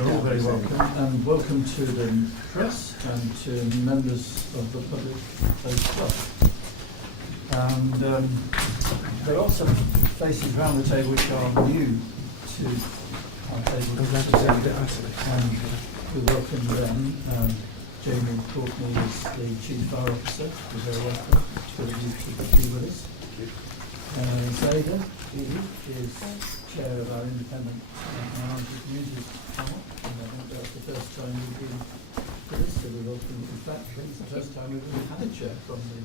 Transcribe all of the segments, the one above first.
You're all very welcome, and welcome to the press and to members of the Public Place Club. And there are some faces around the table which are new to our table today, and we welcome them. Jamie Courtney is the Chief Fire Officer. You're very welcome. It's good of you to be with us. Zada is Chair of our Independent Minority Community Panel, and I think that's the first time we've been with us, so we welcome you. In fact, I think it's the first time we've ever had a chair from the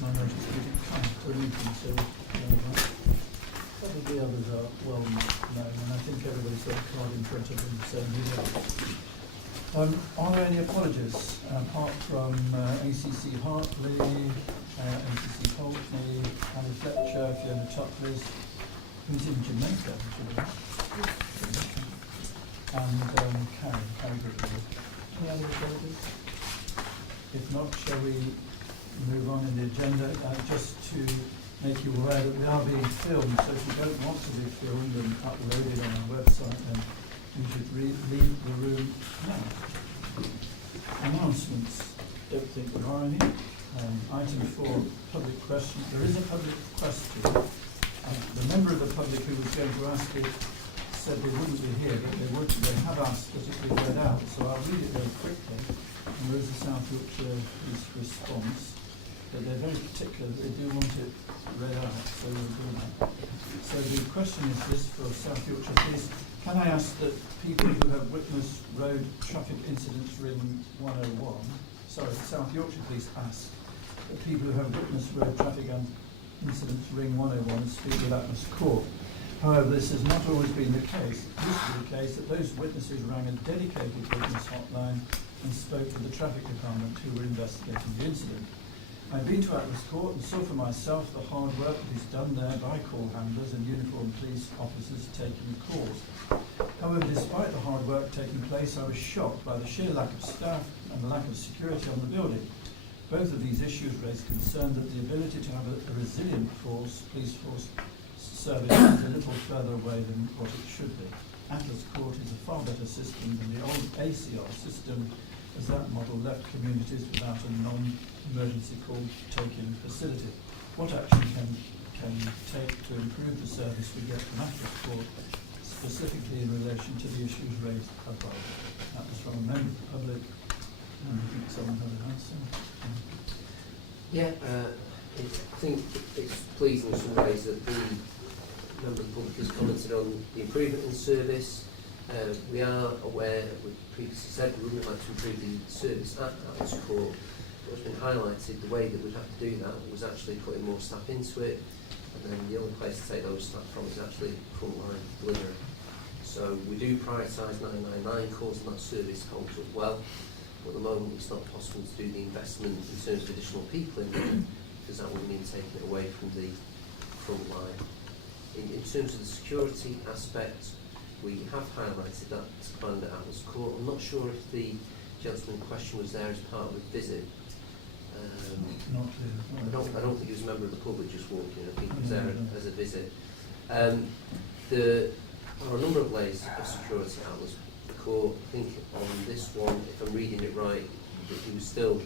Minority Community come to a meeting, so probably others are well known, and I think everybody's got a card in front of them saying who they are. Are there any apologies, apart from ACC Hartley, ACC Pulteney, Annie Fletcher, Fiona Tutley's, who's in Jamaica, and Carrie Goodwin. Any other apologies? If not, shall we move on in the agenda? Just to make you aware that we are being filmed, so if you don't want to be filmed and uploaded on our website, then you should leave the room now. Announcements. Don't think there are any. Item 4, public question. There is a public question. The member of the public who was going to ask it said they wouldn't be here, but they have asked that it be read out. So I'll read it very quickly. And there is a South Yorkshire response. But they're very particular that they do want it read out, so we'll do that. So the question is this for South Yorkshire Police. Can I ask that people who have witnessed road traffic incidents ring 101, South Yorkshire Police ask that people who have witnessed road traffic incidents ring 101 and speak with Atlas Court. However, this has not always been the case. It used to be the case that those witnesses rang a dedicated witness hotline and spoke to the traffic department who were investigating the incident. I've been to Atlas Court and saw for myself the hard work that is done there by call handlers and uniformed police officers taking calls. However, despite the hard work taking place, I was shocked by the sheer lack of staff and the lack of security on the building. Both of these issues raise concern that the ability to have a resilient police force service is a little further away than what it should be. Atlas Court is a far better system than the old ACR system, as that model left communities without a non-emergency call-taking facility. What action can you take to improve the service we get from Atlas Court, specifically in relation to the issues raised above? That was from a member of the public, and I think someone had an answer. I think it's pleasing in some ways that the member of the public has commented on the improvement in service. We are aware, we previously said we would like to improve the service at Atlas Court. What's been highlighted, the way that we'd have to do that was actually putting more staff into it, and then the only place to take those staff from is actually frontline delivery. So we do prioritise 999 calls on that service culture as well, but at the moment it's not possible to do the investment in terms of additional people in there, because that would mean taking it away from the front line. In terms of the security aspect, we have highlighted that planned at Atlas Court. I'm not sure if the gentleman in question was there as part of the visit. Not clear. I don't think he was a member of the public just walking. I think he was there as a visit. There are a number of layers of security at Atlas Court. I think on this one, if I'm reading it right, that he was still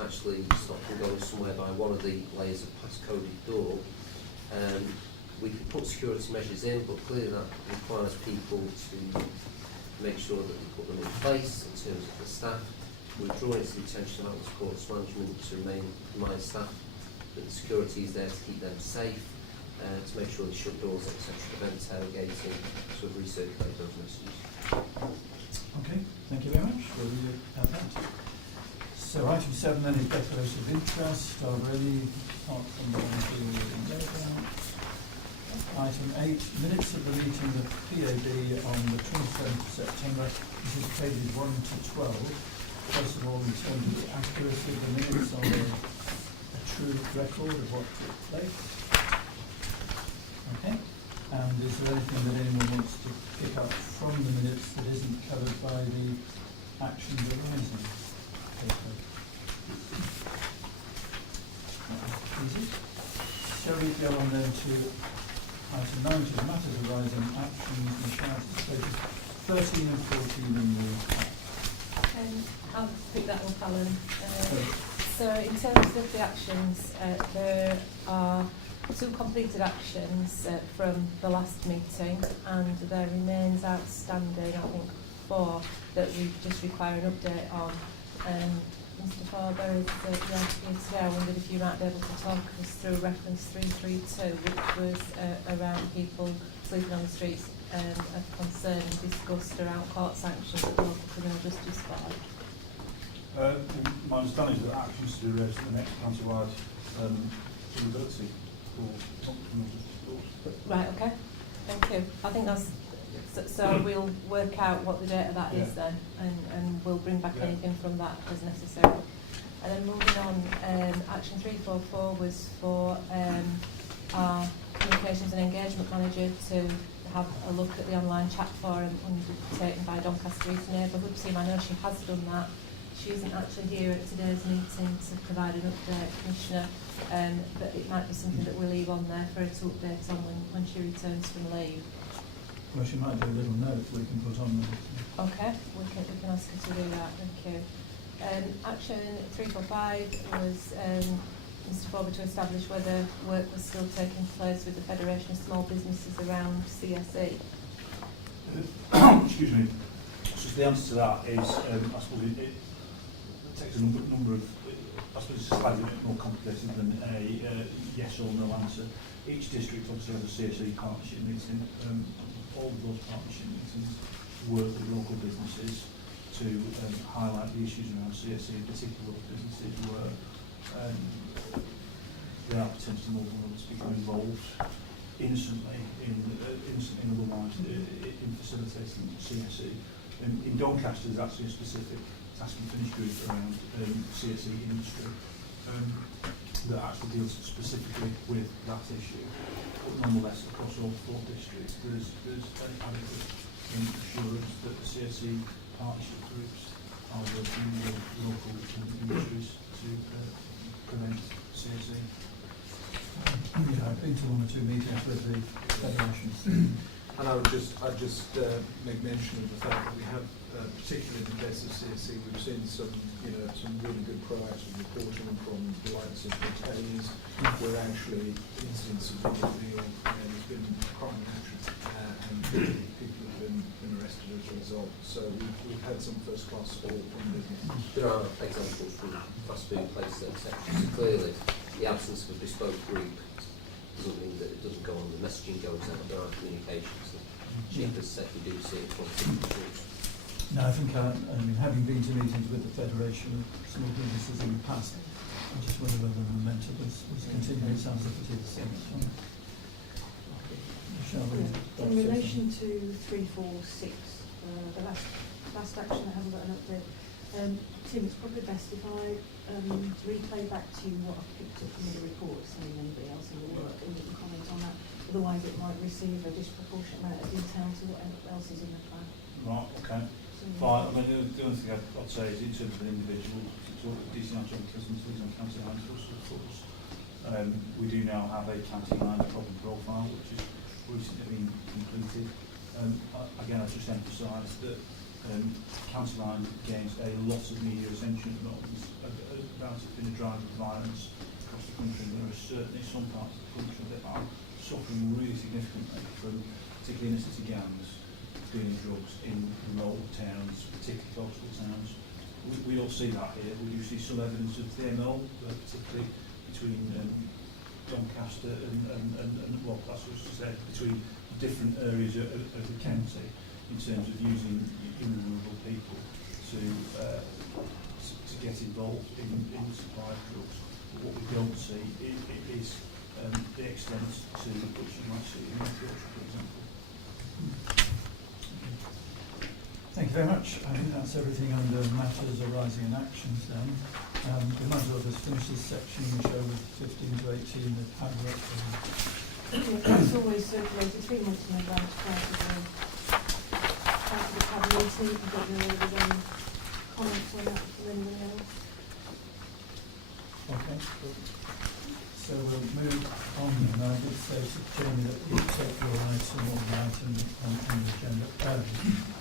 actually stopped from going somewhere by one of the layers of pass-coded door. We can put security measures in, but clearly that requires people to make sure that we put them in place in terms of the staff. We're drawing to the attention of Atlas Court's management to remind staff that the security is there to keep them safe, to make sure they shut doors, etc., prevent tailgating, so we've recirculated those messages. Okay, thank you very much. We'll leave it at that. So item 7 then is declaration of interest. Are there any, apart from the ones we already know about? Item 8, minutes of the meeting of PAB on the 27th of September. This is pages 1 to 12. First of all, in terms of the accuracy of the minutes, are there a true record of what took place? Okay. And is there anything that anyone wants to pick up from the minutes that isn't covered by the actions arising? Easy. Shall we go on then to item 9, which is matters arising, actions and charges. 13 and 14 in the I'll pick that up, Alan. Okay. So in terms of the actions, there are 2 completed actions from the last meeting, and there remains outstanding, I think, 4 that we just require an update on. Mr. Farber is here today. I wondered if you might be able to talk us through reference 332, which was around people sleeping on the streets of concern discussed around court sanctions at the local criminal justice board. My understanding is that actions to be raised at the next county-wide suitability for criminal justice court. Right, okay. Thank you. I think that's so we'll work out what the date of that is then, and we'll bring back anything from that as necessary. And then moving on, action 344 was for our communications and engagement manager to have a look at the online chat forum undertaken by Doncaster East Neighbourhood Team. I know she has done that. She isn't actually here at today's meeting to provide an update, Commissioner, but it might be something that we'll leave on there for her to update on when she returns from leave. Well, she might do a little note we can put on there. Okay, we can ask her to do that, thank you. Action 345 was Mr. Forber to establish whether work was still taking place with the Federation of Small Businesses around CSE. Excuse me. So the answer to that is, I suppose it takes a number of, I suppose it's slightly more complicated than a yes or no answer. Each district obviously has a CSE partnership meeting. All of those partnership meetings work with local businesses to highlight the issues around CSE, in particular those businesses where there are potentially more vulnerable to become involved innocently in otherwise in facilitating CSE. In Doncaster there's actually a specific task and finish group around CSE industry that actually deals specifically with that issue. But nonetheless, across all 4 districts, there's adequate assurance that the CSE partnership groups are working with local industries to prevent CSE. Yeah, I've been to 1 or 2 meetings with the federations. And I'd just make mention of the fact that we have, particularly in the case of CSE, we've seen some really good proactive reporting from the likes of hoteliers, where actually incidents have been revealed and there's been crime action, and people have been arrested as a result. So we've had some first-class support from business. There are examples from fast food places, etc. So clearly, the absence of a bespoke group doesn't mean that it doesn't go on. The messaging goes out. There are communications. Chief has said we do see it from the No, I think I mean, having been to meetings with the Federation of Small Businesses in the past, I just wonder whether the momentum was continuing. It sounds like it is. Shall we? In relation to 346, the last action that hasn't got an update, Tim, it's probably best if I replay back to you what I've picked up from the report, saying anybody else in the work, and you can comment on that. Otherwise, it might receive a disproportionate amount of detail to what else is in the plan. Right, okay. Fine. I mean, the only thing I'd say is in terms of an individual, to talk to DCI John Pleasanton and County Line Trust, of course, we do now have a County Line problem profile, which has recently been completed. Again, I just emphasise that County Line gains a lot of media attention at the moment about it being a drive of violence across the country. There are certainly some parts of the country that are suffering really significantly from particularly inner city gangs dealing drugs in rural towns, particularly coastal towns. We all see that here. We do see some evidence of TMO, particularly between Doncaster and well, that's what I said, between different areas of the county in terms of using vulnerable people to get involved in the supply of drugs. But what we don't see is the extent to which you might see in Yorkshire, for example. Thank you very much. I think that's everything under matters arising in actions then. We might as well just finish this section and show with 15 to 18 the power up. That's always circulated 3 months in advance prior to the cabinet meeting. I don't know whether there's any comments on that from anyone else. Okay, good. So we'll move on then. I did say to Jamie that you take your item or the item on the agenda.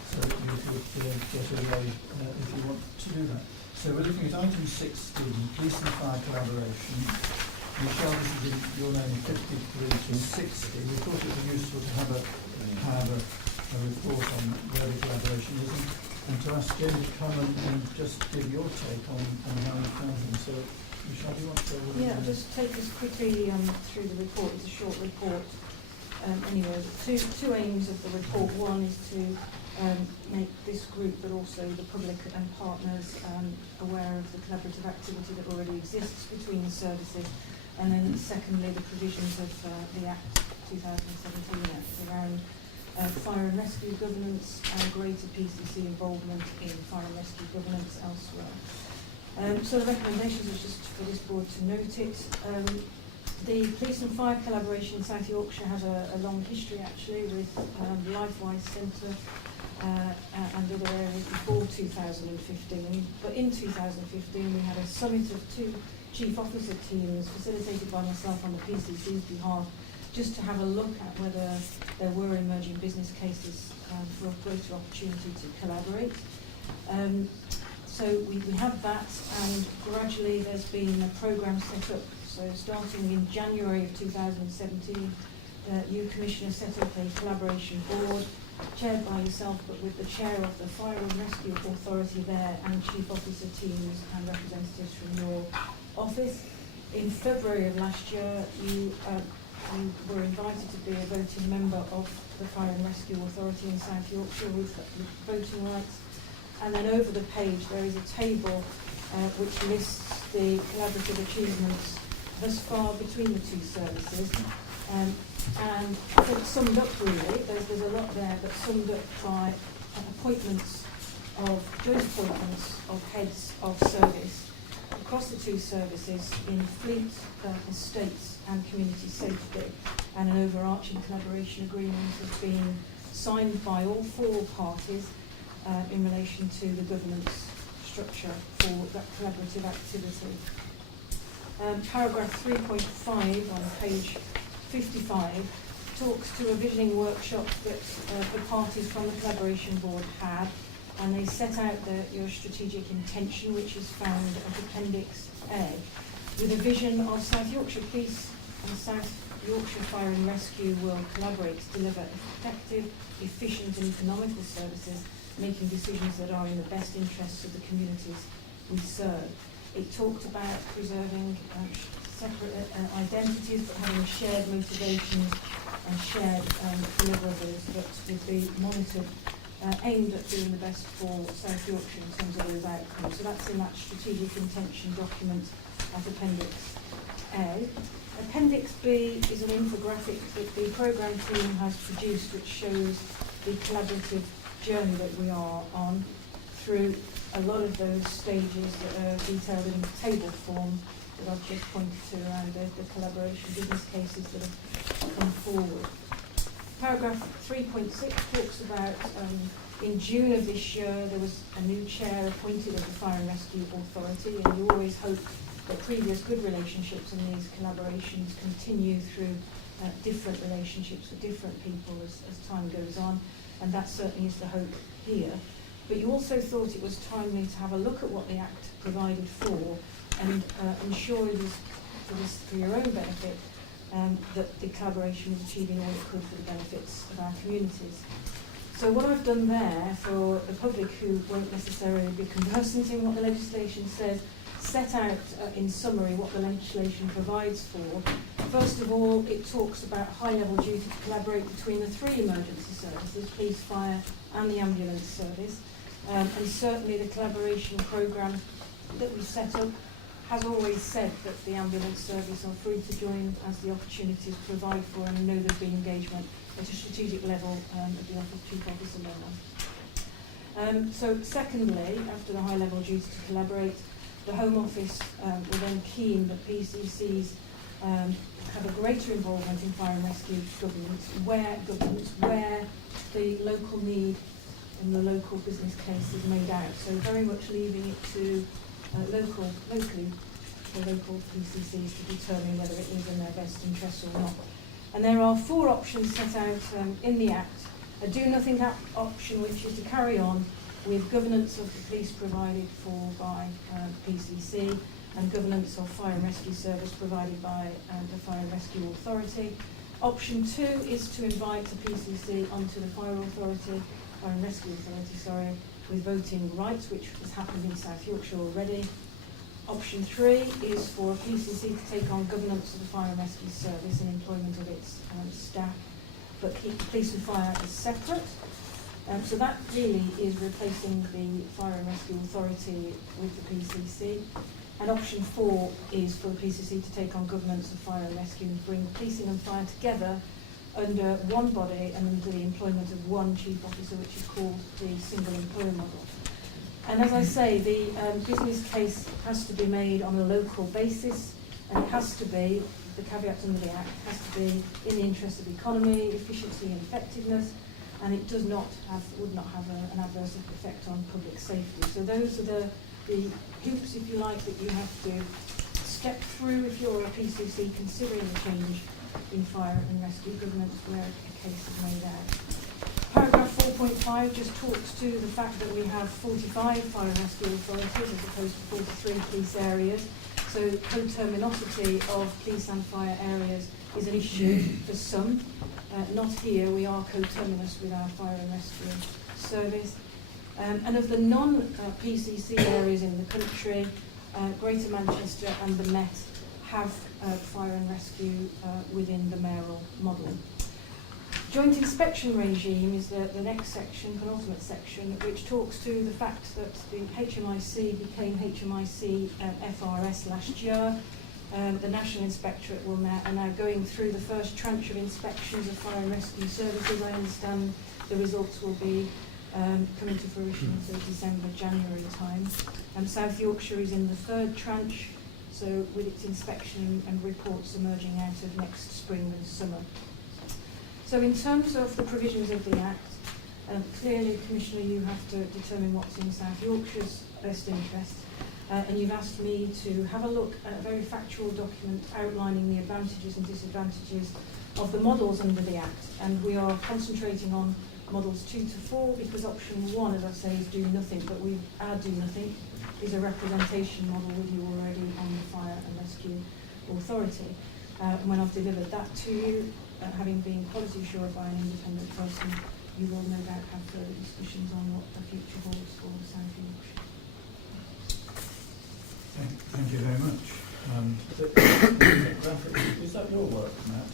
So so that you could get away if you want to do that. So we're looking at item 16, police and fire collaboration. Michelle, this is in your name, 53 to 60. We thought it would be useful to have a report on where the collaboration is, and to ask Jim to come and just give your take on how you found them. So, Michelle, do you want to say what Yeah, I'll just take us quickly through the report. It's a short report. Anyway, two aims of the report. One is to make this group, but also the public and partners, aware of the collaborative activity that already exists between the services. And then secondly, the provisions of the Act 2017 Act around fire and rescue governance and greater PCC involvement in fire and rescue governance elsewhere. So the recommendations is just for this board to note it. The police and fire collaboration in South Yorkshire has a long history actually with LifeWise Centre and other areas before 2015. But in 2015 we had a summit of 2 chief officer teams facilitated by myself on the PCC's behalf, just to have a look at whether there were emerging business cases for a greater opportunity to collaborate. So we have that, and gradually there's been a programme set up. So starting in January of 2017, you Commissioner set up a collaboration board, chaired by yourself, but with the chair of the Fire and Rescue Authority there, and chief officer teams and representatives from your office. In February of last year, you were invited to be a voting member of the Fire and Rescue Authority in South Yorkshire with voting rights. And then over the page there is a table which lists the collaborative achievements thus far between the two services. And I think summed up really, there's a lot there, but summed up by appointments joint appointments of heads of service across the two services in fleet, estates and community safety, and an overarching collaboration agreement has been signed by all 4 parties in relation to the governance structure for that collaborative activity. Paragraph 3.5 on page 55 talks to a visioning workshop that the parties from the collaboration board had, and they set out your strategic intention, which is found at Appendix A, with a vision of South Yorkshire Police and South Yorkshire Fire and Rescue will collaborate to deliver effective, efficient and economical services, making decisions that are in the best interests of the communities we serve. It talked about preserving separate identities, but having shared motivations and shared deliverables that would be monitored, aimed at doing the best for South Yorkshire in terms of those outcomes. So that's in that strategic intention document at Appendix A. Appendix B is an infographic that the programme team has produced, which shows the collaborative journey that we are on through a lot of those stages that are detailed in table form that I've just pointed to around the collaboration business cases that have come forward. Paragraph 3.6 talks about in June of this year there was a new chair appointed of the Fire and Rescue Authority, and you always hope that previous good relationships and these collaborations continue through different relationships with different people as time goes on, and that certainly is the hope here. But you also thought it was timely to have a look at what the Act provided for and ensure for your own benefit that the collaboration was achieving all it could for the benefits of our communities. So what I've done there for the public who won't necessarily be conversant in what the legislation says, set out in summary what the legislation provides for. First of all, it talks about high-level duty to collaborate between the 3 emergency services, police, fire and the ambulance service. And certainly the collaboration programme that we set up has always said that the ambulance service are free to join as the opportunities provide for, and I know there's been engagement at a strategic level at the office chief officer level. So secondly, after the high-level duty to collaborate, the Home Office were then keen that PCCs have a greater involvement in fire and rescue governance where the local need and the local business case is made out. So very much leaving it to locally the local PCCs to determine whether it is in their best interests or not. And there are 4 options set out in the Act A do nothing option, which is to carry on with governance of the police provided for by PCC and governance of fire and rescue service provided by the Fire and Rescue Authority. Option 2 is to invite the PCC onto the Fire and Rescue Authority, with voting rights, which has happened in South Yorkshire already. Option 3 is for a PCC to take on governance of the Fire and Rescue Service and employment of its staff, but keep police and fire as separate. So that really is replacing the Fire and Rescue Authority with the PCC. And option 4 is for the PCC to take on governance of fire and rescue and bring policing and fire together under one body and under the employment of one chief officer, which is called the single employer model. And as I say, the business case has to be made on a local basis, and it has to be, the caveat under the Act, has to be in the interest of economy, efficiency and effectiveness, and it would not have an adverse effect on public safety. So those are the hoops, if you like, that you have to step through if you're a PCC considering a change in fire and rescue governance where a case is made out. Paragraph 4.5 just talks to the fact that we have 45 fire and rescue authorities as opposed to 43 police areas. So coterminosity of police and fire areas is an issue for some. Not here, we are coterminous with our fire and rescue service. And of the non-PCC areas in the country, Greater Manchester and the Met have fire and rescue within the mayoral model. Joint inspection regime is the next section, penultimate section, which talks to the fact that the HMIC became HMIC FRS last year. The National Inspectorate are now going through the first tranche of inspections of fire and rescue services. I understand the results will be coming to fruition in December, January time. South Yorkshire is in the third tranche, so with its inspection and reports emerging out of next spring and summer. So in terms of the provisions of the Act, clearly, Commissioner, you have to determine what's in South Yorkshire's best interest. And you've asked me to have a look at a very factual document outlining the advantages and disadvantages of the models under the Act. And we are concentrating on models 2 to 4 because option 1, as I say, is do nothing, but our do nothing is a representation model with you already on the Fire and Rescue Authority. And when I've delivered that to you, having been quality assured by an independent person, you will no doubt have further discussions on what the future holds for South Yorkshire. Thank you very much. Is that your work, Matt?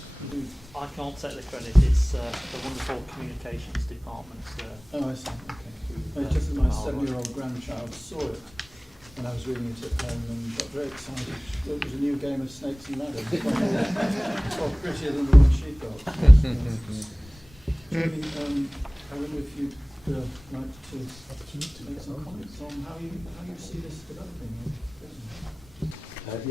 I can't take the credit. It's the wonderful communications department. Oh, I see. Okay. Just as my 7-year-old grandchild saw it when I was reading it at home and got very excited. It was a new game of snakes and ladders. Far prettier than the one she got. Jamie, I wonder if you'd like to make some comments on how you see this developing. Thank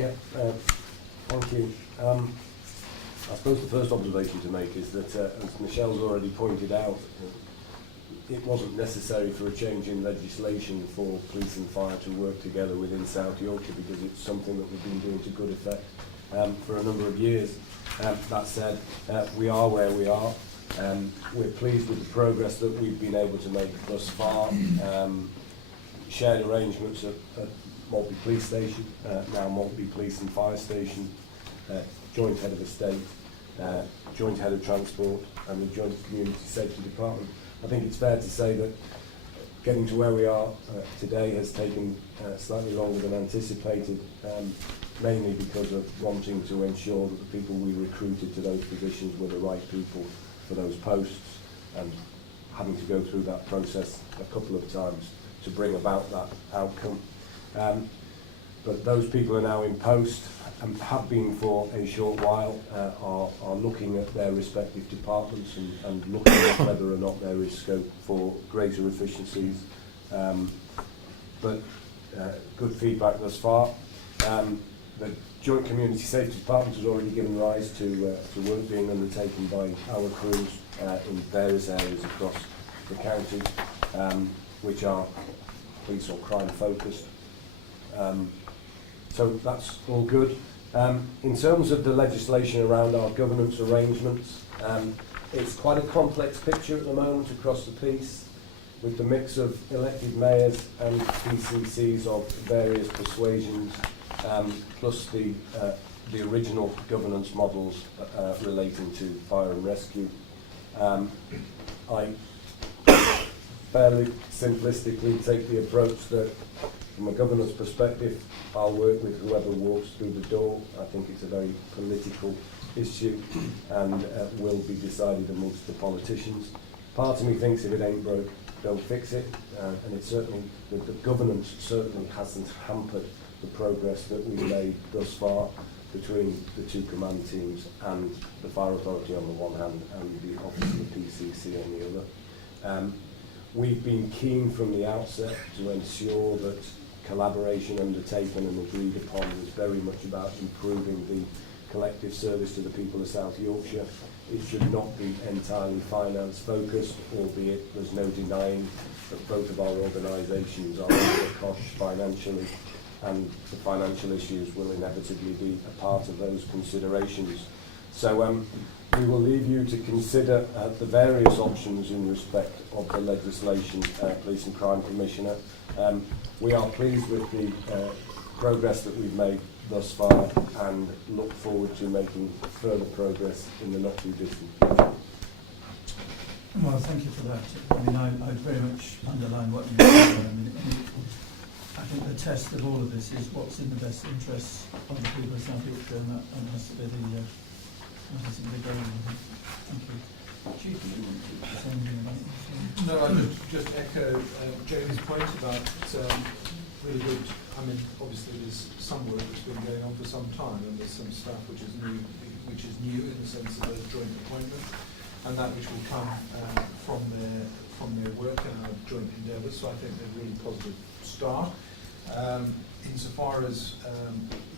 you. I suppose the first observation to make is that, as Michelle's already pointed out, it wasn't necessary for a change in legislation for police and fire to work together within South Yorkshire because it's something that we've been doing to good effect for a number of years. That said, we are where we are. We're pleased with the progress that we've been able to make thus far. Shared arrangements at Maltby Police Station, now Maltby Police and Fire Station, joint head of estate, joint head of transport and the joint community safety department. I think it's fair to say that getting to where we are today has taken slightly longer than anticipated, mainly because of wanting to ensure that the people we recruited to those positions were the right people for those posts and having to go through that process a couple of times to bring about that outcome. But those people are now in post and have been for a short while, are looking at their respective departments and looking at whether or not there is scope for greater efficiencies. But good feedback thus far. The Joint Community Safety Department has already given rise to work being undertaken by our crews in various areas across the county, which are police or crime focused. So that's all good. In terms of the legislation around our governance arrangements, It's quite a complex picture at the moment across the piece, with the mix of elected mayors and PCCs of various persuasions, plus the original governance models relating to fire and rescue. I fairly simplistically take the approach that from a governance perspective, I'll work with whoever walks through the door. I think it's a very political issue and will be decided amongst the politicians. Part of me thinks if it ain't broke, don't fix it, and it certainly, the governance certainly hasn't hampered the progress that we've made thus far between the two command teams and the Fire Authority on the one hand and the Office of the PCC on the other. We've been keen from the outset to ensure that collaboration undertaken and agreed upon is very much about improving the collective service to the people of South Yorkshire. It should not be entirely finance focused, albeit there's no denying that both of our organisations are under cost financially, and the financial issues will inevitably be a part of those considerations. So we will leave you to consider the various options in respect of the legislation, Police and Crime Commissioner. We are pleased with the progress that we've made thus far and look forward to making further progress in the not too distant future. Well, thank you for that. I mean, I very much underline what you said. I mean, I think the test of all of this is what's in the best interests of the people of South Yorkshire, and that has to be the goal. Thank you. Chief, do you want to say anything about this? No, I would just echo Jamie's point about really good. I mean, obviously there's some work that's been going on for some time, and there's some stuff which is new in the sense of a joint appointment, and that which will come from their work and our joint endeavours. So I think they're a really positive start. Insofar as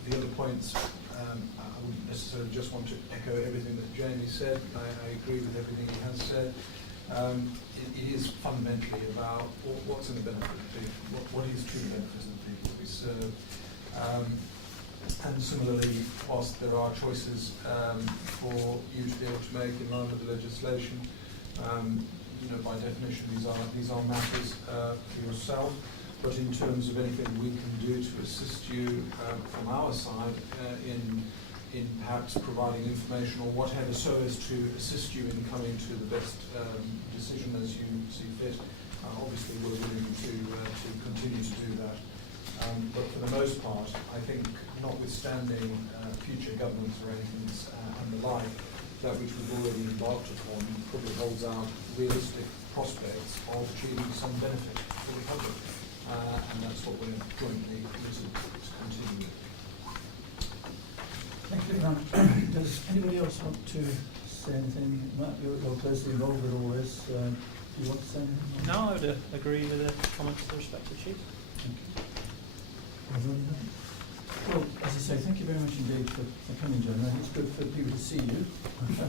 the other points, I wouldn't necessarily just want to echo everything that Jamie said. I agree with everything he has said. It is fundamentally about what's in the benefit of people, what is true benefit of the people we serve. And similarly, whilst there are choices for you to be able to make in line with the legislation, you know, by definition, these are matters for yourself. But in terms of anything we can do to assist you from our side in perhaps providing information or whatever, so as to assist you in coming to the best decision as you see fit, obviously we're willing to continue to do that. But for the most part, I think, notwithstanding future governments arrangements and the like, that which we've already embarked upon probably holds out realistic prospects of achieving some benefit for the public. And that's what we're jointly committed to continue with. Thank you. Does anybody else want to say anything? Matt, you're closely involved with all this. Do you want to say anything? No, I would agree with the comments of the respective chief. Thank you. Well, as I say, thank you very much indeed for coming, John. I think it's good for people to see you who are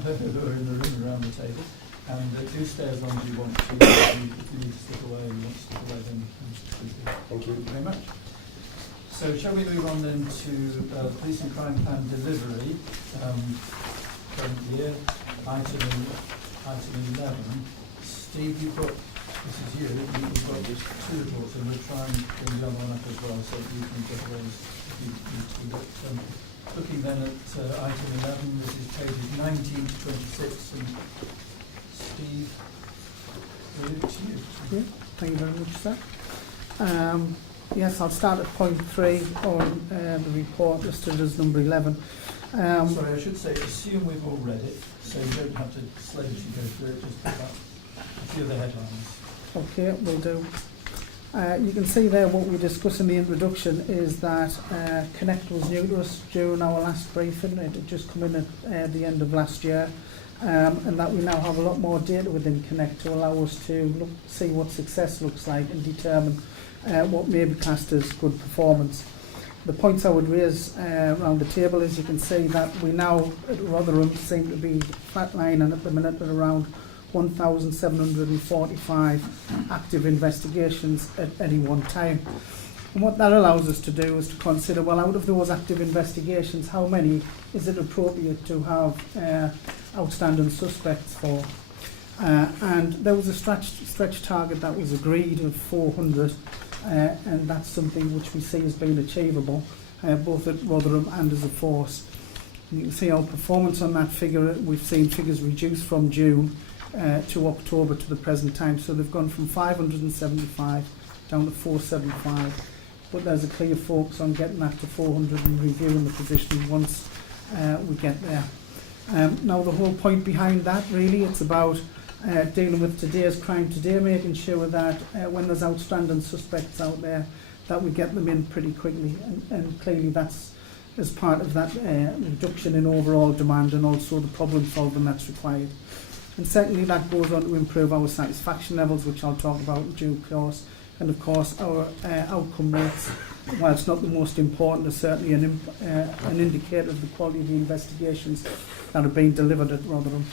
in the room around the table. And do stay as long as you want to. If you need to step away, you want to step away, then please do. Thank you very much. So shall we move on then to Police and Crime Plan delivery, current year, item 11. Steve, you've got, this is you, you've got just two reports, and we'll try and bring the other one up as well, so you can get those if you need to. But looking then at item 11, this is pages 19 to 26, and Steve, over to you. Yeah, thank you very much, sir. Yes, I'll start at point 3 on the report listed as number 11. Sorry, I should say, assume we've all read it, so you don't have to slavishly go through it, just pick up a few of the headlines. Okay, will do. You can see there what we discussed in the introduction is that Connect was new to us during our last briefing. It had just come in at the end of last year. And that we now have a lot more data within Connect to allow us to see what success looks like and determine what may be classed as good performance. The points I would raise around the table is you can see that we now at Rotherham seem to be flatlining at the minute at around 1,745 active investigations at any one time. And what that allows us to do is to consider, well, out of those active investigations, how many is it appropriate to have outstanding suspects for? And there was a stretch target that was agreed of 400, and that's something which we see as being achievable, both at Rotherham and as a force. And you can see our performance on that figure. We've seen figures reduce from June to October to the present time, so they've gone from 575 down to 475. But there's a clear focus on getting that to 400 and reviewing the position once we get there. Now the whole point behind that, really, it's about dealing with today's crime today, making sure that when there's outstanding suspects out there, that we get them in pretty quickly, and clearly that's as part of that reduction in overall demand and also the problem solving that's required. And secondly, that goes on to improve our satisfaction levels, which I'll talk about in due course, and of course our outcome rates, while it's not the most important, is certainly an indicator of the quality of the investigations that are being delivered at Rotherham.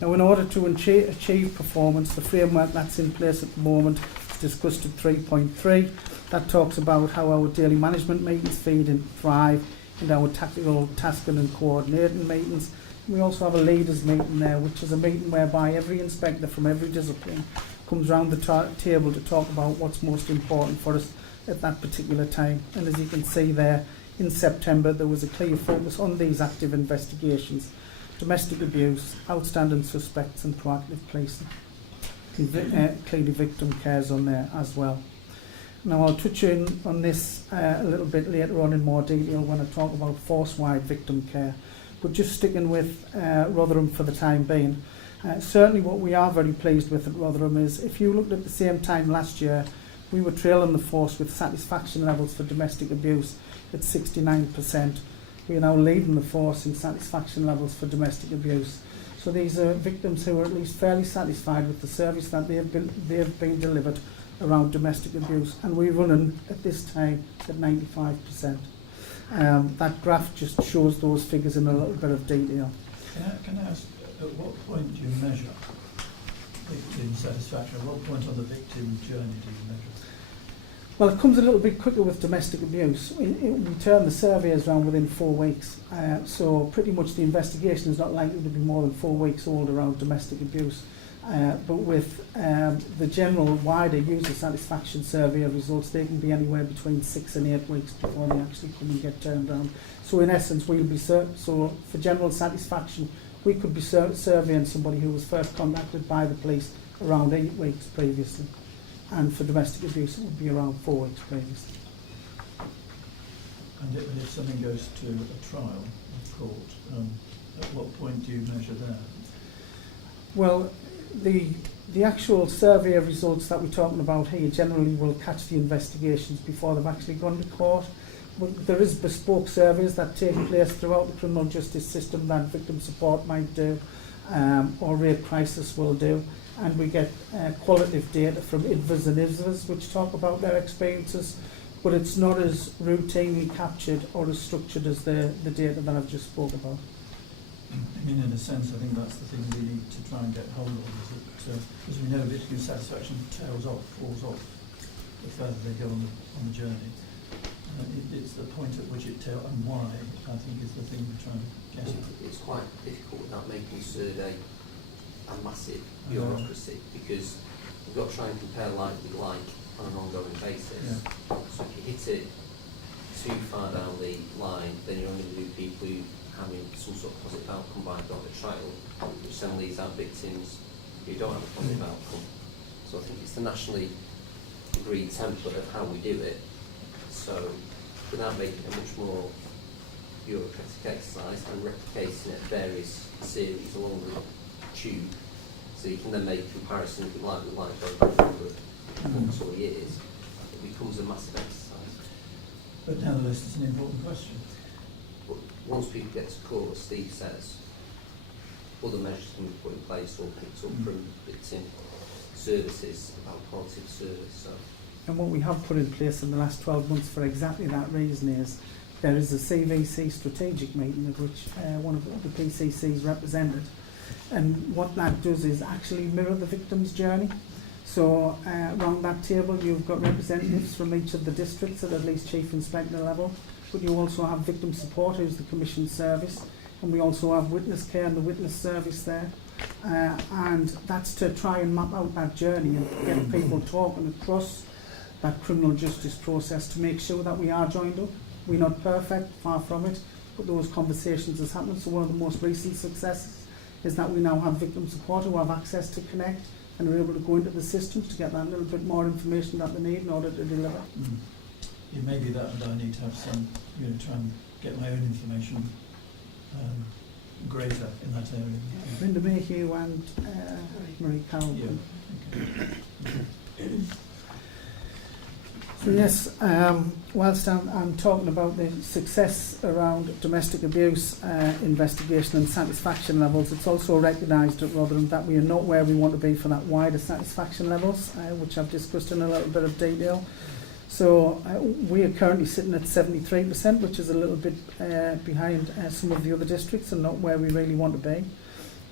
Now, in order to achieve performance, the framework that's in place at the moment is discussed at 3.3. That talks about how our daily management meetings feed and thrive, and our tactical tasking and coordinating meetings. We also have a leaders meeting there, which is a meeting whereby every inspector from every discipline comes round the table to talk about what's most important for us at that particular time. And as you can see there, in September there was a clear focus on these active investigations: domestic abuse, outstanding suspects and proactive policing. Clearly victim care's on there as well. Now I'll touch on this a little bit later on in more detail when I talk about force-wide victim care, but just sticking with Rotherham for the time being. Certainly what we are very pleased with at Rotherham is, if you looked at the same time last year, we were trailing the force with satisfaction levels for domestic abuse at 69%. We are now leading the force in satisfaction levels for domestic abuse. So these are victims who are at least fairly satisfied with the service that they have been delivered around domestic abuse, and we're running at this time at 95%. That graph just shows those figures in a little bit of detail. Can I ask, at what point do you measure victim satisfaction? At what point on the victim journey do you measure? Well, it comes a little bit quicker with domestic abuse. We turn the surveys around within 4 weeks, so pretty much the investigation is not likely to be more than 4 weeks old around domestic abuse. But with the general wider user satisfaction survey results, they can be anywhere between 6 and 8 weeks before they actually come and get turned around. So in essence, we'll be so for general satisfaction, we could be surveying somebody who was first contacted by the police around 8 weeks previously, and for domestic abuse it would be around 4 weeks previously. And if something goes to a trial of court, at what point do you measure that? Well, the actual survey results that we're talking about here generally will catch the investigations before they've actually gone to court. But there is bespoke surveys that take place throughout the criminal justice system that victim support might do, or rape crisis will do, and we get qualitative data from IDVAs and ISVAs which talk about their experiences, but it's not as routinely captured or as structured as the data that I've just spoke about. I mean, in a sense, I think that's the thing we need to try and get hold of, is that, as we know, victim satisfaction tails off, falls off, the further they go on the journey. It's the point at which it tails, and why, I think, is the thing we're trying to get at. It's quite difficult without making survey a massive bureaucracy, because we've got to try and compare like with like on an ongoing basis. Yeah. So if you hit it too far down the line, then you're only going to do people who having some sort of positive outcome by going to trial, which then leaves out victims who don't have a positive outcome. So I think it's the nationally agreed template of how we do it. So without making it a much more bureaucratic exercise and replicating it various series along the tube, so you can then make comparisons with like over a number of months or years, it becomes a massive exercise. But nevertheless, it's an important question. But once people get to court, as Steve says, other measures can be put in place or picked up from victim services about quality of service. So. And what we have put in place in the last 12 months for exactly that reason is there is a CVC strategic meeting of which one of the PCCs represented. And what that does is actually mirror the victim's journey. So around that table you've got representatives from each of the districts at least chief inspector level, but you also have victim support, who's the commission service, and we also have witness care and the witness service there. And that's to try and map out that journey and get people talking across that criminal justice process to make sure that we are joined up. We're not perfect, far from it, but those conversations has happened. So one of the most recent successes is that we now have victim support who have access to Connect and are able to go into the systems to get that little bit more information that they need in order to deliver. It may be that I need to have some, try and get my own information greater in that area. Linda Mayhew and Marie Carroll. Yeah. Okay. So yes, whilst I'm talking about the success around domestic abuse investigation and satisfaction levels, it's also recognised at Rotherham that we are not where we want to be for that wider satisfaction levels, which I've discussed in a little bit of detail. So we are currently sitting at 73%, which is a little bit behind some of the other districts and not where we really want to be.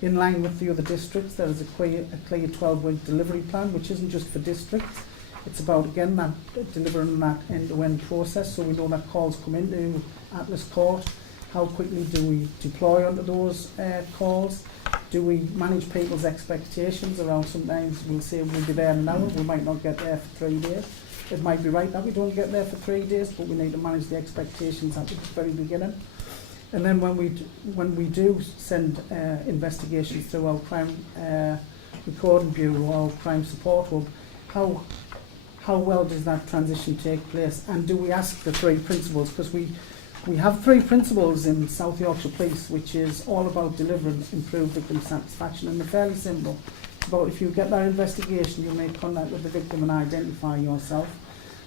In line with the other districts, there is a clear 12-week delivery plan, which isn't just for districts. It's about, again, that delivering that end-to-end process, so we know that calls come into Atlas Court. How quickly do we deploy onto those calls? Do we manage people's expectations around? Sometimes we'll say we'll be there in an hour, we might not get there for 3 days. It might be right that we don't get there for 3 days, but we need to manage the expectations at the very beginning. And then when we do send investigations through our crime recording bureau or crime support hub, how well does that transition take place? And do we ask the 3 principles? Because we have 3 principles in South Yorkshire Police, which is all about delivering improved victim satisfaction, and they're fairly simple. It's about if you get that investigation, you make contact with the victim and identify yourself.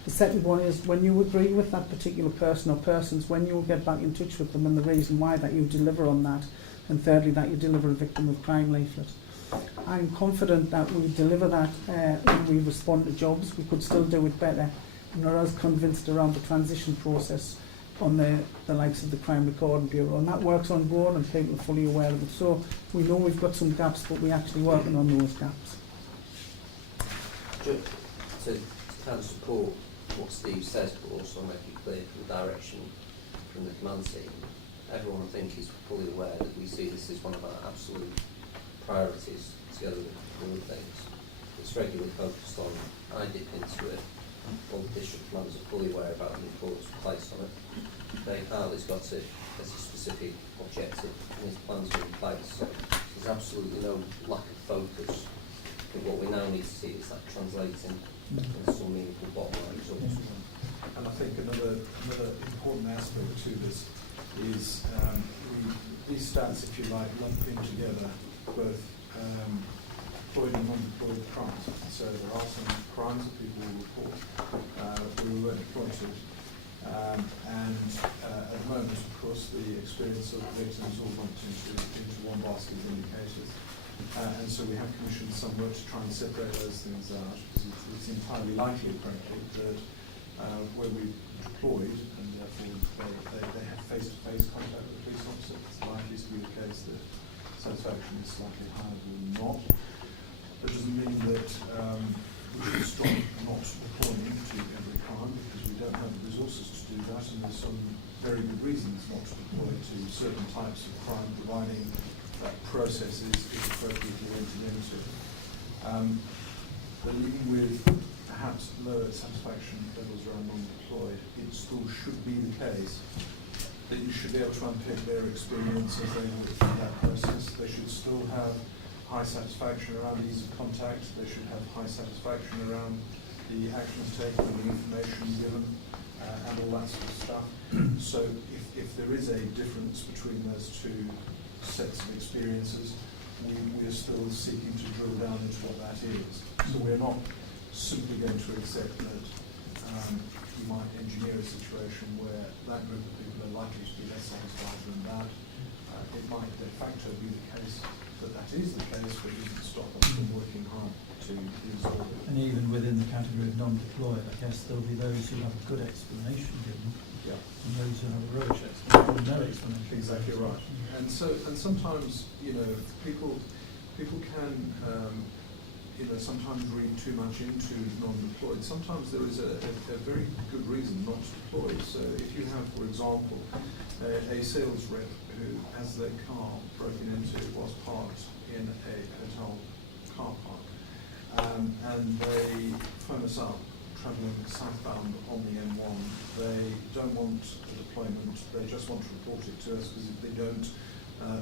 The second one is when you agree with that particular person or persons, when you will get back in touch with them and the reason why that you deliver on that. And thirdly, that you deliver a victim of crime leaflet. I'm confident that we deliver that when we respond to jobs. We could still do it better. I'm not as convinced around the transition process on the likes of the Crime Recording Bureau, and that works on board and people are fully aware of it. So we know we've got some gaps, but we're actually working on those gaps. To kind of support what Steve says, but also make it clear from the direction from the command team, everyone I think is fully aware that we see this as one of our absolute priorities, together with other things. It's regularly focused on. I dip into it. All the district commanders are fully aware about the importance placed on it. Dave Hartley's got it as a specific objective and his plans are in place. So there's absolutely no lack of focus. But what we now need to see is that translating into some meaningful bottom line results. And I think another important aspect to this is these stats, if you like, lump in together both employed and non-employed crimes. So there are some crimes that people will report who weren't employed to. And at the moment, of course, the experience of victims all lumped into one basket of indicators. And so we have commissioned some work to try and separate those things out, because it's entirely likely, frankly, that where we deployed and therefore they have face-to-face contact with the police officer, it's likely to be the case that satisfaction is slightly higher than not. That doesn't mean that we should stop not deploying to every crime, because we don't have the resources to do that, and there's some very good reasons not to deploy to certain types of crime, providing that process is appropriately entered into. But even with perhaps lower satisfaction levels around non-deployed, it still should be the case that you should be able to unpick their experience as they work through that process. They should still have high satisfaction around ease of contact. They should have high satisfaction around the actions taken and the information given and all that sort of stuff. So if there is a difference between those two sets of experiences, we are still seeking to drill down into what that is. So we're not simply going to accept that you might engineer a situation where that group of people are likely to be less satisfied than that. It might de facto be the case that that is the case, but it doesn't stop us from working hard to resolve it. And even within the category of non-deployed, I guess there'll be those who have a good explanation given, and those who have a rubbish explanation, no explanation. Exactly right. And sometimes, people can sometimes read too much into non-deployed. Sometimes there is a very good reason not to deploy. So if you have, for example, a sales rep who has their car broken into whilst parked in a hotel car park, and they phone us up travelling southbound on the M1, they don't want a deployment, they just want to report it to us, because if they don't,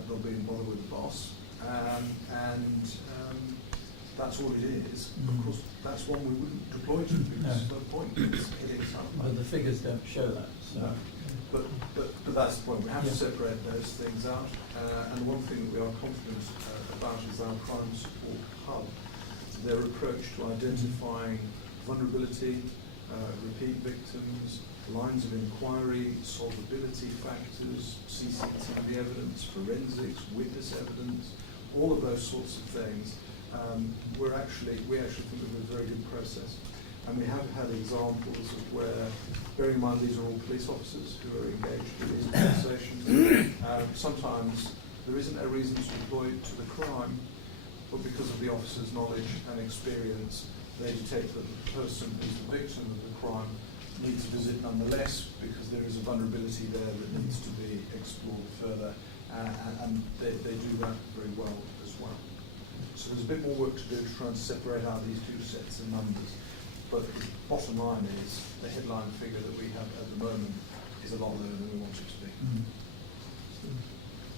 they'll be in bother with the boss. That's all it is. Of course, that's one we wouldn't deploy to, because there's no point. It's hitting something. But the figures don't show that. So. No. But that's the point. We have to separate those things out. And one thing that we are confident about is our crime support hub. Their approach to identifying vulnerability, repeat victims, lines of inquiry, solvability factors, CCTV evidence, forensics, witness evidence, all of those sorts of things. We actually think of a very good process. And we have had examples of where, bearing in mind these are all police officers who are engaged in these conversations, sometimes there isn't a reason to deploy to the crime, but because of the officer's knowledge and experience, they detect that the person who's the victim of the crime needs a visit nonetheless, because there is a vulnerability there that needs to be explored further, and they do that very well as well. So there's a bit more work to do to try and separate out these two sets of numbers. But the bottom line is the headline figure that we have at the moment is a lot lower than we want it to be.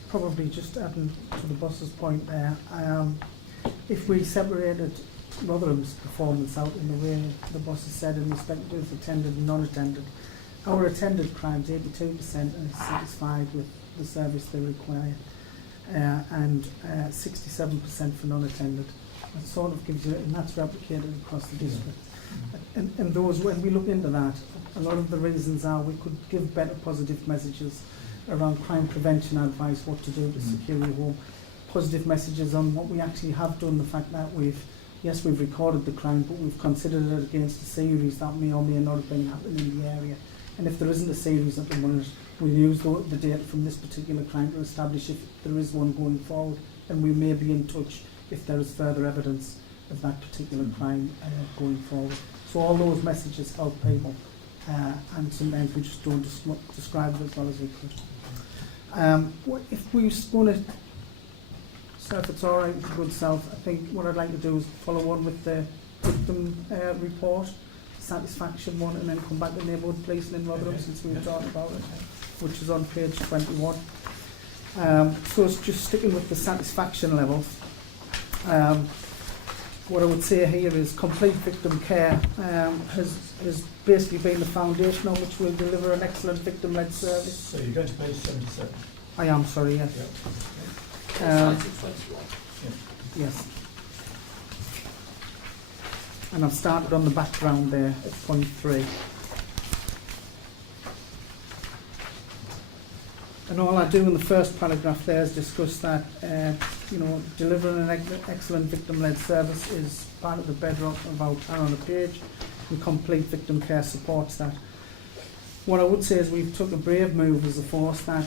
Probably just adding to the boss's point there, if we separated Rotherham's performance out in the way the boss has said in respect to attended and non-attended, our attended crimes, 82% are satisfied with the service they require, and 67% for non-attended. It sort of gives you, and that's replicated across the district. And those, when we look into that, a lot of the reasons are we could give better positive messages around crime prevention advice, what to do to secure your home, positive messages on what we actually have done, the fact that we've recorded the crime, but we've considered it against a series that may or may not have been happening in the area. And if there isn't a series at the moment, we'll use the data from this particular crime to establish if there is one going forward, and we may be in touch if there is further evidence of that particular crime going forward. So all those messages help people, and sometimes we just don't describe it as well as we could. If we want to, so if it's all right with the good self, I think what I'd like to do is follow on with the victim report, satisfaction one, and then come back to neighbourhood policing in Rotherham, since we were talking about it, which is on page 21. So it's just sticking with the satisfaction levels. What I would say here is complete victim care has basically been the foundation on which we'll deliver an excellent victim-led service. So you're going to page 77? I am, sorry, yes. Yes. And I've started on the background there at point 3. And all I do in the first paragraph there is discuss that, delivering an excellent victim-led service is part of the bedrock of our plan on the page, and complete victim care supports that. What I would say is we've took a brave move as a force that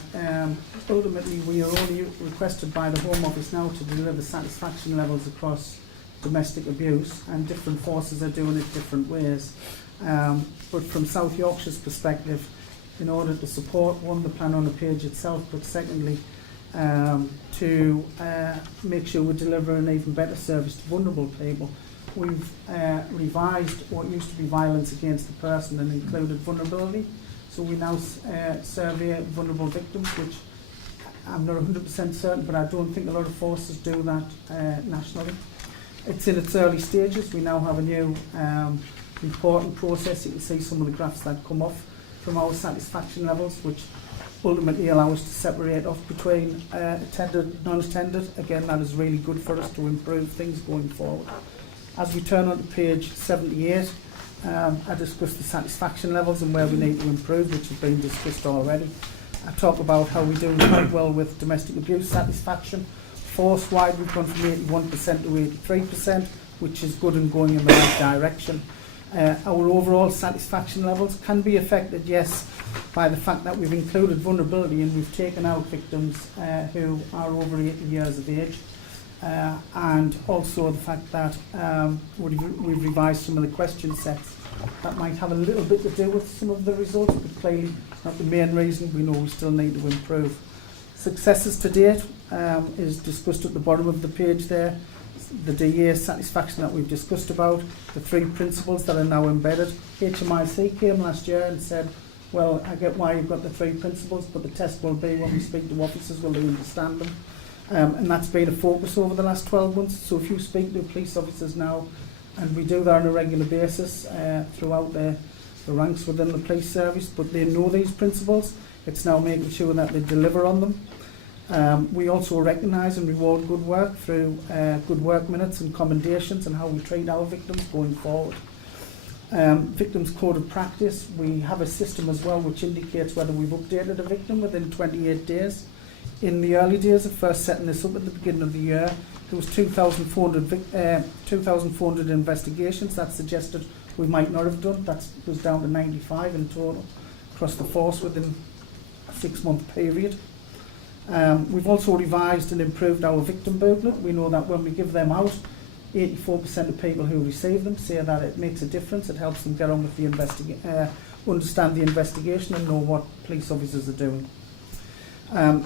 ultimately we are only requested by the Home Office now to deliver satisfaction levels across domestic abuse, and different forces are doing it different ways. But from South Yorkshire's perspective, in order to support, one, the plan on the page itself, but secondly, to make sure we deliver an even better service to vulnerable people, we've revised what used to be violence against the person and included vulnerability. So we now survey vulnerable victims, which I'm not 100% certain, but I don't think a lot of forces do that nationally. It's in its early stages. We now have a new reporting process. You can see some of the graphs that come off from our satisfaction levels, which ultimately allow us to separate off between attended and non-attended. Again, that is really good for us to improve things going forward. As we turn on to page 78, I discuss the satisfaction levels and where we need to improve, which has been discussed already. I talk about how we're doing quite well with domestic abuse satisfaction. Force-wide, we've gone from 81% to 83%, which is good and going in the right direction. Our overall satisfaction levels can be affected, yes, by the fact that we've included vulnerability and we've taken out victims who are over 80 years of age. and also the fact that we've revised some of the question sets that might have a little bit to do with some of the results, but clearly not the main reason. We know we still need to improve. Successes to date is discussed at the bottom of the page there. The DA satisfaction that we've discussed about, the 3 principles that are now embedded. HMIC came last year and said, well, I get why you've got the 3 principles, but the test will be when we speak to officers, will they understand them? And that's been a focus over the last 12 months. So if you speak to police officers now, and we do that on a regular basis throughout the ranks within the police service, but they know these principles, it's now making sure that they deliver on them. We also recognise and reward good work through good work minutes and commendations and how we treat our victims going forward. Victims Code of Practice, we have a system as well which indicates whether we've updated a victim within 28 days. In the early days of first setting this up at the beginning of the year, there was 2,400 investigations that suggested we might not have done. That was down to 95 in total across the force within a 6-month period. We've also revised and improved our victim booklet. We know that when we give them out, 84% of people who receive them say that it makes a difference. It helps them get on with the understand the investigation and know what police officers are doing.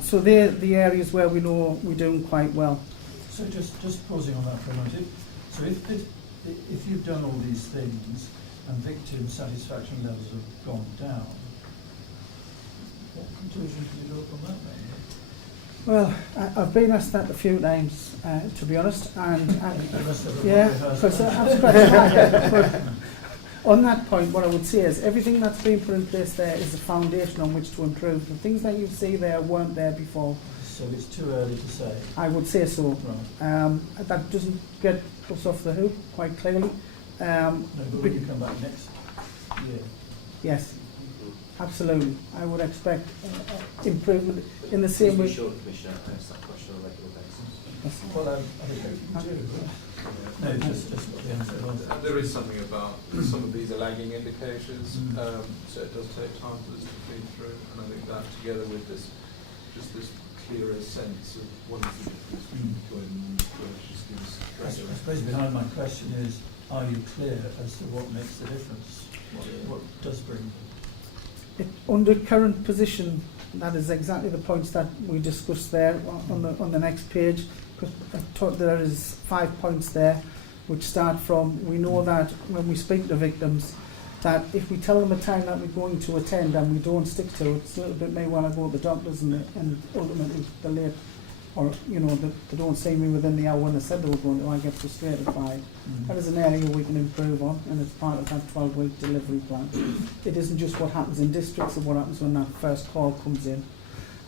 So they're the areas where we know we're doing quite well. So just pausing on that for a moment. So if you've done all these things and victim satisfaction levels have gone down, what conclusion can you draw from that then? Well, I've been asked that a few times, to be honest, and yeah, because I'm scratching my head. But on that point, what I would say is everything that's been put in place there is a foundation on which to improve. The things that you see there weren't there before. So it's too early to say? I would say so. Right. That doesn't get us off the hook quite clearly. No, but when you come back next year? Yes, absolutely. I would expect improvement in the same way. Sure, Commissioner, I ask that question on a regular basis. Well, I think you do. No, just what the answer was. There is something about some of these are lagging indicators, so it does take time for this to feed through, and I think that together with this clearer sense of what is the difference between employment and employment just gives I suppose behind my question is, are you clear as to what makes the difference? What does bring? Under current position, that is exactly the points that we discussed there on the next page. Because there is 5 points there, which start from, we know that when we speak to victims, that if we tell them a time that we're going to attend and we don't stick to it, it's a little bit may want to go to the doctors and ultimately they're late, or they don't see me within the hour when they said they were going to. I get frustrated by it. That is an area we can improve on, and it's part of that 12-week delivery plan. It isn't just what happens in districts, it's what happens when that first call comes in.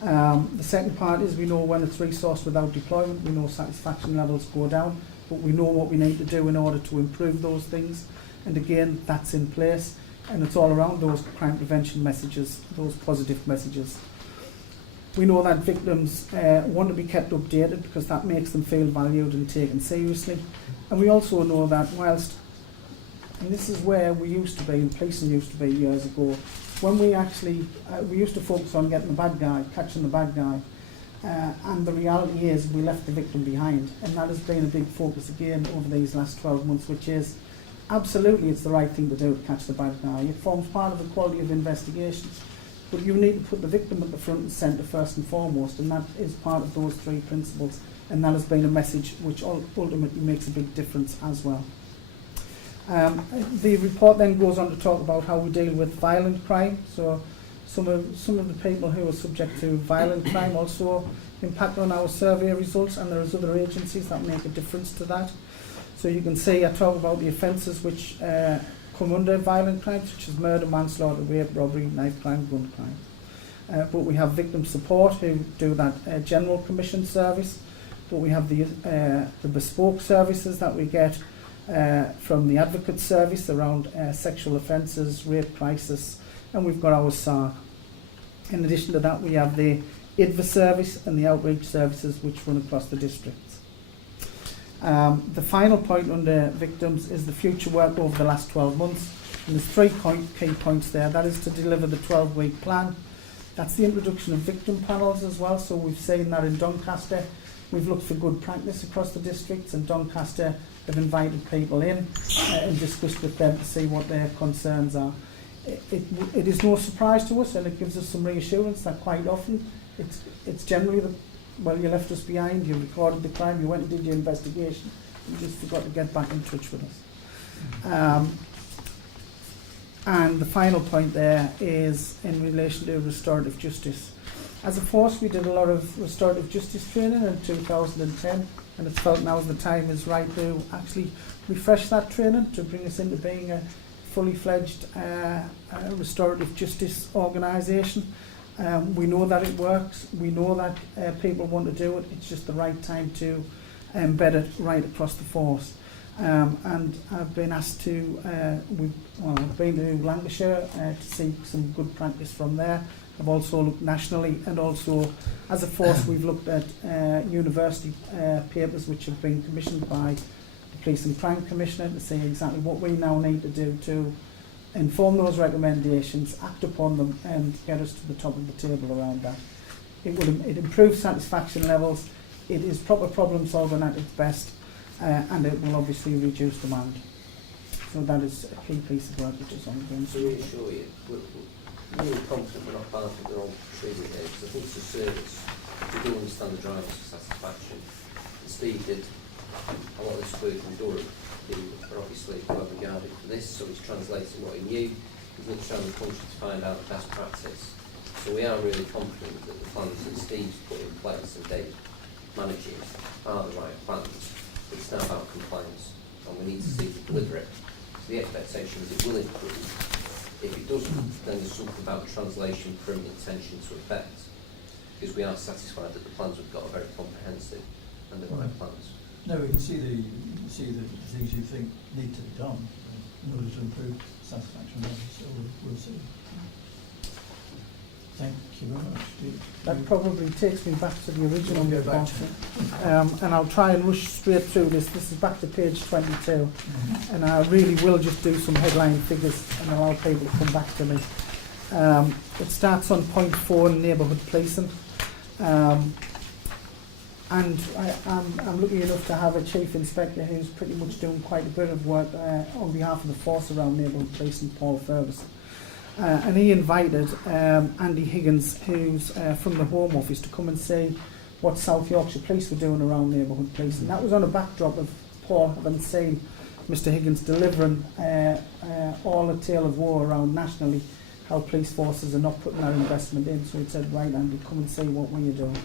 The second part is we know when it's resourced without deployment, we know satisfaction levels go down, but we know what we need to do in order to improve those things. And again, that's in place, and it's all around those crime prevention messages, those positive messages. We know that victims want to be kept updated because that makes them feel valued and taken seriously. And we also know that whilst, and this is where we used to be, and policing used to be years ago, when we actually, we used to focus on getting the bad guy, catching the bad guy, and the reality is we left the victim behind, and that has been a big focus again over these last 12 months, which is absolutely it's the right thing to do to catch the bad guy. It forms part of the quality of investigations, but you need to put the victim at the front and centre first and foremost, and that is part of those 3 principles, and that has been a message which ultimately makes a big difference as well. The report then goes on to talk about how we deal with violent crime. So some of the people who are subject to violent crime also impact on our survey results, and there is other agencies that make a difference to that. So you can see I talk about the offences which come under violent crime, such as murder, manslaughter, rape, robbery, knife crime, gun crime. But we have victim support who do that general commission service, but we have the bespoke services that we get from the advocate service around sexual offences, rape crisis, and we've got our SAR. In addition to that, we have the IDVA service and the outreach services which run across the districts. The final point under victims is the future work over the last 12 months. And there's 3 key points there. That is to deliver the 12-week plan. That's the introduction of victim panels as well. So we've seen that in Doncaster. We've looked for good practice across the districts, and Doncaster have invited people in and discussed with them to see what their concerns are. It is no surprise to us, and it gives us some reassurance that quite often it's generally well, you left us behind, you recorded the crime, you went and did your investigation, you just forgot to get back in touch with us. And the final point there is in relation to restorative justice. As a force, we did a lot of restorative justice training in 2010, and it's felt now the time is right to actually refresh that training to bring us into being a fully fledged restorative justice organisation. We know that it works, we know that people want to do it, it's just the right time to embed it right across the force. And I've been asked to, I've been to Lancashire to see some good practice from there. I've also looked nationally, and also as a force we've looked at university papers which have been commissioned by the Police and Crime Commissioner to see exactly what we now need to do to inform those recommendations, act upon them, and get us to the top of the table around that. It improves satisfaction levels, it is proper problem solving at its best, and it will obviously reduce demand. So that is a key piece of work which is ongoing. To reassure you, we're really confident we're not barking the wrong tree here, because I think it's a service. We do understand the drivers for satisfaction. And Steve did a lot of this work in Durham, who are obviously well regarded for this, so he's translating what he knew. He's looked around the country to find out the best practice. So we are really confident that the plans that Steve's put in place and Dave managing are the right plans. It's now about compliance, and we need to see to deliver it. So the expectation is it will improve. If it doesn't, then there's something about translation from intention to effect, because we are satisfied that the plans we've got are very comprehensive and the right plans. No, we can see the things you think need to be done in order to improve satisfaction levels. So we'll see. Thank you very much. That probably takes me back to the original We'll go back report. And I'll try and rush straight through this. This is back to page 22. And I really will just do some headline figures and allow people to come back to me. It starts on point 4, neighbourhood policing. And I'm lucky enough to have a chief inspector who's pretty much doing quite a bit of work on behalf of the force around neighbourhood policing, Paul Ferguson. And he invited Andy Higgins, who's from the Home Office, to come and see what South Yorkshire Police were doing around neighbourhood police. And that was on a backdrop of Paul having seen Mr Higgins delivering all a tale of woe around nationally, how police forces are not putting that investment in. So he said, right Andy, come and see what we're doing.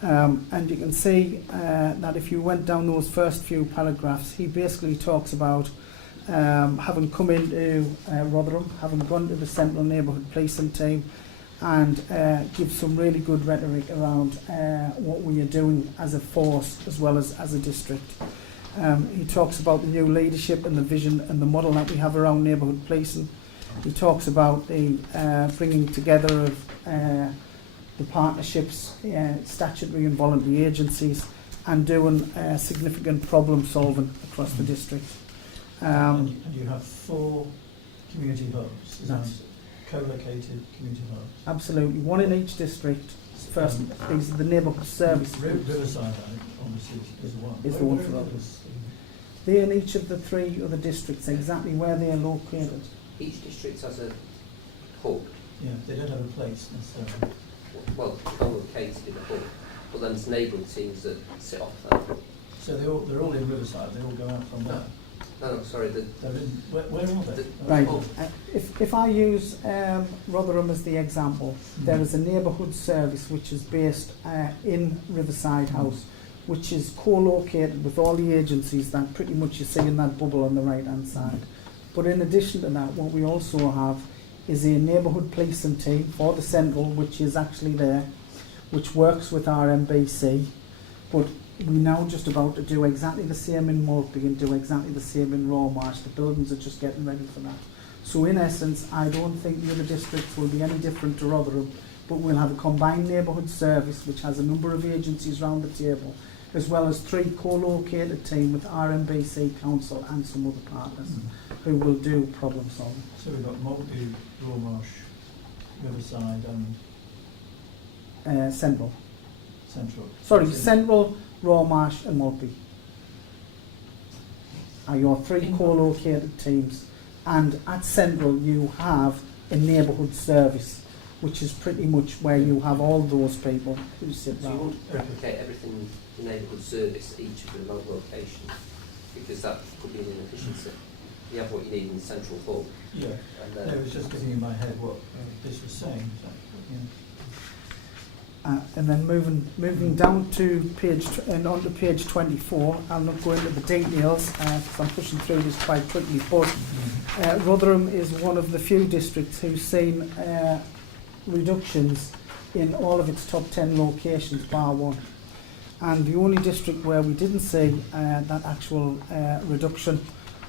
And you can see that if you went down those first few paragraphs, he basically talks about having come into Rotherham, having gone to the Central Neighbourhood Policing team, and give some really good rhetoric around what we are doing as a force as well as a district. He talks about the new leadership and the vision and the model that we have around neighbourhood policing. He talks about the bringing together of the partnerships, statutory and voluntary agencies, and doing significant problem solving across the district. And you have 4 community hubs, co-located community hubs. Absolutely, one in each district. First, these are the neighbourhood service. Riverside, obviously, is one. Is the one for others. They're in each of the 3 other districts, exactly where they are located. Each district has a hub. Yeah, they don't have a place necessarily. Well, co-located in a hub, but then there's neighbourhood teams that sit off that. So they're all in Riverside. They all go out from there. No, sorry. They're in. Where are they? Right. If I use Rotherham as the example, there is a neighbourhood service which is based in Riverside House, which is co-located with all the agencies that pretty much you see in that bubble on the right hand side. But in addition to that, what we also have is a neighbourhood policing team for the central, which is actually there, which works with our MBC, but we're now just about to do exactly the same in Maltby and do exactly the same in Rawmarsh. The buildings are just getting ready for that. So in essence, I don't think the other districts will be any different to Rotherham, but we'll have a combined neighbourhood service which has a number of agencies round the table, as well as 3 co-located teams with RMBC, Council and some other partners who will do problem solving. So we've got Maltby, Rawmarsh, Riverside and Central. Central. Sorry, It's in- Central, Rawmarsh and Maltby are your three co-located teams. And at Central you have a neighbourhood service, which is pretty much where you have all those people who sit So you round. won't replicate everything in neighbourhood service at each of the remote locations, because that could be an inefficiency. You have what you need in the central hub, Yeah, and no, then it was just getting in my head what this was saying. So, yeah. And then moving down to and onto page 24, I'll not go into the details because I'm pushing through this quite quickly, but Rotherham is one of the few districts who's seen reductions in all of its top 10 locations bar one. And the only district where we didn't see that actual reduction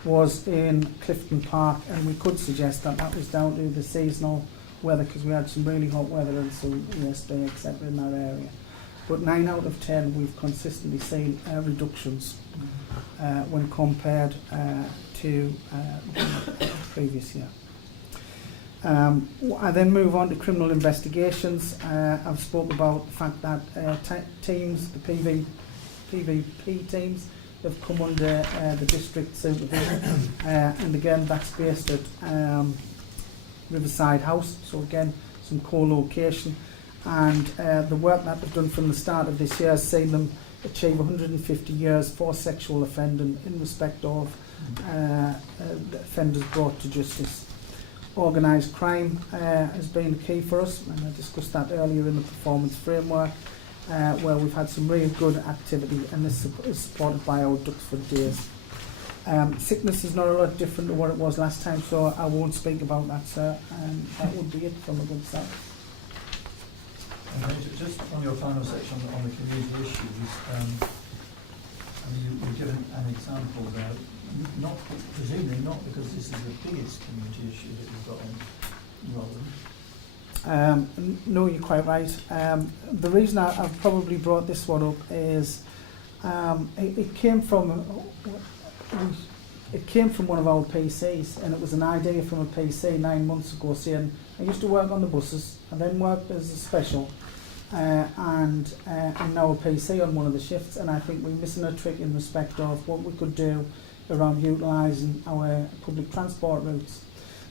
was in Clifton Park, and we could suggest that that was down to the seasonal weather because we had some really hot weather and some yesterday, etc. in that area. But 9 out of 10 we've consistently seen reductions when compared to the previous year. I then move on to criminal investigations. I've spoken about the fact that teams, the PVP teams, have come under the district supervision, and again that's based at Riverside House, so again some co-location, and the work that they've done from the start of this year has seen them achieve 150 years for sexual offending in respect of offenders brought to justice. Organised crime has been key for us, and I discussed that earlier in the performance framework, where we've had some really good activity, and this is supported by our Duxford Days. Sickness is not a lot different to what it was last time, so I won't speak about that, sir, and that would be it from a good side. Just on your final section on the community issues, I mean, you've given an example there, not presumably not because this is the biggest community issue that you've got in Rotherham. No, you're quite right. The reason I've probably brought this one up is it came from one of our PCs, and it was an idea from a PC 9 months ago saying, I used to work on the buses, I then worked as a special, and I'm now a PC on one of the shifts, and I think we're missing a trick in respect of what we could do around utilising our public transport routes.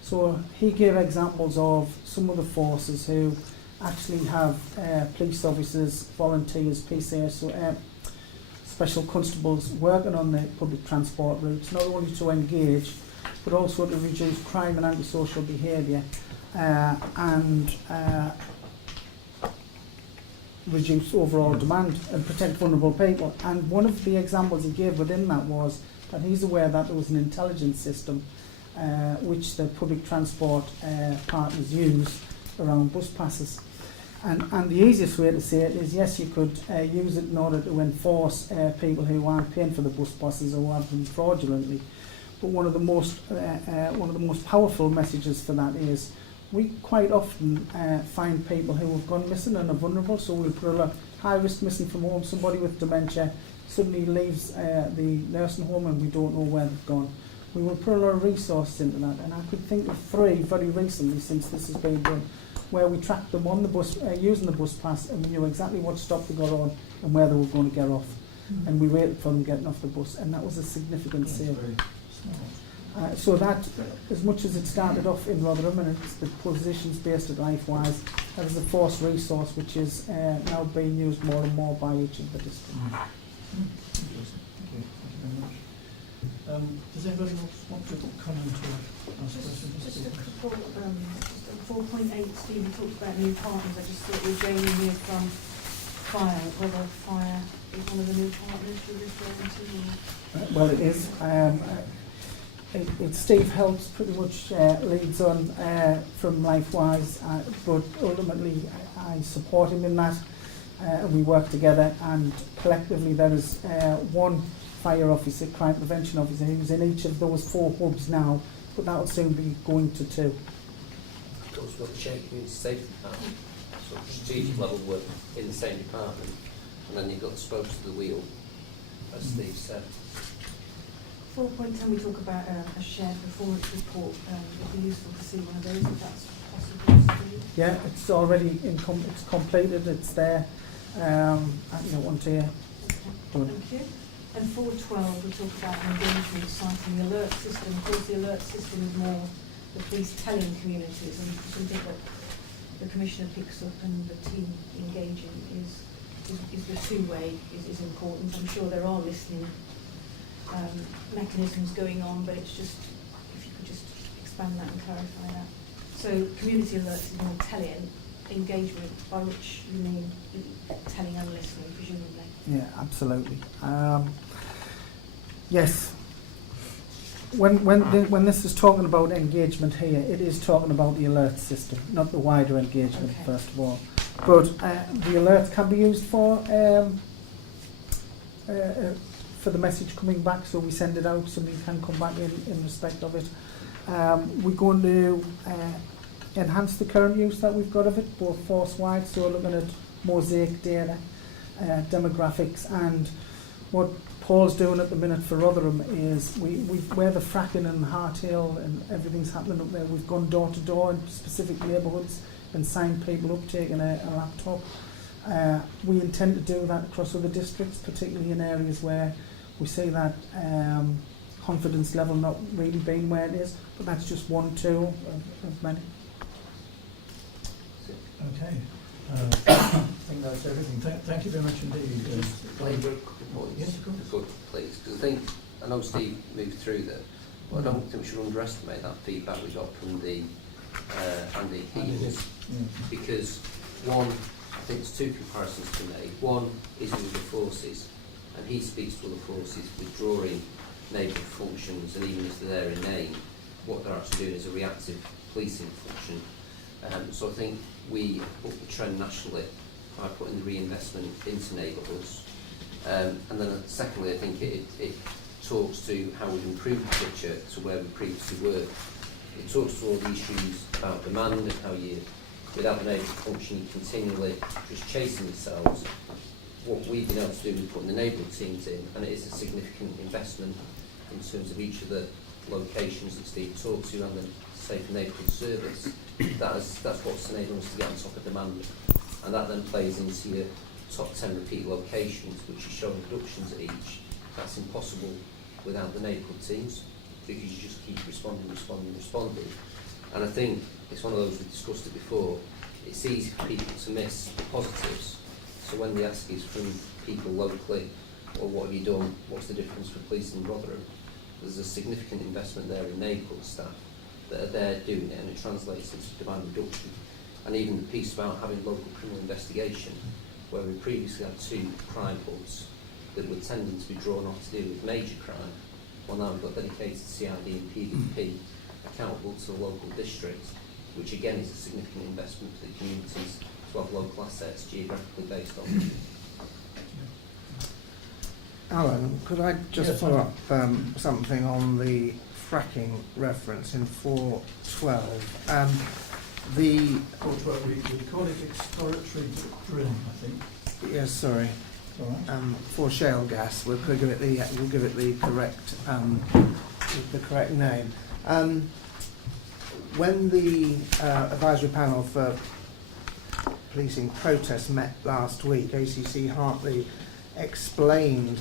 So he gave examples of some of the forces who actually have police officers, volunteers, PCS, so, special constables working on the public transport routes, not only to engage, but also to reduce crime and antisocial behaviour and reduce overall demand and protect vulnerable people. And one of the examples he gave within that was that he's aware that there was an intelligence system which the public transport partners use around bus passes. And the easiest way to say it is, yes, you could use it in order to enforce people who aren't paying for the bus passes or have them fraudulently. But one of the most powerful messages for that is we quite often find people who have gone missing and are vulnerable. So we put a high risk missing from home, somebody with dementia suddenly leaves the nursing home and we don't know where they've gone. We will put a lot of resources into that, and I could think of 3 very recently since this has been done, where we tracked them on the bus, using the bus pass, and we knew exactly what stop they got on and where they were going to get off. And we waited for them getting off the bus, and that was a significant save. Very smart. So that, as much as it started off in Rotherham and it's the positions based at LifeWise, that is a force resource which is now being used more and more by each of the districts. Interesting. Thank you very much. Does anybody else want to comment or ask questions? Just a couple, just on 4.8, Stephen talked about new partners. I just thought we were going in here from Fire, whether Fire is one of the new partners you're referring to. Well, it is. Steve Helps pretty much leads on from LifeWise, but ultimately I support him in that. We work together, and collectively there is one fire officer, crime prevention officer, who's in each of those 4 hubs now, but that will soon be going to 2. also got the shared community safety department, so strategic level work in the same department, and then you've got the spokes of the wheel, as Steve said. 4.10 we talk about a shared performance report. It'd be useful to see one of those if that's possible. Yeah, it's already it's completed, it's there. Want to hear. Okay, thank you. And 412, we talk about engagement, citing the alert system. Of course, the alert system is more the police telling communities, and something that the Commissioner picks up and the team engaging is the two-way is important. I'm sure there are listening mechanisms going on, but it's just, if you could just expand that and clarify that. So community alerts is more telling, engagement, by which you mean telling and listening, presumably. Yeah, absolutely. Yes. When this is talking about engagement here, it is talking about the alert system, not the wider engagement, Okay. first of all. But the alerts can be used for the message coming back, so we send it out, somebody can come back in respect of it. We're going to enhance the current use that we've got of it, both force-wide, so looking at mosaic data, demographics, and what Paul's doing at the minute for Rotherham is where the fracking and Hart Hill and everything's happening up there, we've gone door to door in specific neighbourhoods and signed people up taking a laptop. We intend to do that across other districts, particularly in areas where we see that confidence level not really being where it is, but that's just one tool of many. Okay. I think that's everything. Thank you very much indeed. Labour, a couple of points. Yes, of course. Good, please. Because I know Steve moved through that, but I don't think we should underestimate that feedback we got from the Andy Heath. Because one, I think there's two comparisons to make. One is with the forces, and he speaks to the forces withdrawing neighbourhood functions, and even if they're there in name, what they're actually doing is a reactive policing function. So I think we up the trend nationally by putting the reinvestment into neighbourhoods. And then secondly, I think it talks to how we've improved the picture to where we previously were. It talks to all the issues about demand and how you, without the neighbourhood function, you continually just chasing yourselves. What we've been able to do is putting the neighbourhood teams in, and it is a significant investment in terms of each of the locations that Steve talked to and the Safe Neighbourhood Service. That's what's enabling us to get on top of demand, and that then plays into your top 10 repeat locations, which is showing reductions at each. That's impossible without the neighbourhood teams, because you just keep responding. And I think it's one of those, we discussed it before, it's easy for people to miss the positives. So when the ask is from people locally, or what have you done, what's the difference for police in Rotherham, there's a significant investment there in neighbourhood staff that are there doing it, and it translates into demand reduction. And even the piece about having local criminal investigation, where we previously had 2 crime hubs that were tending to be drawn off to deal with major crime, well now we've got dedicated CID and PDP accountable to the local district, which again is a significant investment for the communities to have local assets geographically based on. Alan, could I just Yes, follow up something on the fracking reference in 412? The we call it exploratory drilling, I think. yes, sorry, All right. for shale gas. We'll give it the correct name. When the advisory panel for policing protests met last week, ACC Hartley explained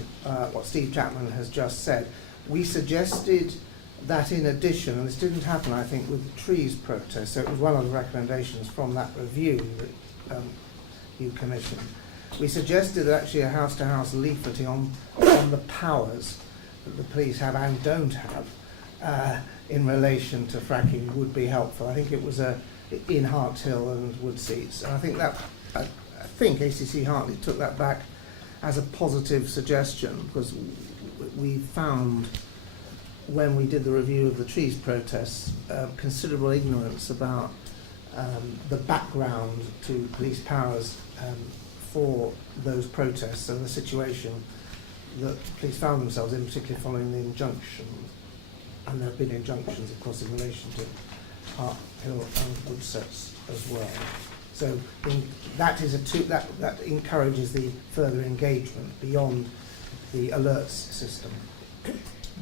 what Steve Chapman has just said. We suggested that in addition, and this didn't happen, I think, with the trees protest, so it was one of the recommendations from that review that you commissioned. We suggested that actually a house-to-house leafleting on the powers that the police have and don't have in relation to fracking would be helpful. I think it was in Hart Hill and Woodseats, and I think ACC Hartley took that back as a positive suggestion, because we found when we did the review of the trees protests considerable ignorance about the background to police powers for those protests and the situation that police found themselves in, particularly following the injunction. And there have been injunctions, of course, in relation to Hart Hill and Woodseats as well. So that encourages the further engagement beyond the alerts system.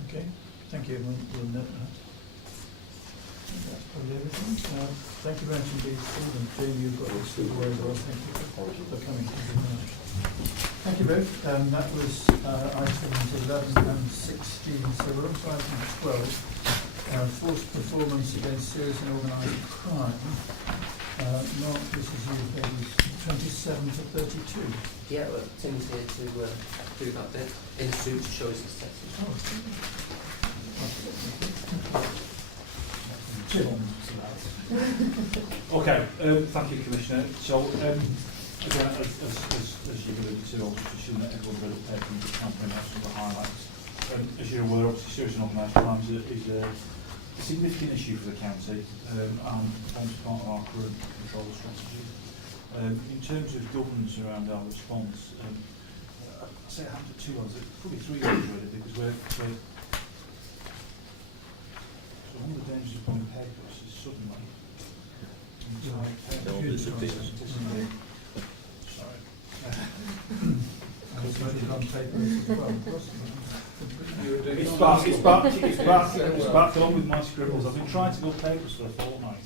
Okay, thank you. We'll note That's probably everything. Thank you very much indeed, Steve, and Jamie, you've got this to the way as well. Thank you for coming. Thank you very much. Thank you both. That was items 11 and 16. So we're on to item 12, forced performance against serious and organised crime. Mark, this is you, pages 27 to 32. Yeah, well, Tim's here to do that bit in a suit to show his success. Okay, thank you, Commissioner. So, again, as you've alluded to, I'll just assume that everyone will take into account some of the highlights. As you're aware, obviously, serious and organised crime is a significant issue for the county and forms part of our current control strategy. In terms of governance around our response, I say it happened at 2 levels, probably 3 levels really, because we're so one of the dangers of going paperless is suddenly sorry. It's back along with my scribbles. I've been trying to go paperless for a fortnight.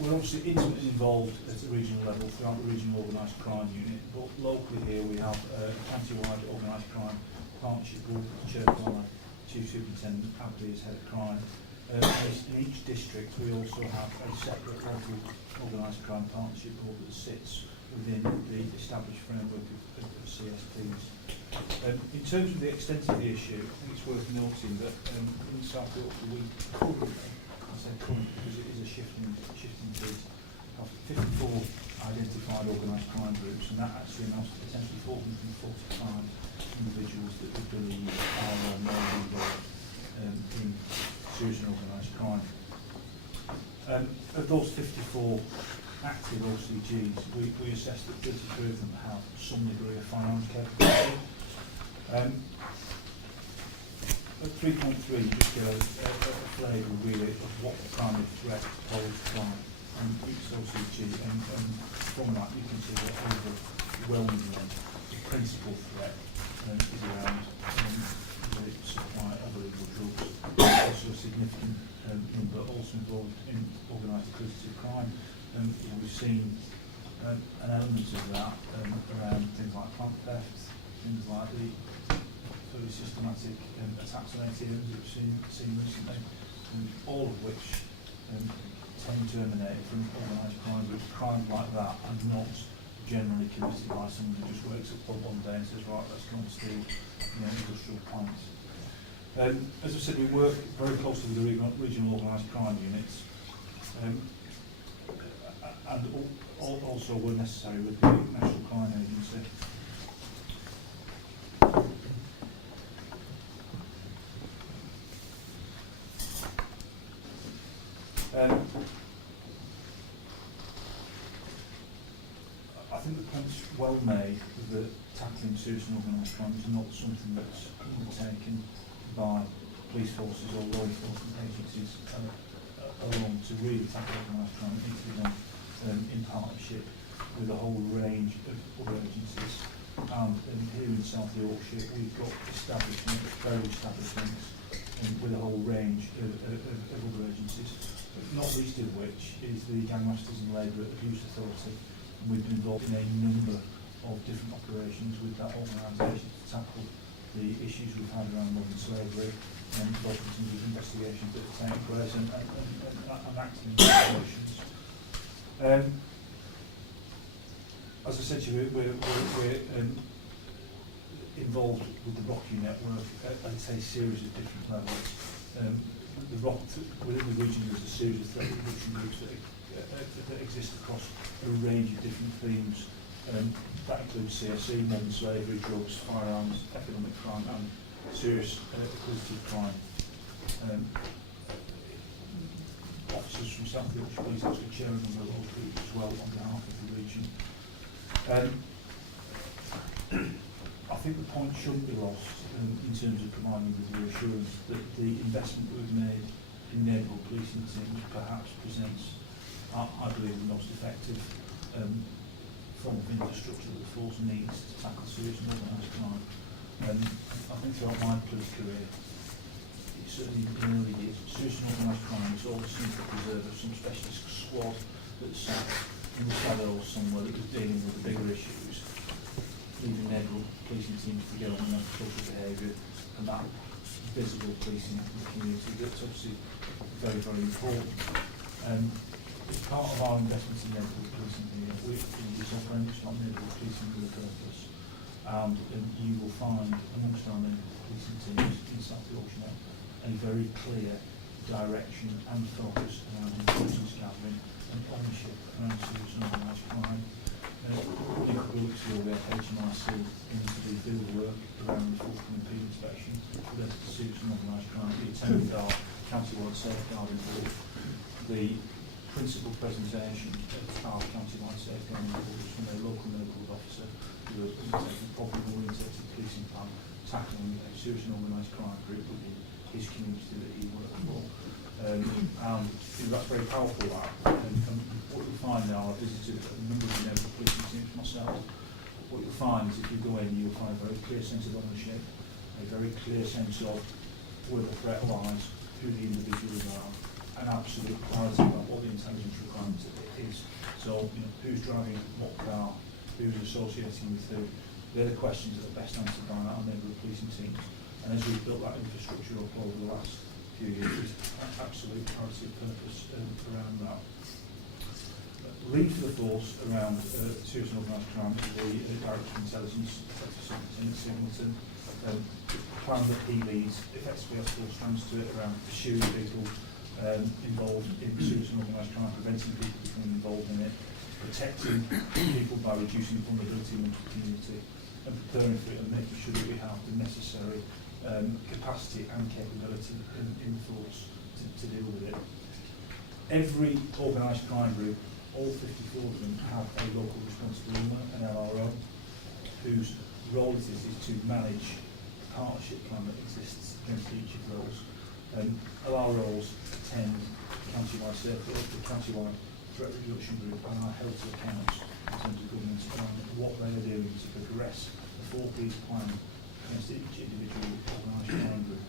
We're obviously intimately involved at the regional level throughout the regional organised crime unit, but locally here we have a county-wide organised crime partnership group chaired by Chief Superintendent Abbey as head of crime. In each district we also have a separate local organised crime partnership board that sits within the established framework of CSPs. In terms of the extent of the issue, I think it's worth noting that in South Yorkshire we currently, I say currently because it is a shifting piece, have 54 identified organised crime groups, and that actually amounts to potentially 445 individuals that we believe are more involved in serious and organised crime. Of those 54 active OCGs, we assess that 33 of them have some degree of firearms capability. At 3.3, just get a flavour really of what the primary threat posed by each OCG, and from that you can see that overwhelmingly the principal threat is around the supply of illegal drugs. Also a significant number also involved in organised activity of crime. We've seen an element of that around things like plant theft, things like the fairly systematic attacks on ATMs that we've seen recently, all of which tend to emanate from organised crime groups. Crimes like that are not generally committed by someone who just wakes up one day and says, right, let's go and steal industrial plants. As I said, we work very closely with the regional organised crime units, and also where necessary with the National Crime Agency. I think the point's well made that tackling serious and organised crime is not something that's undertaken by police forces or law enforcement agencies alone. To really tackle organised crime, it needs to be done in partnership with a whole range of other agencies. And here in South Yorkshire, we've got very established links with a whole range of other agencies, not least of which is the Gangmasters and Labour Abuse Authority. And we've been involved in a number of different operations with that organisation to tackle the issues we've had around modern slavery, and both in terms of investigations that are taking place and active investigations. As I said to you, we're involved with the Rocky network at a series of different levels. Within the region there's a series of threat reduction groups that exist across a range of different themes. That includes CSE, modern slavery, drugs, firearms, economic crime and serious acquisitive crime. Officers from South Yorkshire Police actually chair a number of those groups as well on behalf of the region. I think the point shouldn't be lost in terms of providing with reassurance that the investment we've made in neighbourhood policing teams perhaps presents, I believe, the most effective form of infrastructure that the force needs to tackle serious and organised crime. I think throughout my police career, certainly in early years, serious and organised crime was always seemed to preserve some specialist squad that sat in the shadows somewhere that was dealing with the bigger issues, leaving neighbourhood policing teams to get on with social behaviour and that visible policing in the community. That's obviously very, very important. As part of our investments in neighbourhood policing here, we use our very much like neighbourhood policing with a purpose. And you will find amongst our neighbourhood policing teams in South Yorkshire a very clear direction and focus around intelligence gathering and ownership around serious and organised crime. In a couple of weeks ago, we had HMRC into the field work around the forthcoming PID inspection related to serious and organised crime. We attended our county-wide safeguarding board. The principal presentation at our county-wide safeguarding board was from a local neighbourhood officer who was undertaking probably the integrated policing plan, tackling a serious and organised crime group within his community that he worked for. And that's very powerful, that. And what you'll find now, I've visited a number of the neighbourhood policing teams myself, what you'll find is if you go in, you'll find a very clear sense of ownership, a very clear sense of where the threat lies, who the individuals are, and absolute clarity about what the intelligence requirements of it is. So, who's driving what car, who's associating with who. They're the questions that are best answered by our neighbourhood policing teams. And as we've built that infrastructure up over the last few years, there's absolute clarity of purpose around that. Lead for the force around serious and organised crime is the Director of Intelligence, Superintendent Singleton. The plan that he leads effectively has four strands to it around pursuing people involved in serious and organised crime, preventing people becoming involved in it, protecting people by reducing vulnerability in the community, and preparing for it and making sure that we have the necessary capacity and capability in force to deal with it. Every organised crime group, all 54 of them, have a local responsible owner, an LRO, whose role it is to manage the partnership plan that exists against each of those. LROs attend county-wide safeguarding, the county-wide threat reduction group, and are held to account in terms of governance around what they are doing to progress the 4Ps plan against each individual organised crime group.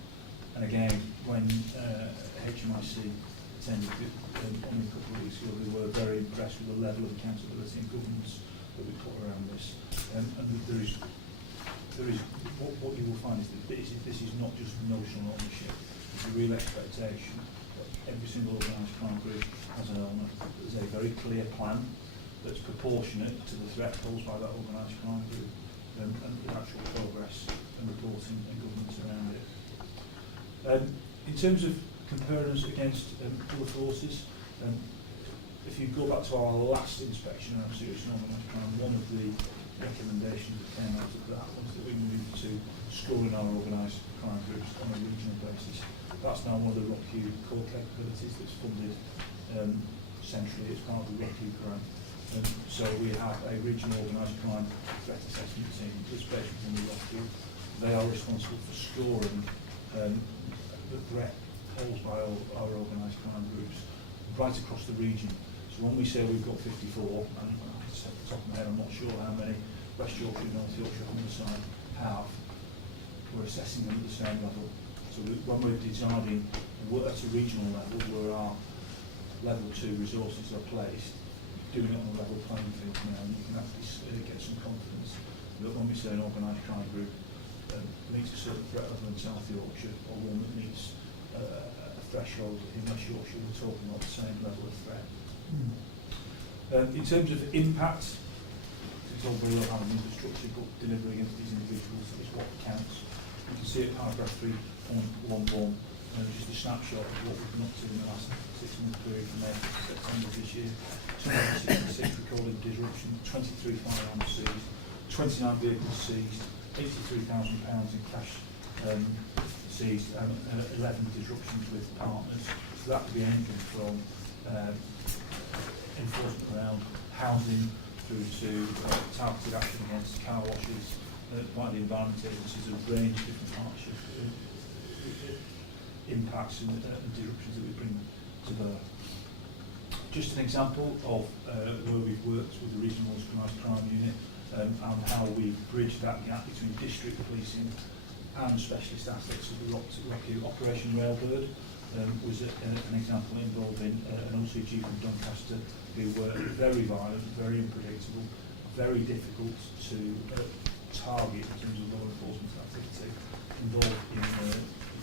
And again, when HMIC attended only a couple of weeks ago, they were very impressed with the level of accountability and governance that we put around this. And there is what you will find is that this is not just notional ownership. It's a real expectation that every single organised crime group has an owner. There's a very clear plan that's proportionate to the threat posed by that organised crime group and the actual progress and reporting and governance around it. In terms of comparing us against other forces, if you go back to our last inspection around serious and organised crime, one of the recommendations that came out of that was that we moved to scoring our organised crime groups on a regional basis. That's now one of the ROCU core capabilities that's funded centrally as part of the ROCU grant. So we have a regional organised crime threat assessment team that's based within the ROCU. They are responsible for scoring the threat posed by our organised crime groups right across the region. So when we say we've got 54, and off the top of my head I'm not sure how many West Yorkshire and North Yorkshire homicide have, we're assessing them at the same level. So when we're designing at a regional level where our level 2 resources are placed, doing it on a level playing field now, and you can actually get some confidence that when we say an organised crime group meets a certain threat level in South Yorkshire, or one that meets a threshold in West Yorkshire, we're talking about the same level of threat. In terms of impact, it's all very well having infrastructure, but delivering against these individuals is what counts. You can see at paragraph 3.11, just a snapshot of what we've been up to in the last 6-month period from May to September this year. 266 recorded disruption, 23 firearms seized, 29 vehicles seized, £83,000 in cash seized, and 11 disruptions with partners. So that could be anything from enforcement around housing through to targeted action against car washes, by the environment agencies, a range of different partnership impacts and disruptions that we bring to bear. Just an example of where we've worked with the Regional Organised Crime Unit and how we bridge that gap between district policing and specialist assets of the Rocky Operation Railbird was an example involving an OCG from Doncaster who were very violent, very unpredictable, very difficult to target in terms of law enforcement activity, involved in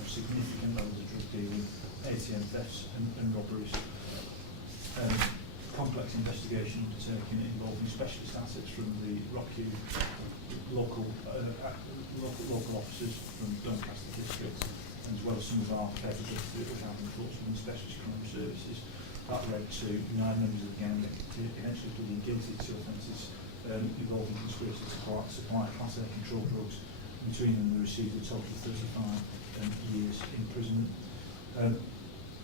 significant levels of drug dealing, ATM thefts and robberies. Complex investigation undertaken involving specialist assets from the Rocky local officers from Doncaster district, as well as some of our capabilities that we have enforcement and specialist crime services. That led to 9 members of the gang eventually pleading guilty to offences involving conspiracy to supply Class A control drugs. Between them, they received a total of 35 years imprisonment.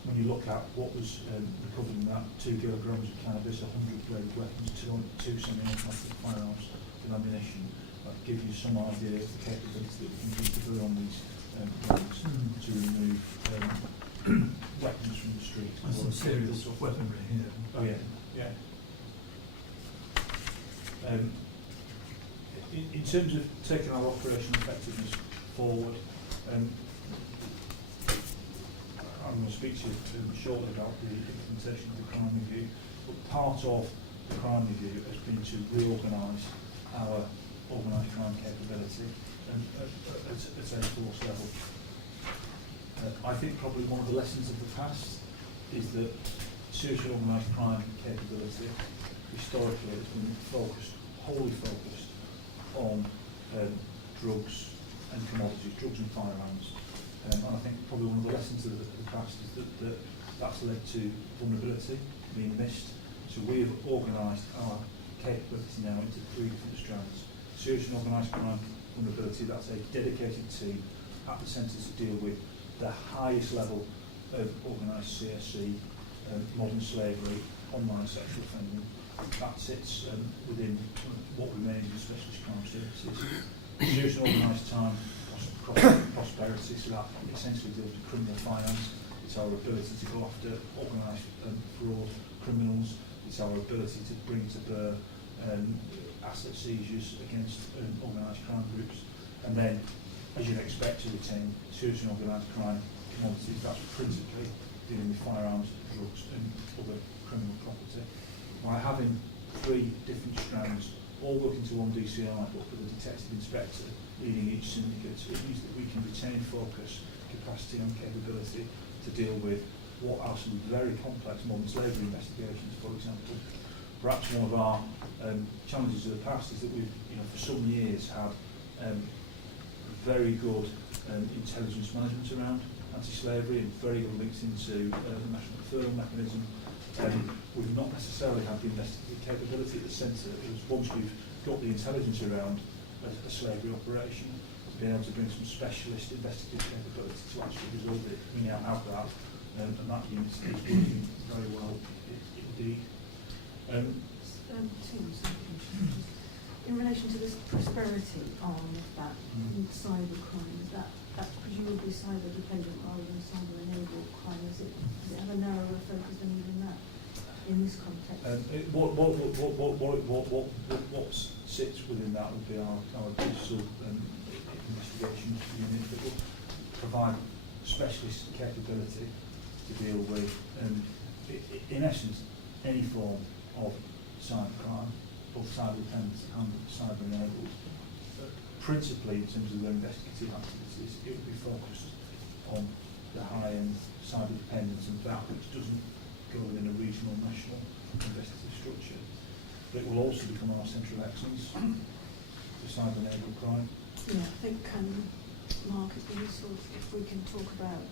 When you look at what was recovered in that, 2 kilograms of cannabis, 100 blade weapons, 2 semi-automatic firearms with ammunition, that gives you some idea of the capability that we can use to put on these guns to remove weapons from the street. There's some serious weaponry here. Oh yeah, yeah. In terms of taking our operational effectiveness forward, I'm going to speak to you shortly about the implementation of the crime review, but part of the crime review has been to reorganise our organised crime capability at a force level. I think probably one of the lessons of the past is that serious organised crime capability historically has been wholly focused on drugs and commodities, drugs and firearms. And I think probably one of the lessons of the past is that that's led to vulnerability being missed. So we have organised our capability now into 3 different strands. Serious and organised crime vulnerability, that's a dedicated team at the centre to deal with the highest level of organised CSC, modern slavery, online sexual offending. That sits within what remains of specialist crime services. Serious and organised time prosperity, so that essentially deals with criminal finance. It's our ability to go after organised fraud criminals. It's our ability to bring to bear asset seizures against organised crime groups. And then, as you'd expect to retain serious and organised crime commodities, that's principally dealing with firearms, drugs and other criminal property. By having 3 different strands, all working to one DCI, but with a detective inspector leading each syndicate, it means that we can retain focus, capacity and capability to deal with what are some very complex modern slavery investigations, for example. Perhaps one of our challenges of the past is that we've, for some years had very good intelligence management around anti-slavery and very good links into the national referral mechanism. We've not necessarily had the investigative capability at the centre. It was once we've got the intelligence around a slavery operation, being able to bring some specialist investigative capability to actually resolve it. We now have that, and that unit is working very well indeed. In relation to this prosperity arm of that cyber crime, is that presumably cyber dependent rather than cyber enabled crime? Does it have a narrower focus than even that in this context? What sits within that would be our digital investigation unit that will provide specialist capability to deal with, in essence, any form of cyber crime, both cyber dependent and cyber enabled. Principally, in terms of their investigative activities, it will be focused on the high-end cyber dependence and that which doesn't go within a regional, national investigative structure. But it will also become our centre of excellence for cyber-enabled crime. Yeah, I think, Mark, it'd be useful if we can talk about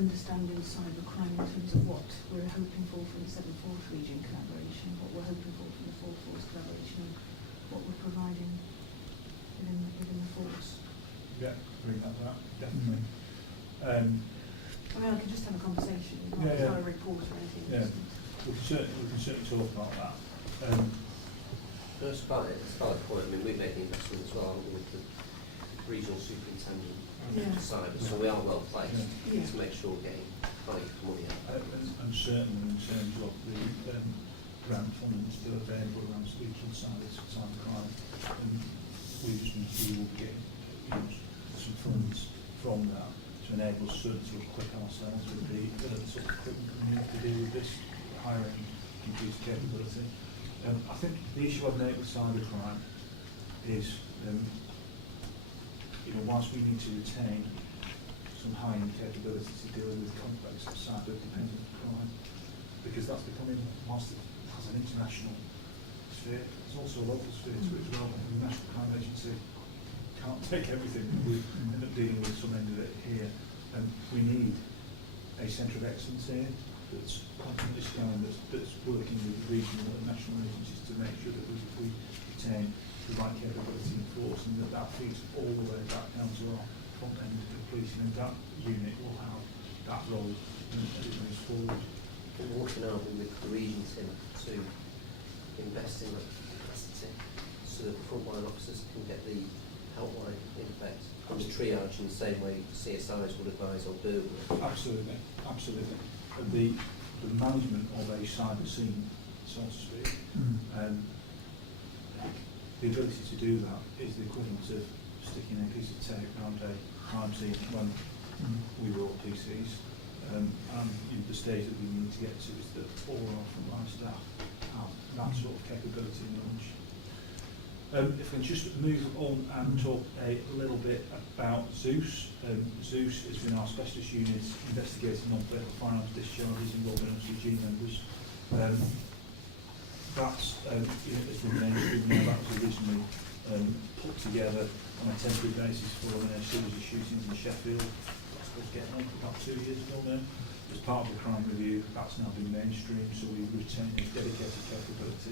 understanding cyber crime in terms of what we're hoping for from the 7th Force region collaboration, what we're hoping for from the 4th Force collaboration, and what we're providing within the force. Yeah, agree with that, definitely. I mean, I could just have a conversation, not a report or anything. Yeah, we can certainly talk about that. First, by the point, I mean, we made the investment as well with the regional superintendent cyber, so we are well placed to make sure we're getting value for money out. And certainly in terms of the grant funding still available around regional cyber crime, we will be getting some funds from that to enable us to equip ourselves with the sort of equipment we need to deal with this higher end increased capability. I think the issue I'd make with cybercrime is, whilst we need to retain some high-end capability to deal with complex cyber-dependent crime, because that's becoming, whilst it has an international sphere, there's also a local sphere to it as well. The National Crime Agency can't take everything. We end up dealing with some end of it here, and we need a centre of excellence here that's constantly scanning, that's working with regional and national agencies to make sure that we retain the right capability in force, and that feeds all the way back down to our front end of policing, and that unit will have that role as it moves forward. And working out with the region team to invest in that capacity so that frontline officers can get the helpline in effect and the triage in the same way CSIs would advise on burglary. Absolutely, absolutely. And the management of a cyber scene, so to speak, the ability to do that is the equivalent of sticking a piece of tape around a crime scene when we were all PCs. And the stage that we need to get to is that all our frontline staff have that sort of capability and knowledge. If we can just move on and talk a little bit about Zeus. Zeus has been our specialist unit investigating non-fatal firearms discharges involving MCG members. That's it's been mainstream now. That was originally put together on a temporary basis following a series of shootings in Sheffield. That's what's getting on for about 2 years ago now. As part of the crime review, that's now been mainstream, so we retain a dedicated capability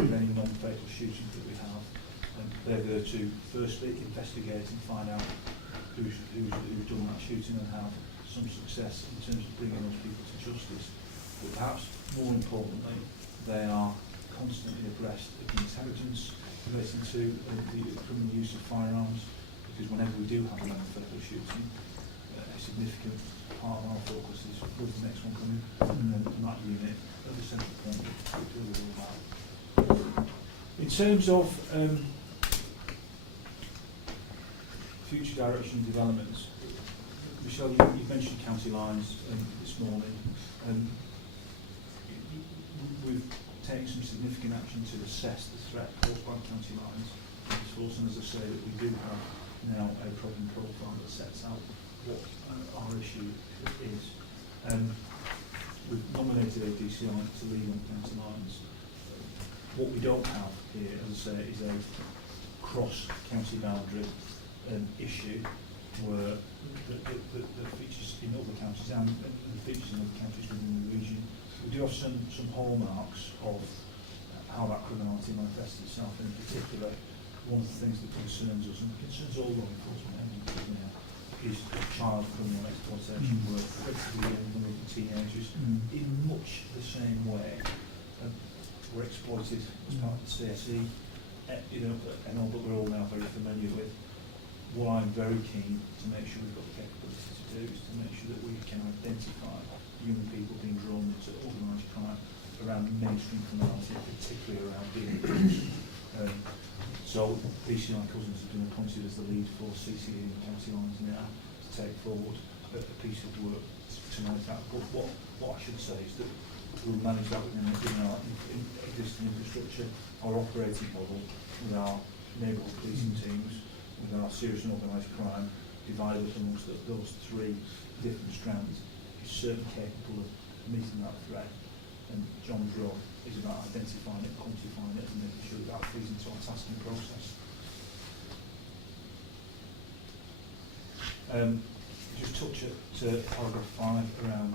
with any non-fatal shootings that we have. They're there to firstly investigate and find out who's done that shooting and have some success in terms of bringing those people to justice. But perhaps more importantly, they are constantly abreast of the intelligence relating to the criminal use of firearms, because whenever we do have a non-fatal shooting, a significant part of our focus is with the next one coming, and that unit at the central point to deal with all that. In terms of future direction and developments, Michelle, you mentioned county lines this morning. We've taken some significant action to assess the threat caused by county lines. And as I say, that we do have now a problem profile that sets out what our issue is. We've nominated a DCI to lead on county lines. What we don't have here, as I say, is a cross-county boundary issue where the features in other counties and the features in other counties within the region. We do have some hallmarks of how that criminality manifests itself. In particular, one of the things that concerns us, and concerns all law enforcement agencies now, is child criminal exploitation, where effectively young women and teenagers, in much the same way, were exploited as part of the CSE, and all that we're all now very familiar with. What I'm very keen to make sure we've got the capability to do is to make sure that we can identify young people being drawn into organised crime around mainstream criminality, particularly around being so PCI Cousins have been appointed as the lead for CCE and county lines now to take forward a piece of work to manage that. But what I should say is that we'll manage that within our existing infrastructure, our operating model, with our neighbourhood policing teams, with our serious and organised crime, divided amongst those three different strands, is certainly capable of meeting that threat. And John's role is about identifying it, quantifying it, and making sure that feeds into our tasking process. Just touch at paragraph 5 around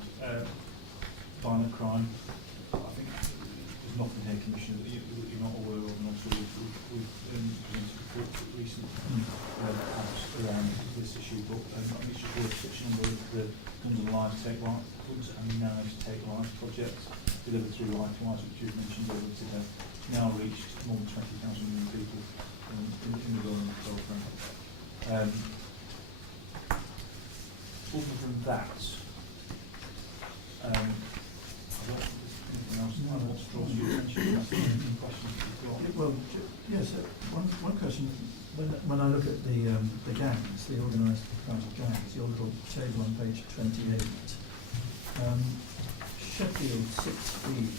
violent crime. I think there's nothing here, Commissioner, that you're not aware of, and also we've presented reports recently around this issue, but it's just worth touching on the Guns and Lives Take Life, Guns and Knives Take Life project, delivered through LifeWise, which you've mentioned earlier today. It's now reached more than 20,000 young people in the government programme. Other than that, I don't think there's anything else I want to draw to your attention. Any questions you've got? Well, yes, one question. when I look at the gangs, the organised crime gangs, your little table on page 28, Sheffield 16,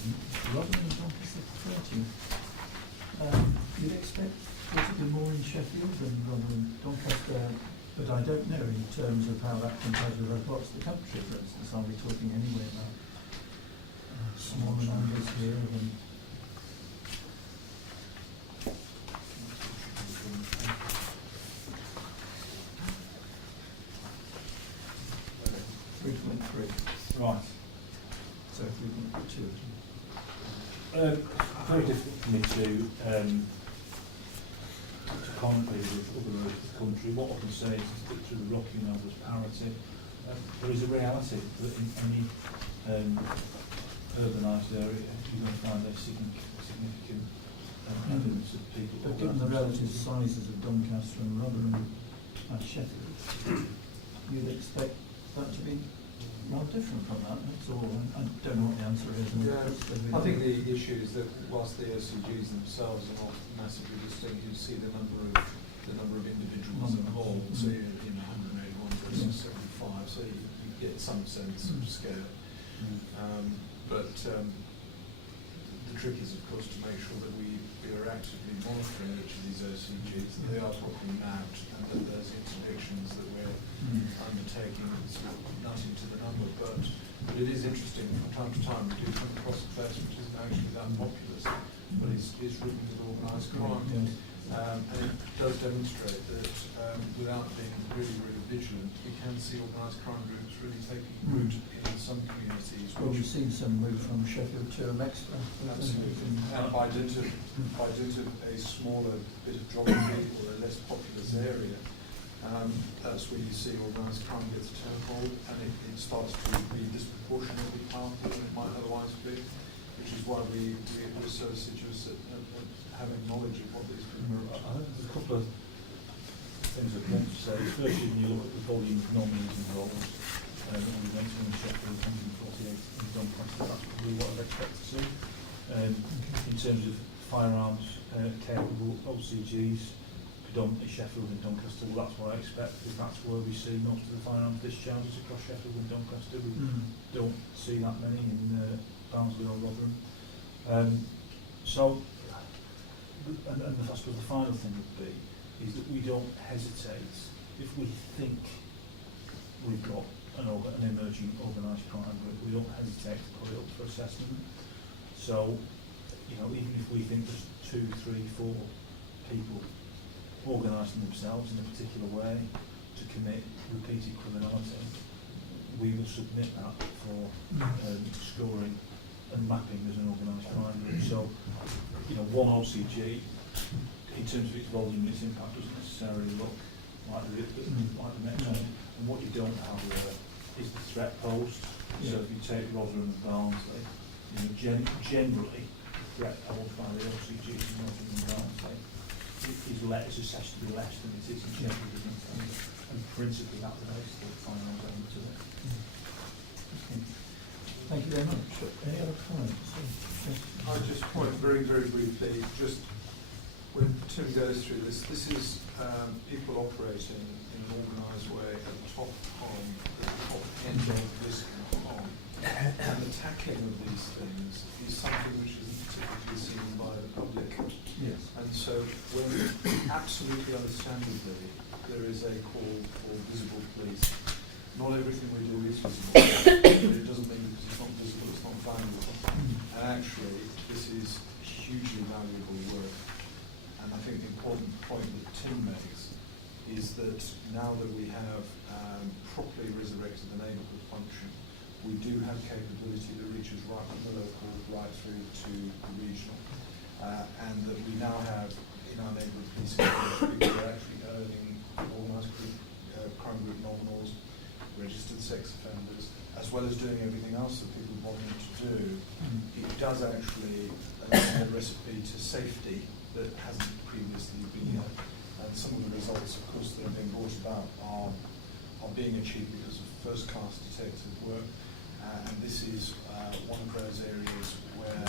Rotherham and Doncaster 30. You'd expect there to be more in Sheffield than Rotherham and Doncaster, but I don't know in terms of how that compares with other parts of the country, for instance. Are we talking anyway about smaller numbers here than... Right. So 3.2. Very difficult for me to comment really with other areas of the country. What I can say is to stick to the Rocky and others parity. There is a reality that in any urbanised area you're going to find a significant evidence of people. But given the relative sizes of Doncaster and Rotherham and Sheffield, you'd expect that to be more different from that, that's all. I don't know what the answer is. I think the issue is that whilst the OCGs themselves are not massively distinct, you see the number of individuals involved. So you're 181 versus 75. So you get some sense of scale. But the trick is, of course, to make sure that we are actively monitoring each of these OCGs, that they are properly mapped, and that there's interdictions that we're undertaking. It's nothing to the number, but it is interesting from time to time we do come across a place which isn't actually that populous, but it's written with organised crime. And it does demonstrate that without being really, really vigilant, we can see organised crime groups really taking root in some communities. Well, we've seen some move from Sheffield to Mexico. Absolutely. And by dint of a smaller bit of geography or a less populous area, that's where you see organised crime gets a toehold, and it starts to be disproportionately powerful than it might otherwise be, which is why we're so assiduous at having knowledge of what these people are. I think there's a couple of things I want to say. Firstly, when you look at the volume of nominees involved, we mentioned in Sheffield 148 in Doncaster, that's probably what I'd expect to see. In terms of firearms capable OCGs, predominantly Sheffield and Doncaster, well, that's what I expect, because that's where we see most of the firearms discharges across Sheffield and Doncaster. We don't see that many in Barnsley or Rotherham. And I suppose the final thing would be is that we don't hesitate if we think we've got an emerging organised crime group. We don't hesitate to put it up for assessment. So, even if we think there's 2, 3, 4 people organising themselves in a particular way to commit repeated criminality, we will submit that for scoring and mapping as an organised crime group. So, one OCG, in terms of its volume and its impact, doesn't necessarily look like the next one. And what you don't have there is the threat posed. So if you take Rotherham and Barnsley, generally the threat posed by the OCG in Rotherham and Barnsley is assessed to be less than it is in Sheffield, isn't it? And principally that relates to the final element to it. Thank you very much. Any other comments? I'll just point very, very briefly, just when Tim goes through this is people operating in an organised way at the top end of risk and harm. And the tackling of these things is something which isn't typically seen by the public. Yes. And so when absolutely understandably there is a call for visible police, not everything we do is visible. But it doesn't mean because it's not visible, it's not valuable. And actually, this is hugely valuable work. And I think the important point that Tim makes is that now that we have properly resurrected the neighbourhood function, we do have capability that reaches right from the local right through to the regional. And that we now have in our neighbourhood policing people who are actually owning organised crime group nominals, registered sex offenders, as well as doing everything else that people want them to do. It does actually allow a recipe to safety that hasn't previously been. And some of the results, of course, that are being brought about are being achieved because of first-class detective work. And this is one of those areas where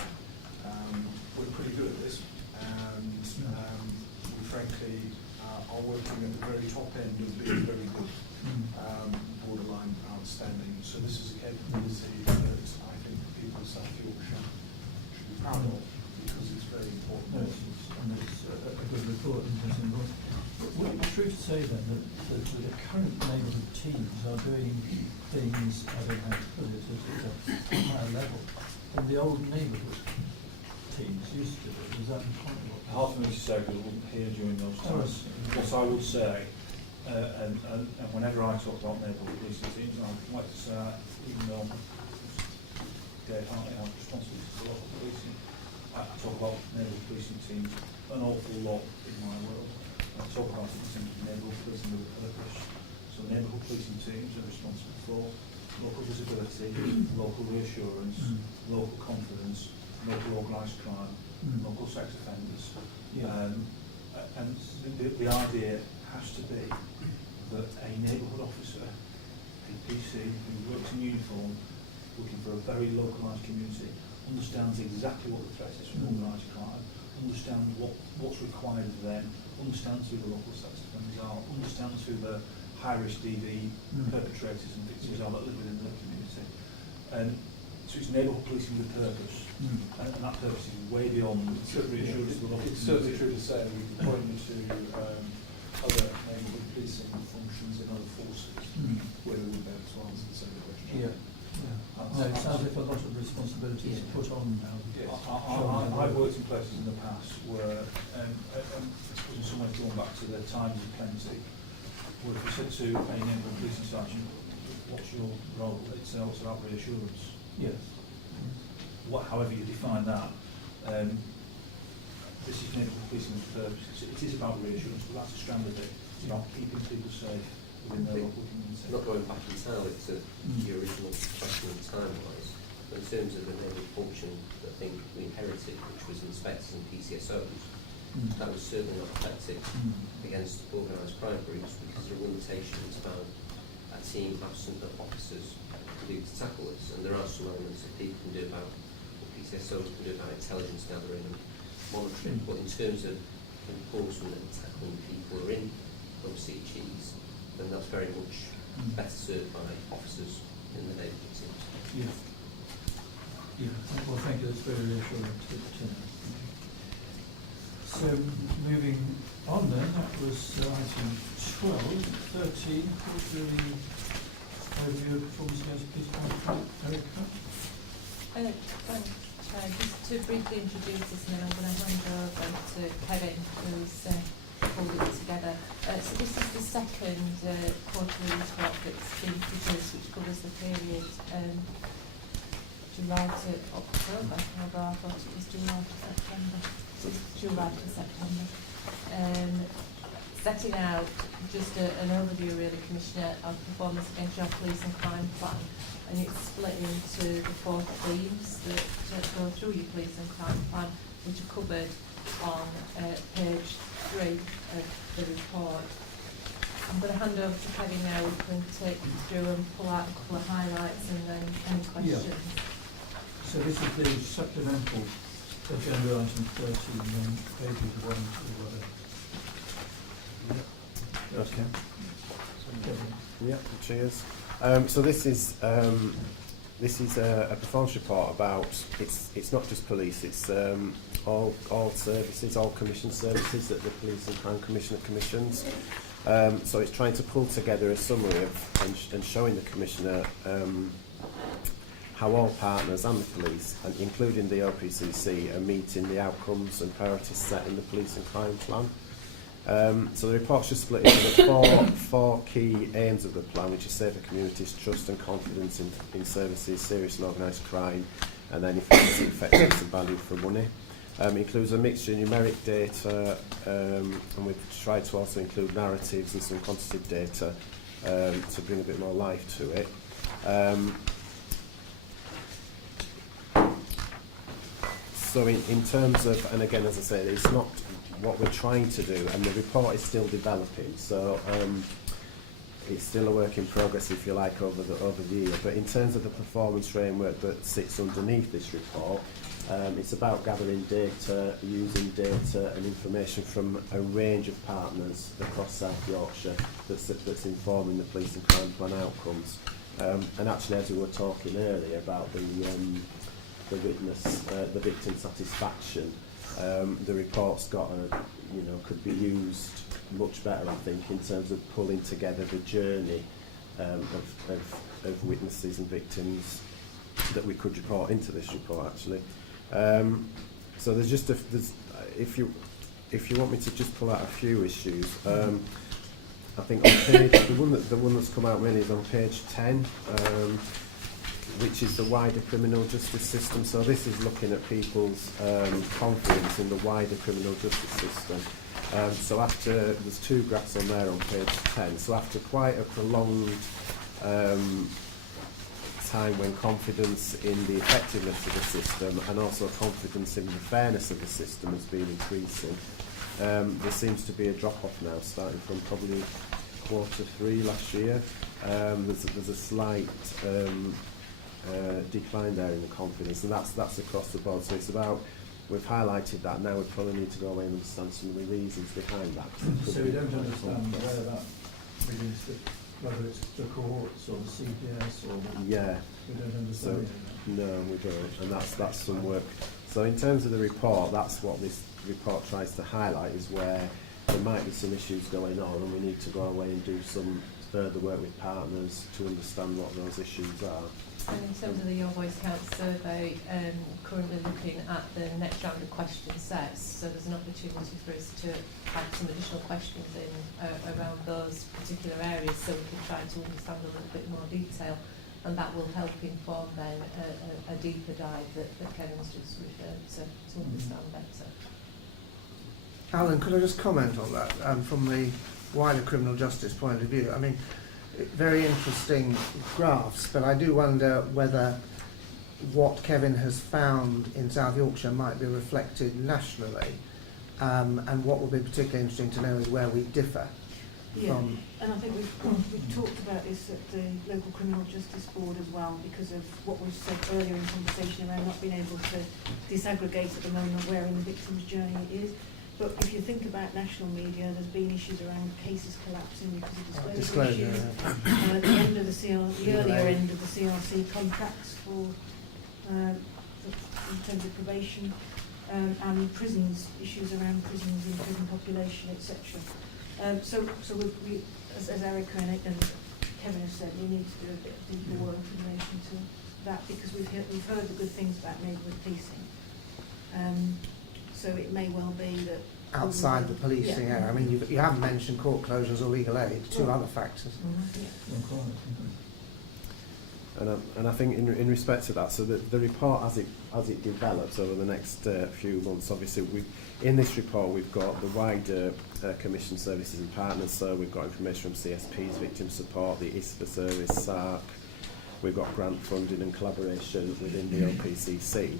we're pretty good at this. And we frankly are working the very top end of being very good, Mm. borderline outstanding. So this is a capability that I think people of South Yorkshire should be proud of, because it's very important. No, and it's a good report, interesting report. Would it be true to say then that the current neighbourhood teams are doing things, I don't know how to put it, at a higher level than the old neighbourhood teams used to do? Is that quite what? Hard for me to say because I wasn't here during those Oh, times. What I would say, and whenever I talk about neighbourhood policing teams, I'd like to say, even though Dave Hartley has responsibility for local policing, I talk about neighbourhood policing teams an awful lot in my world. I talk about it in terms of neighbourhood policing with a purpose. So neighbourhood policing teams are responsible for local visibility, local reassurance, local confidence, local organised crime, local sex offenders. Yeah. And the idea has to be that a neighbourhood officer, a PC, who works in uniform, looking for a very localised community, understands exactly what the threat is from organised crime, understands what's required of them, understands who the local sex offenders are, understands who the high-risk DV perpetrators and victims are that live within the community. So it's neighbourhood policing with purpose, and that purpose is way beyond reassurance of the local It's certainly community. true to say we can point you to other neighbourhood policing functions in other forces where they would be able to answer the same question. Yeah. No, it sounds like a lot of responsibility is put on now. I've worked in places in the past where, I suppose in some ways going back to the times of plenty, where if you said to a neighbourhood policing sergeant, what's your role? It's about reassurance. Yes. However you define that, this is neighbourhood policing with purpose. It is about reassurance, but that's a strand of it. It's about keeping people safe within their local community. Not going back entirely to your original question of time-wise, but in terms of the neighbourhood function, I think we inherited, which was inspectors and PCSOs, that was certainly not effective against organised crime groups because there are limitations about a team absent of officers to do to tackle this, and there are some elements that people can do about what PCSOs can do about intelligence gathering and monitoring, but in terms of enforcement and tackling people who are in those CGs, then that's very much better served by officers in the neighbourhood teams. Yeah. Yeah. Well, thank you. That's very reassuring to know. So, moving on then, that was item 12. 13, quarterly overview of performance against police crime. Erica? Thanks. Just to briefly introduce this, and then I'm going to hand over to Kevin, who's pulled it together. So this is the second quarterly report that's been produced, which covers the period July to October, although I thought it was July to September. So it's July to September. Setting out just an overview, really, Commissioner, of performance against your police and crime plan, and it's split into the 4 themes that go through your police and crime plan, which are covered on page 3 of the report. I'm going to hand over to Kevin now, who can take you through and pull out a couple of highlights and then any questions. Yeah. So this is the supplemental agenda item 13, then pages 1 to whatever. Okay. Kevin. Yeah. Cheers. So this is a performance report about it's not just police. It's all services, all commissioned services that the Police and Crime Commissioner commissions. So it's trying to pull together a summary of and showing the Commissioner how all partners and the police, and including the OPCC, are meeting the outcomes and priorities set in the police and crime plan. So the report's just split into four key aims of the plan, which is safer communities, trust and confidence in services, serious and organised crime, and then efficiency, effectiveness and value for money. Includes a mixture of numeric data, and we've tried to also include narratives and some quantitative data to bring a bit more life to it. So in terms of, and again, as I said, it's not what we're trying to do, and the report is still developing. So it's still a work in progress, if you like, over the year. But in terms of the performance framework that sits underneath this report, it's about gathering data, using data and information from a range of partners across South Yorkshire that's informing the police and crime plan outcomes. And actually, as we were talking earlier about the victim satisfaction, the report's got could be used much better, I think, in terms of pulling together the journey of witnesses and victims that we could report into this report, actually. So there's just if you want me to just pull out a few issues, I think on page the one that's come out really is on page 10, which is the wider criminal justice system. So this is looking at people's confidence in the wider criminal justice system. So after, there's two graphs on there on page 10, so after quite a prolonged time when confidence in the effectiveness of the system and also confidence in the fairness of the system has been increasing, there seems to be a drop-off now, starting from probably Q3 last year. There's a slight decline there in the confidence, and that's across the board. So it's about, we've highlighted that, now we probably need to go away and understand some of the reasons behind that. So we don't understand where that begins to, whether it's the cohorts or the CPS or the, yeah. We don't understand. So, no, we don't, and that's some work. So in terms of the report, that's what this report tries to highlight, is where there might be some issues going on and we need to go away and do some further work with partners to understand what those issues are. And in terms of the Your Voice Counts survey, currently looking at the next round of question sets, so there's an opportunity for us to add some additional questions in around those particular areas, so we can try to understand a little bit more detail, and that will help inform then a deeper dive that Kevin's just referred to understand better. Alan, could I just comment on that from the wider criminal justice point of view? I mean, very interesting graphs, but I do wonder whether what Kevin has found in South Yorkshire might be reflected nationally, and what would be particularly interesting to know is where we differ. Yeah, and I think we've talked about this at the local criminal justice board as well, because of what was said earlier in conversation around not being able to disaggregate at the moment where in the victim's journey it is. But if you think about national media, there's been issues around cases collapsing because of disclosure issues. At the end of the earlier end of the CRC contracts for in terms of probation, and prisons, issues around prisons in prison population, etc. So we as Erica and Kevin have said, we need to do a bit of deeper work in relation to that, because we've heard the good things about neighbourhood policing. So it may well be that outside the policing area. I mean, you haven't mentioned court closures or legal aid, two other factors. And I think in respect to that, so the report as it develops over the next few months, obviously in this report we've got the wider commission services and partners. So we've got information from CSPs, victim support, the ISPA service, SARC. We've got grant funding and collaboration within the OPCC.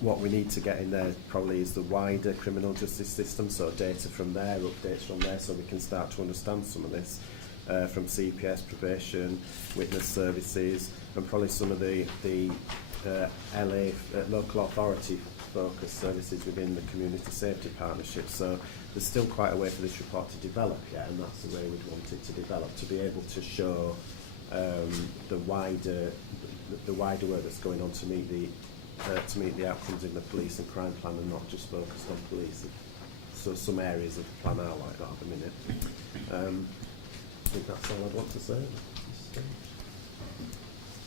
What we need to get in there probably is the wider criminal justice system, so data from there, updates from there, so we can start to understand some of this from CPS, probation, witness services, and probably some of the LA local authority focused services within the community safety partnership. So there's still quite a way for this report to develop yet, and that's the way we'd want it to develop, to be able to show the wider work that's going on to meet the outcomes in the police and crime plan, and not just focused on police. So some areas of the plan are like that at the minute. I think that's all I'd want to say.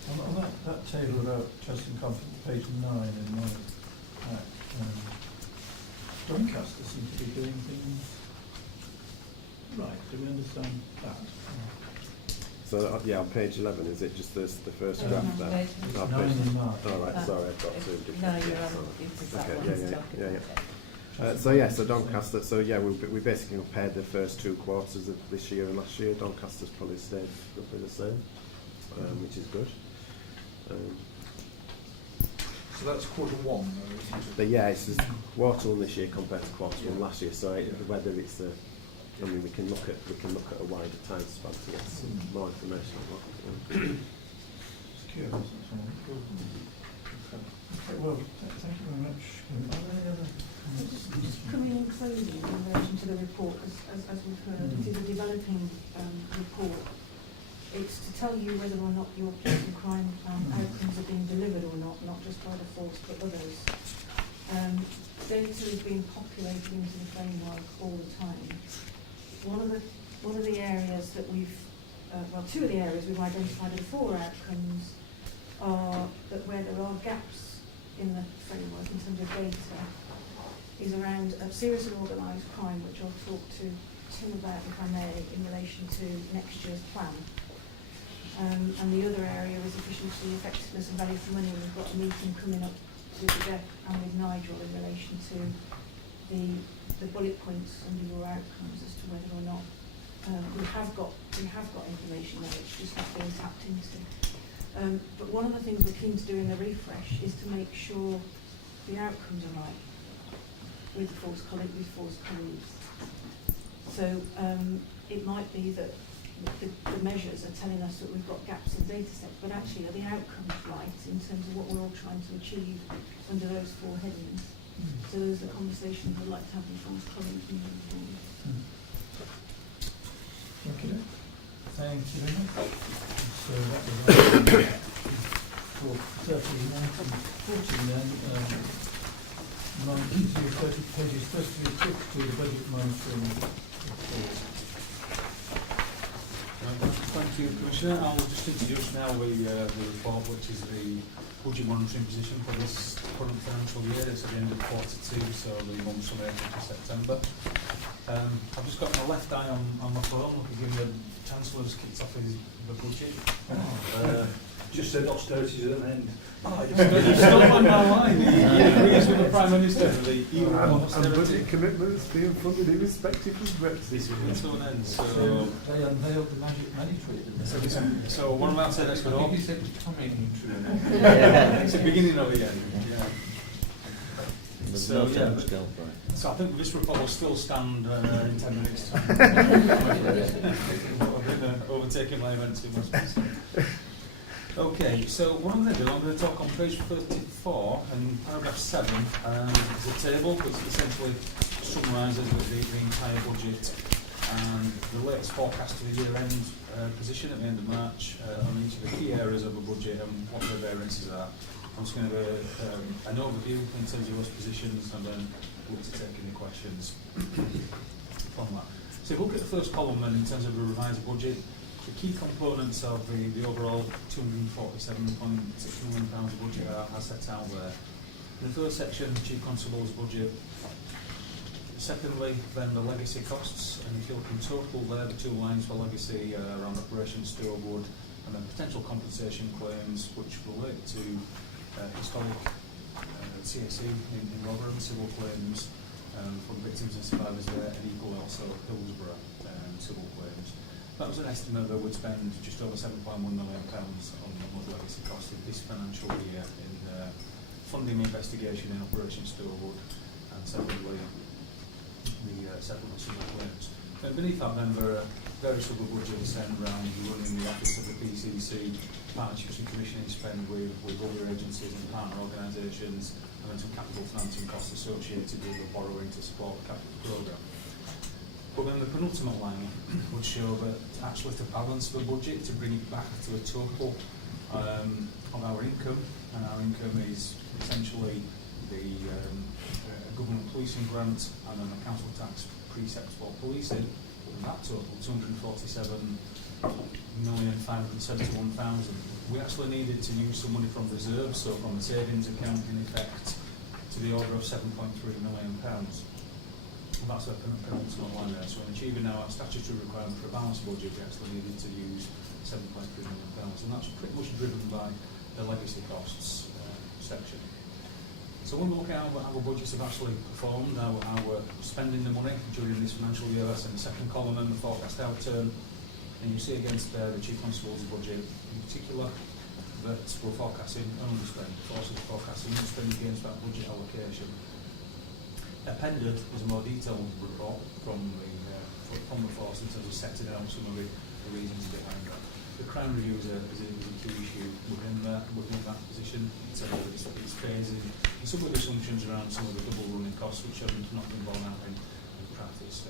On that table about trust and confidence, page 9 in my pack, Doncaster seem to be doing things right. Do we understand that? So yeah, on page 11, is it just the first draft there? Page 9 in March. All right, sorry, I've got two different. No, you're on. Okay, yeah. So Doncaster. So yeah, we basically compared the first 2 quarters of this year and last year. Doncaster's probably stayed roughly the same, which is good. So that's quarter 1, though, isn't it? But yeah, it's just quarter 1 this year compared to quarter 1 last year. So whether it's the I mean, we can look at a wider time span to get some more information on that. Secure, that's all. Okay, well, thank you very much. Are there any other Just coming in closing in relation to the report, as we've heard, it is a developing report. It's to tell you whether or not your police and crime outcomes are being delivered or not just by the force but others. Data is being populated into the framework all the time. One of the areas that we've, two of the areas we've identified as 4 outcomes are that where there are gaps in the framework in terms of data is around serious and organised crime, which I'll talk to Tim about, if I may, in relation to next year's plan. And the other area is efficiency, effectiveness and value for money. We've got a meeting coming up with the DEC and with Nigel in relation to the bullet points under your outcomes as to whether or not we have got information there, it's just not being tapped into. But one of the things we're keen to do in the refresh is to make sure the outcomes are right with force colleagues. So it might be that the measures are telling us that we've got gaps in data sets, but actually are the outcomes right in terms of what we're all trying to achieve under those 4 headings? So those are the conversations I'd like to have with force colleagues moving forward. Okay. Thank you very much. So that was for 30, 19, 14 then. 19 to 30 pages, 33 to the budget monitoring report. Thank you, Commissioner. I'll just introduce now the report, which is the budget monitoring position for this current financial year. It's at the end of Q2, so the months from April to September. I've just got my left eye on my phone, looking at the Chancellor's kicked off the budget. Just said austerity's at an end. You've stolen my line. He agrees with the Prime Minister for the EU austerity. And budget commitments being funded irrespective of Brexit. This is to an end. So they unveiled the magic money tree, didn't they? So what I'm about to say next I door. think you said coming true. It's the beginning of the end. Yeah. So, yeah, so I think this report will still stand in 10 minutes' time. I've been overtaking my events in my Okay, so what I'm going to do, I'm going to talk on page 34 and paragraph 7. There's a table which essentially summarises the entire budget and the latest forecast to the year-end position at the end of March on each of the key areas of the budget and what the variances are. I'm just going to do an overview in terms of those positions and then look to take any questions from that. So if we look at the first column then in terms of the revised budget, the key components of the overall £247.6 million budget are set out there. In the first section, Chief Constable's budget. Secondly, then the legacy costs, and if you look in total there, the 2 lines for legacy are on Operation Storewood, and then potential compensation claims which relate to historic CSE in Rotherham, civil claims from victims and survivors there, and equally also Hillsborough civil claims. That was an estimate that would spend just over £7.1 million on those legacy costs in this financial year in funding the investigation in Operation Storewood and secondly the settlement of claims. And beneath that then there are various other budgets then around running the office of the PCC, partnerships and commissioning spend with other agencies and partner organisations, and then some capital financing costs associated with the borrowing to support the capital programme. But then the penultimate line would show that actually to balance the budget, to bring it back to a total of our income, and our income is essentially the government policing grant and then the council tax precepts for policing, and that total £247,571,000. We actually needed to use some money from reserves, so from the savings account in effect, to the order of £7.3 million. That's a penultimate line there. So in achieving our statutory requirement for a balanced budget, we actually needed to use £7.3 million, and that's pretty much driven by the legacy costs section. So when we look at how our budgets have actually performed, how we're spending the money during this financial year, that's in the second column and the forecast outturn, and you see against there the Chief Constable's budget in particular that we're forecasting underspend, forces forecasting underspend against that budget allocation. Appended is a more detailed report from from the force in terms of setting out some of the reasons behind that. The crime review is a key issue within that position. It's phasing and some of the assumptions around some of the double running costs which have not been borne out in practice.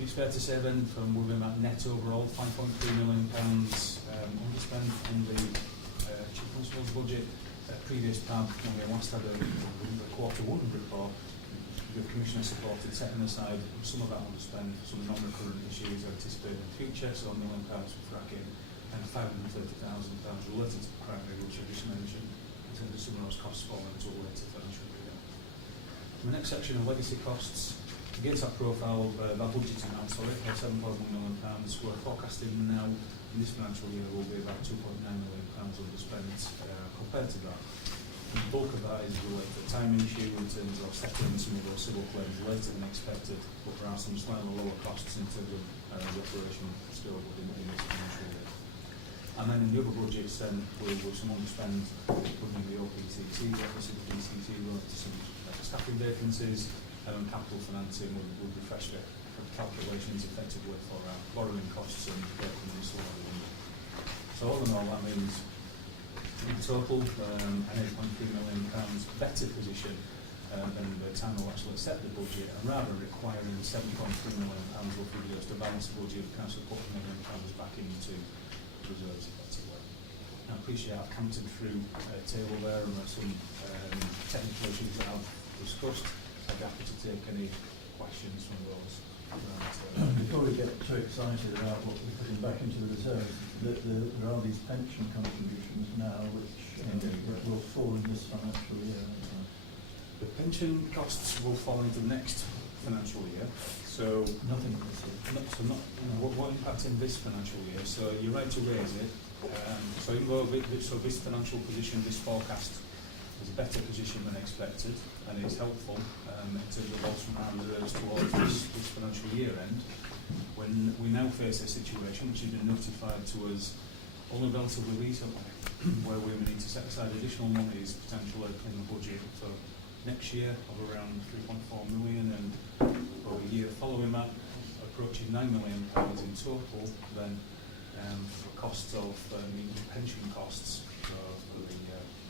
It's fair to say then from within that net overall £5.3 million underspend on the Chief Constable's budget. Previous PAB, when we last had a quarter one report, the Commissioner supported setting aside some of that underspend for some non-recurrent issues anticipated in the future, so £1 million for fracking and £530,000 related to the crime review, which I just mentioned, in terms of some of those costs falling into a later financial year. The next section of legacy costs, against that profile, that budget amount, of £7.1 million, we're forecasting now in this financial year will be about £2.9 million underspent compared to that. The bulk of that is related to the timing issue in terms of settling some of those civil claims later than expected, but there are some slightly lower costs in terms of the operation still within this financial year. And then in the other budgets then with some underspend within the OPTT, the Office of the DCT related to some staffing vacancies and capital financing will refresh the calculations effectively for borrowing costs and working this sort of thing. So all in all that means in total, an £8.3 million better position than the time we'll actually set the budget, and rather requiring £7.3 million worth of years to balance the budget, kind of put £1 million back into reserves effectively. I appreciate I've counted through a table there and there's some technical issues that I've discussed. I'd be happy to take any questions from those. Before we get too excited about what we're putting back into the reserve, there are these pension contributions now which will fall in this financial year. The pension costs will fall into the next financial year. So nothing this year. What impact in this financial year? So you're right to raise it. So this financial position, this forecast, is a better position than expected, and it's helpful in terms of what's from our reserves towards this financial year end. When we now face a situation which has been notified to us only relatively recently, where we need to set aside additional monies potentially in the budget for next year of around £3.4 million, and for a year following that approaching £9 million in total, then for costs of pension costs for the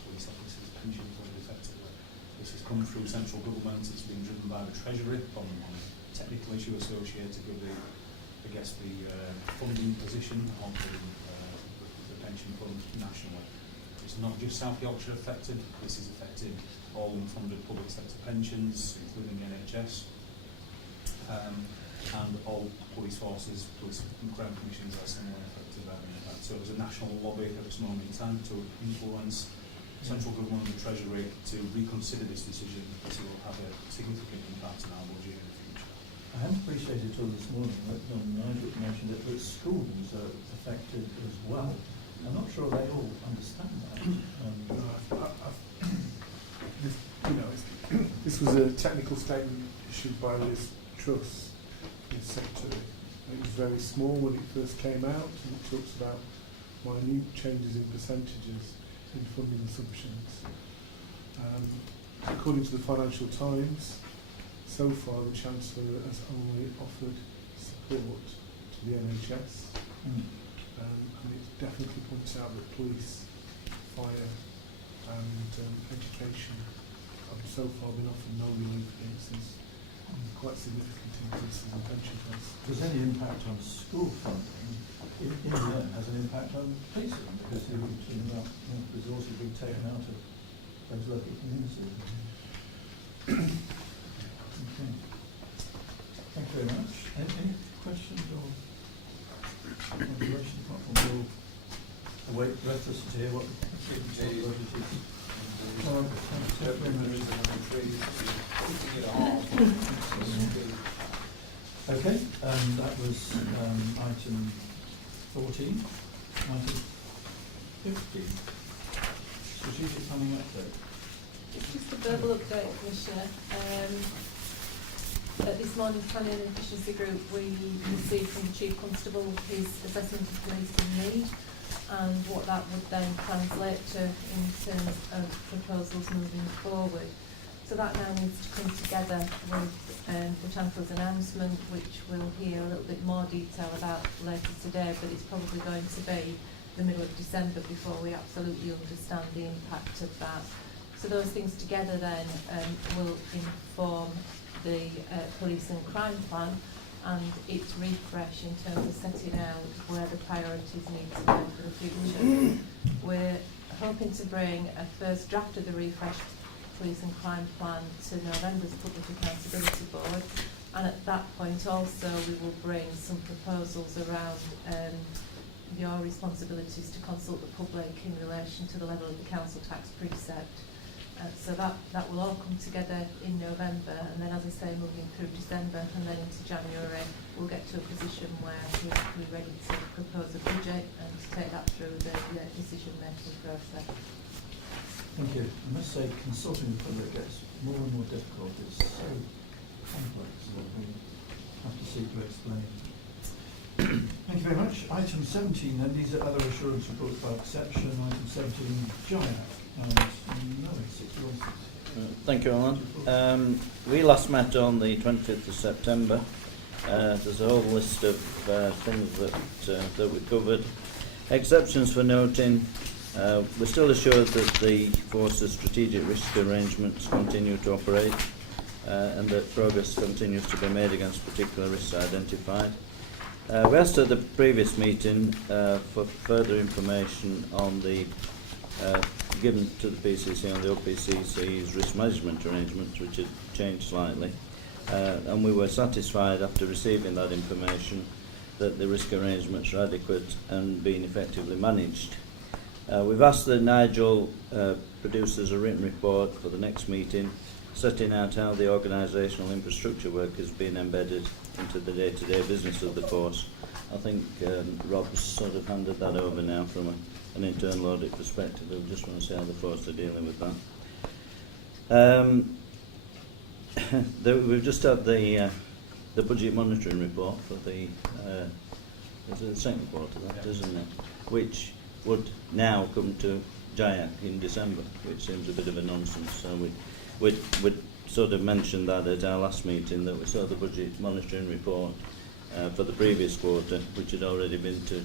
police officers' pension fund effectively. This has come through central government, it's been driven by the Treasury on a technical issue associated with the funding position of the pension fund nationally. It's not just South Yorkshire affected, this is affected all unfunded public sector pensions, including the NHS, and all police forces, police and crime commissions are similarly affected by that. So there's a national lobby at this moment in time to influence central government and the Treasury to reconsider this decision, because it will have a significant impact on our budget in the future. I hadn't appreciated till this morning that Nigel mentioned it, but schools are affected as well. I'm not sure they all understand that. This was a technical statement issued by Liz Truss, the Secretary. It was very small when it first came out, and it talks about minute changes in percentages in funding assumptions. According to the Financial Times, so far the Chancellor has only offered support to the NHS, and it definitely points out that police, fire and education have so far been offered no relief against this quite significant increases in pension costs. Does any impact on school funding in the end has an impact on policing, because the resources being taken out of those local communities? Okay. Thank you very much. Any questions or observations? We'll await breathless to hear what the budget is. Okay, that was item 14. Item 15. Strategic planning update. Just a verbal update, Commissioner. At this morning's Planning and Efficiency Group, we received from the Chief Constable his assessment of policing need and what that would then translate to in terms of proposals moving forward. So that now needs to come together with the Chancellor's announcement, which we'll hear a little bit more detail about later today, but it's probably going to be the middle of December before we absolutely understand the impact of that. So those things together then will inform the police and crime plan and its refresh in terms of setting out where the priorities need to go for the future. We're hoping to bring a first draft of the refresh police and crime plan to November's Public Accountability Board, and at that point also we will bring some proposals around your responsibilities to consult the public in relation to the level of the council tax precept. So that will all come together in November, and then, as I say, moving through December and then into January, we'll get to a position where we're ready to propose a budget and to take that through the decision-making process. Thank you. I must say, consulting the public gets more and more difficult. It's so complex that we have to seek to explain. Thank you very much. Item 17 then, these are other assurance reports by exception. Item 17, JIAC. Thank you, Alan. We last met on the 20th of September. There's a whole list of things that we covered. Exceptions for noting, we're still assured that the Force's strategic risk arrangements continue to operate and that progress continues to be made against particular risks identified. We asked at the previous meeting for further information on the given to the PCC on the OPCC's risk management arrangements, which had changed slightly, and we were satisfied after receiving that information that the risk arrangements are adequate and being effectively managed. We've asked that Nigel produces a written report for the next meeting, setting out how the organisational infrastructure work has been embedded into the day-to-day business of the force. I think Rob's sort of handed that over now from an internal audit perspective. We just want to see how the force are dealing with that. We've just had the budget monitoring report for the second quarter, that isn't it? Which would now come to JIAC in December, which seems a bit of a nonsense. So we'd sort of mentioned that at our last meeting, that we saw the budget monitoring report for the previous quarter, which had already been to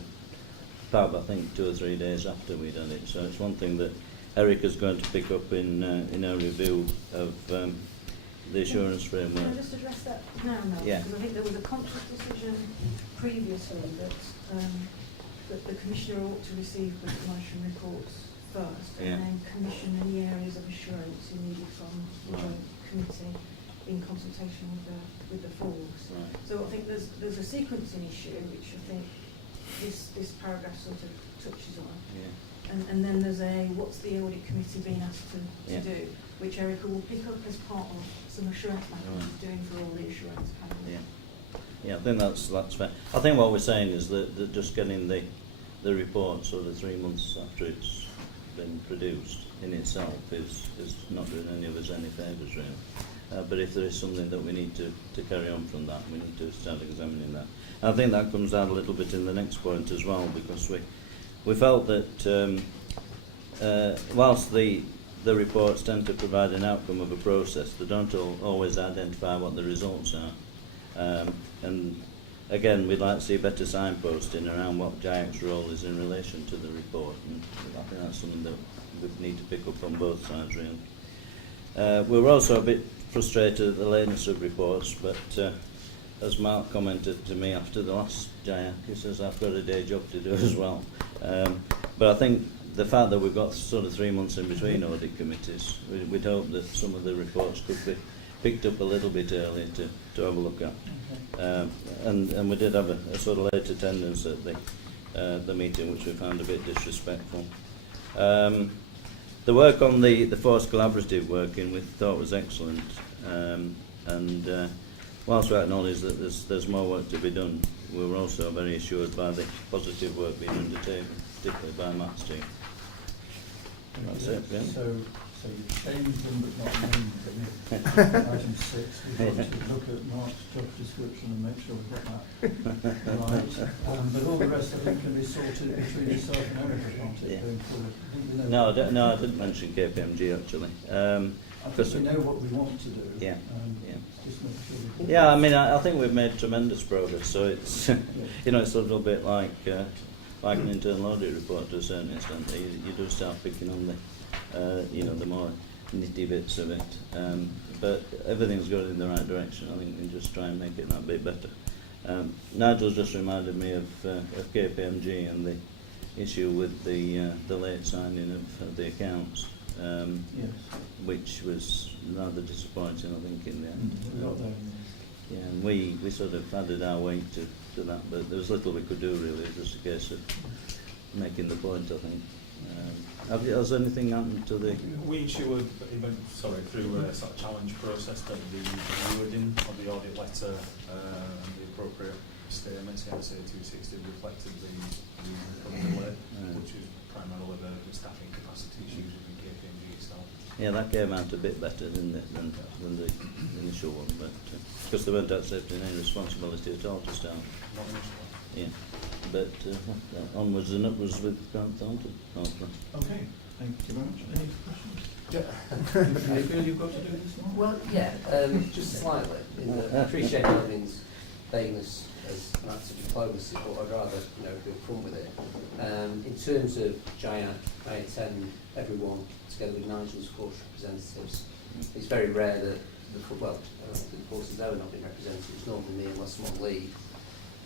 PAB, I think 2 or 3 days after we'd done it. So it's one thing that Erica's going to pick up in our review of the assurance framework. Can I just address that now? Yeah. Because I think there was a conscious decision previously that the Commissioner ought to receive the monitoring reports first, and then commission any areas of assurance needed from the joint committee in consultation with the force. Right. So I think there's a sequencing issue which I think this paragraph sort of touches on. Yeah. And then there's what's the audit committee being asked to do, which Erica will pick up as part of some assurance matters doing for all the assurance panels. Yeah, I think that's fair. I think what we're saying is that just getting the report sort of 3 months after it's been produced in itself is not doing any of us any favours really. But if there is something that we need to carry on from that, we need to start examining that. And I think that comes out a little bit in the next point as well, because we felt that whilst the reports tend to provide an outcome of a process, they don't always identify what the results are. And again, we'd like to see better signposting around what JIAC's role is in relation to the report. And I think that's something that we need to pick up on both sides, really. We were also a bit frustrated at the lateness of reports, but as Mark commented to me after the last JIAC, he says, I've got a day job to do as well. But I think the fact that we've got sort of 3 months in between audit committees, we'd hope that some of the reports could be picked up a little bit earlier to have a look at. Okay. And we did have a sort of late attendance at the meeting, which we found a bit disrespectful. The work on the force collaborative working we thought was excellent, and whilst we acknowledge that there's more work to be done, we were also very assured by the positive work being undertaken, particularly by Matt's team. That's it, yeah. So So you change them but not name them. Item 6, we want to look at Mark's job description and make sure we've got that right. But all the rest I think can be sorted between yourself and Erica, can't it, Yeah. going forward? I think we know No, what- no, I didn't mention KPMG actually. I think we know what we want to do. Yeah, yeah. Just make sure we... Yeah, I mean, I think we've made tremendous progress. So it's, you know, it's a little bit like an internal audit report to a certain extent. You do start picking on the, you know, the more nitty bits of it. But everything's going in the right direction. I think we just try and make it that bit better. Nigel's just reminded me of KPMG and the issue with the late signing of the accounts. Yes. Which was rather disappointing, I think, in the end. We got there. Yeah, and we sort of added our weight to that, but there was little we could do really. It was just a case of making the point, I think. Has anything happened to the... We issue through a sort of challenge process that the wording of the audit letter and the appropriate statements, the NSA 260, reflected the delay, which is primarily the staffing capacity issues within KPMG itself. Yeah, that came out a bit better than the initial one, but because they weren't accepting any responsibility at all to start. Not initially. Yeah, but onwards and upwards with Grant Thornton, hopefully. Okay, thank you very much. Any questions? You feel you've got to do this one? Well, yeah, just slightly. I appreciate Alvin's vagueness as an act of diplomacy, but I'd rather, you know, be upfront with it. In terms of GIAC, I attend everyone together with Nigel's force representatives. It's very rare that the forces ever not been represented. It's normally me unless I'm on leave.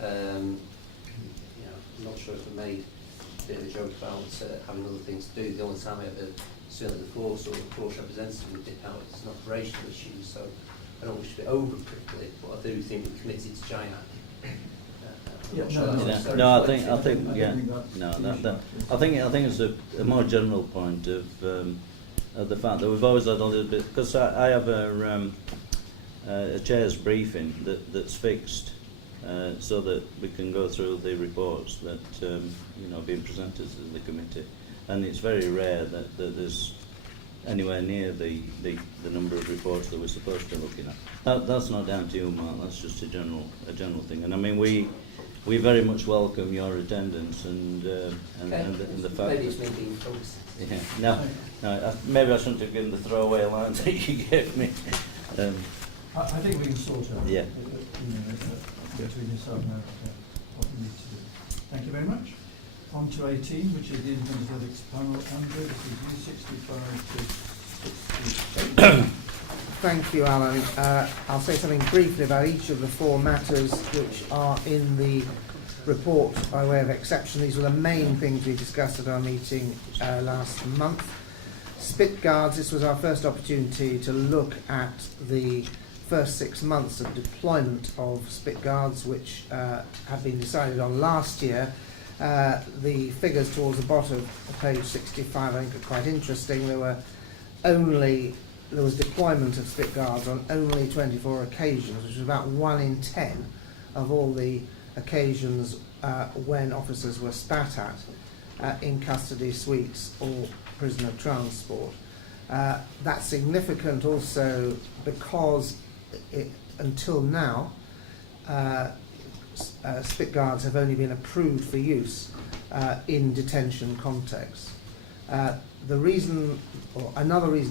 You know, I'm not sure if I made a bit of a joke about having other things to do. The only time I ever, certainly the force or the force representative would dip out is an operational issue, so I don't wish to be over prickly, but I do think we're committed to GIAC. Yeah, No, I think yeah. No, I think it's a more general point of the fact that we've always had a little bit, because I have a chair's briefing that's fixed, so that we can go through the reports that you know, being presented to the committee, and it's very rare that there's anywhere near the number of reports that we're supposed to be looking at. That's not down to you, Mark. That's just a general thing. And I mean, we very much welcome your attendance and the fact maybe it's me being focused. Yeah, no, maybe I shouldn't have given the throwaway line that you gave me. I think we can sort out Yeah. between yourself and Erica what we need to do. Thank you very much. On to 18, which is the Independent Ethics Panel. Andrew, this is you 65 to 68. Thank you, Alan. I'll say something briefly about each of the four matters which are in the report by way of exception. These were the main things we discussed at our meeting last month. Spit Guards, this was our first opportunity to look at the first 6 months of deployment of Spit Guards, which had been decided on last year. The figures towards the bottom of page 65 I think are quite interesting. There was deployment of Spit Guards on only 24 occasions, which was about 1 in 10 of all the occasions when officers were spat at in custody suites or prisoner transport. That's significant also because until now Spit Guards have only been approved for use in detention contexts. Another reason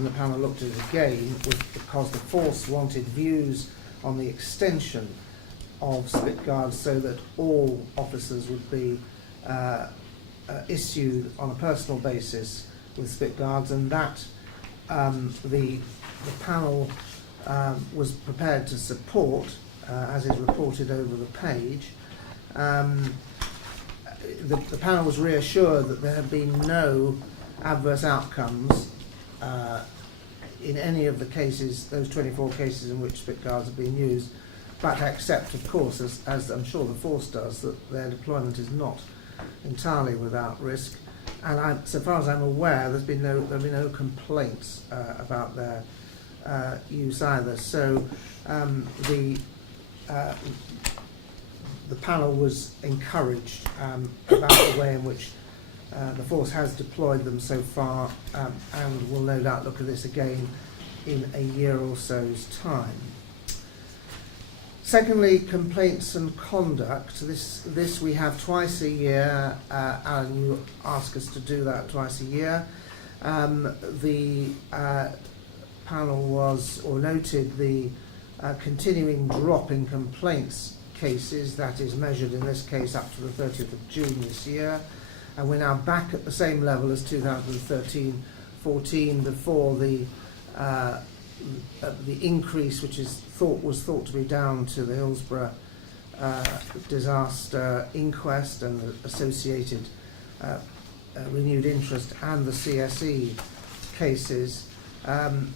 the panel looked at it again was because the force wanted views on the extension of Spit Guards so that all officers would be issued on a personal basis with Spit Guards, and that the panel was prepared to support, as is reported over the page. The panel was reassured that there had been no adverse outcomes in any of the cases, those 24 cases in which Spit Guards have been used, but except, of course, as I'm sure the force does, that their deployment is not entirely without risk. And so far as I'm aware, there have been no complaints about their use either. So the panel was encouraged about the way in which The force has deployed them so far, and will no doubt look at this again in a year or so's time. Secondly, complaints and conduct. This we have twice a year. Alan, you ask us to do that twice a year. The panel noted the continuing drop in complaints cases, that is measured in this case up to the 30th of June this year, and we're now back at the same level as 2013-14 before the increase, which was thought to be down to the Hillsborough disaster inquest and the associated renewed interest, and the CSE cases.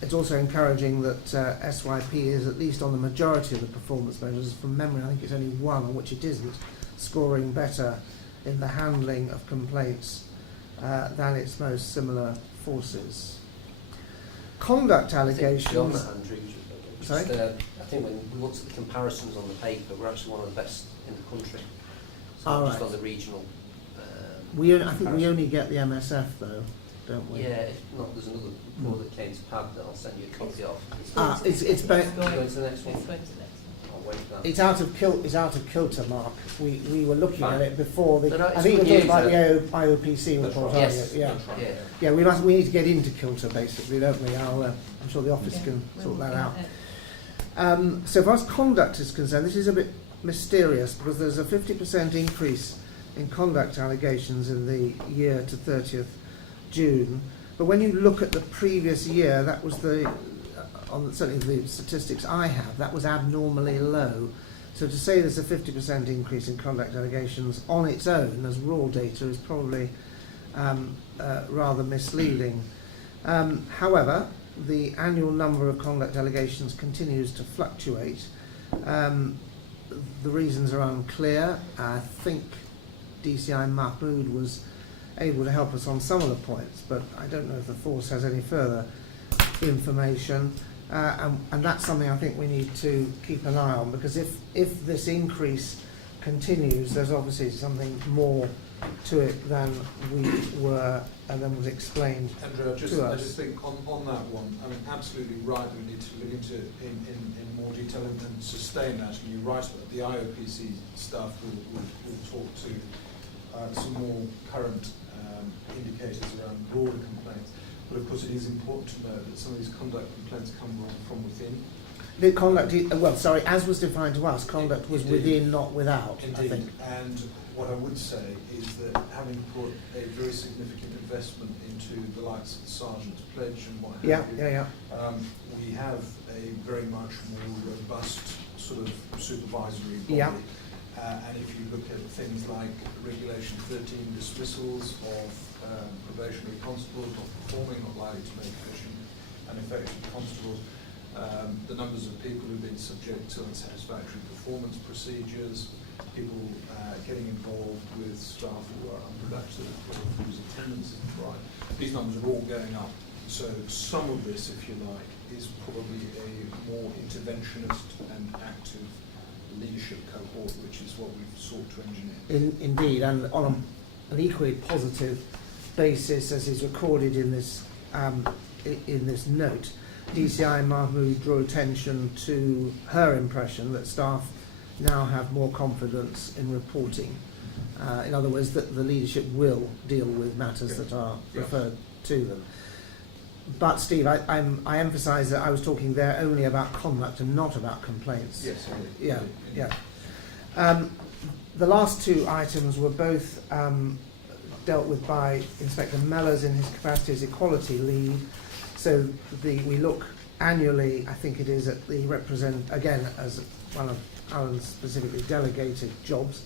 It's also encouraging that SYP is, at least on the majority of the performance measures, from memory I think it's only one on which it isn't, scoring better in the handling of complaints than its most similar forces. Conduct allegations. Beyond that, Andrew, Sorry? I think when we looked at the comparisons on the paper, we're actually one of the best in the country. So All just right. on the regional. I think we only get the MSF though, don't we? Yeah, if not, there's another report that came to PAD that I'll send you a copy of. It's Going to the next one. It's going to the next one. I'll wait for that. It's out of kilter, Mark. We were looking Fine. at it before the. No, no, I it's think we're good talking about news, the IOPC That's report, right. aren't Yes. you? Yeah. That's right. Yeah. Yeah, we need to get into kilter basically, don't we? I'm sure the office Yeah, can we'll sort that look out. at it. So far as conduct is concerned, this is a bit mysterious because there's a 50% increase in conduct allegations in the year to 30th June. But when you look at the previous year, that was certainly the statistics I have, that was abnormally low. So to say there's a 50% increase in conduct allegations on its own as raw data is probably rather misleading. However, the annual number of conduct allegations continues to fluctuate. The reasons are unclear. I think DCI Mahmood was able to help us on some of the points, but I don't know if the force has any further information. And that's something I think we need to keep an eye on, because if this increase continues, there's obviously something more to it than we were and then was explained Andrew, I just to us. think on that one, I mean, absolutely right, we need to look into it in more detail and sustain that. And you're right about the IOPC stuff. We'll talk to some more current indicators around broader complaints. But of course, it is important to note that some of these conduct complaints come from within. The conduct, as was defined to us, conduct was Indeed. within, not without, I Indeed. think. And what I would say is that having put a very significant investment into the likes of the Sergeant's Pledge and what have you, we have a very much more robust sort of supervisory body. Yeah. And if you look at things like Regulation 13 dismissals of probationary constables not performing, not likely to make efficient and effective constables, the numbers of people who've been subject to unsatisfactory performance procedures, people getting involved with staff who are unproductive or whose attendance isn't right, these numbers are all going up. So some of this, if you like, is probably a more interventionist and active leadership cohort, which is what we've sought to engineer. Indeed, and on an equally positive basis, as is recorded in this note, DCI Mahmood drew attention to her impression that staff now have more confidence in reporting. In other words, that the leadership will deal with matters that are referred to them. But Steve, I emphasise that I was talking there only about conduct and not about complaints. Yes, Yeah, yeah. The last two items were both dealt with by Inspector Mellors in his capacity as equality lead. So we look annually, I think it is, at the again as one of Alan's specifically delegated jobs,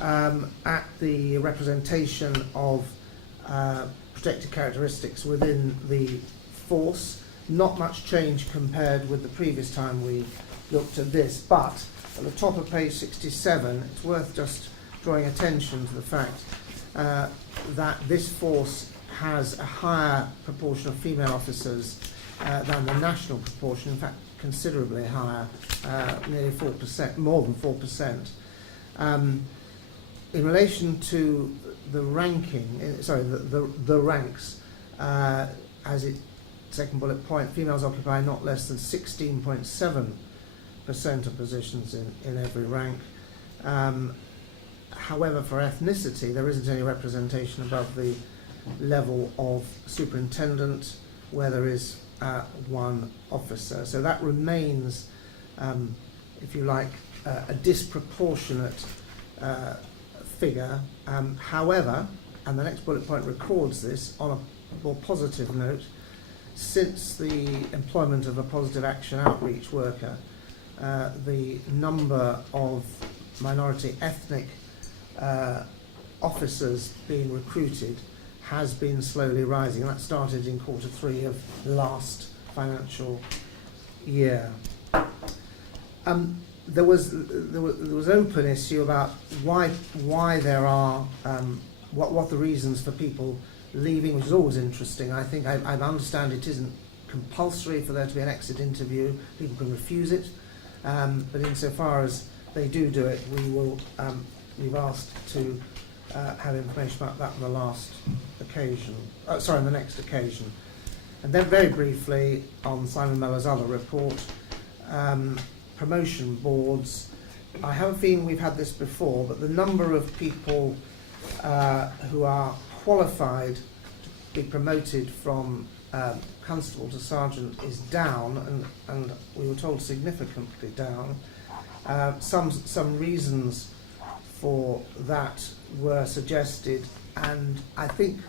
at the representation of protected characteristics within the force. Not much change compared with the previous time we looked at this, but at the top of page 67, it's worth just drawing attention to the fact that this force has a higher proportion of female officers than the national proportion, in fact considerably higher, nearly 4%, more than 4%. In relation to the ranking, the ranks, as it second bullet point, females occupy not less than 16.7% of positions in every rank. However, for ethnicity, there isn't any representation above the level of superintendent, where there is one officer. So that remains, if you like, a disproportionate figure. However, and the next bullet point records this on a more positive note, since the employment of a positive action outreach worker, the number of minority ethnic officers being recruited has been slowly rising. That started in Q3 of last financial year. There was open issue about why there are what the reasons for people leaving, which is always interesting. I think I understand it isn't compulsory for there to be an exit interview. People can refuse it, but insofar as they do it, we've asked to have information about that on the last occasion. On the next occasion. And then very briefly on Simon Mellor's other report, promotion boards. I have a feeling we've had this before, but the number of people who are qualified to be promoted from constable to sergeant is down, and we were told significantly down. Some reasons for that were suggested, and I think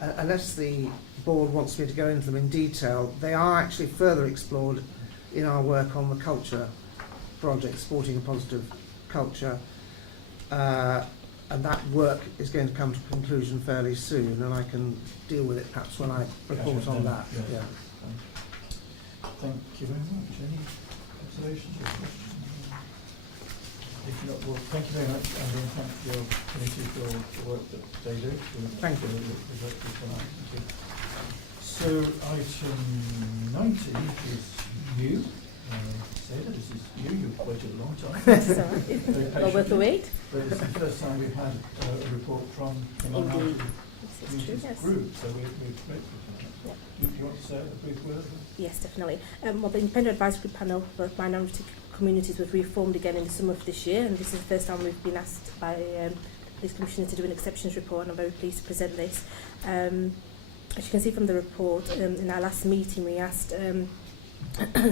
unless the board wants me to go into them in detail, they are actually further explored in our work on the culture project, Supporting a Positive Culture, and that work is going to come to conclusion fairly soon, and I can deal with it perhaps when I report on that. Yeah. Thank you very much. Any observations or questions? If not, well, thank you very much, and thank your committee for the work that they do. Thank you. Thank you. So item 90 is new. Seda, this is you. You've waited a long time. Sorry. Well worth the wait. But it's the first time we've had a report from the minority group, so we're grateful for that. Yeah. Do you want to say a brief word? Yes, definitely. Well, the independent advisory panel for minority communities was reformed again in the summer of this year, and this is the first time we've been asked by the Police Commissioner to do an exceptions report, and I'm very pleased to present this. As you can see from the report, in our last meeting we asked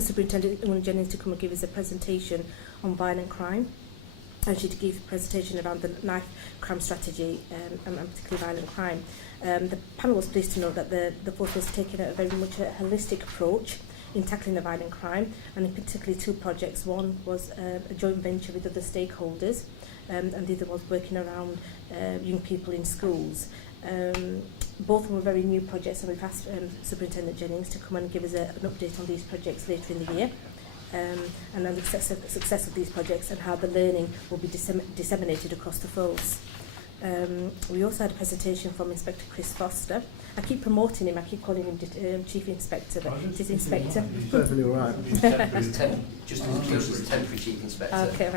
Superintendent Jennings to come and give us a presentation on violent crime, and she to give a presentation around the knife crime strategy and particularly violent crime. The panel was pleased to note that the force was taking a very much a holistic approach in tackling the violent crime, and in particularly two projects. One was a joint venture with other stakeholders, and the other was working around young people in schools. Both of them were very new projects, and we've asked Superintendent Jennings to come and give us an update on these projects later in the year, and on the success of these projects and how the learning will be disseminated across the force. We also had a presentation from Inspector Chris Foster. I keep promoting him, I keep calling him Chief Inspector, but it is Inspector. Perfectly all right. Just as close as temporary Chief Inspector. Okay.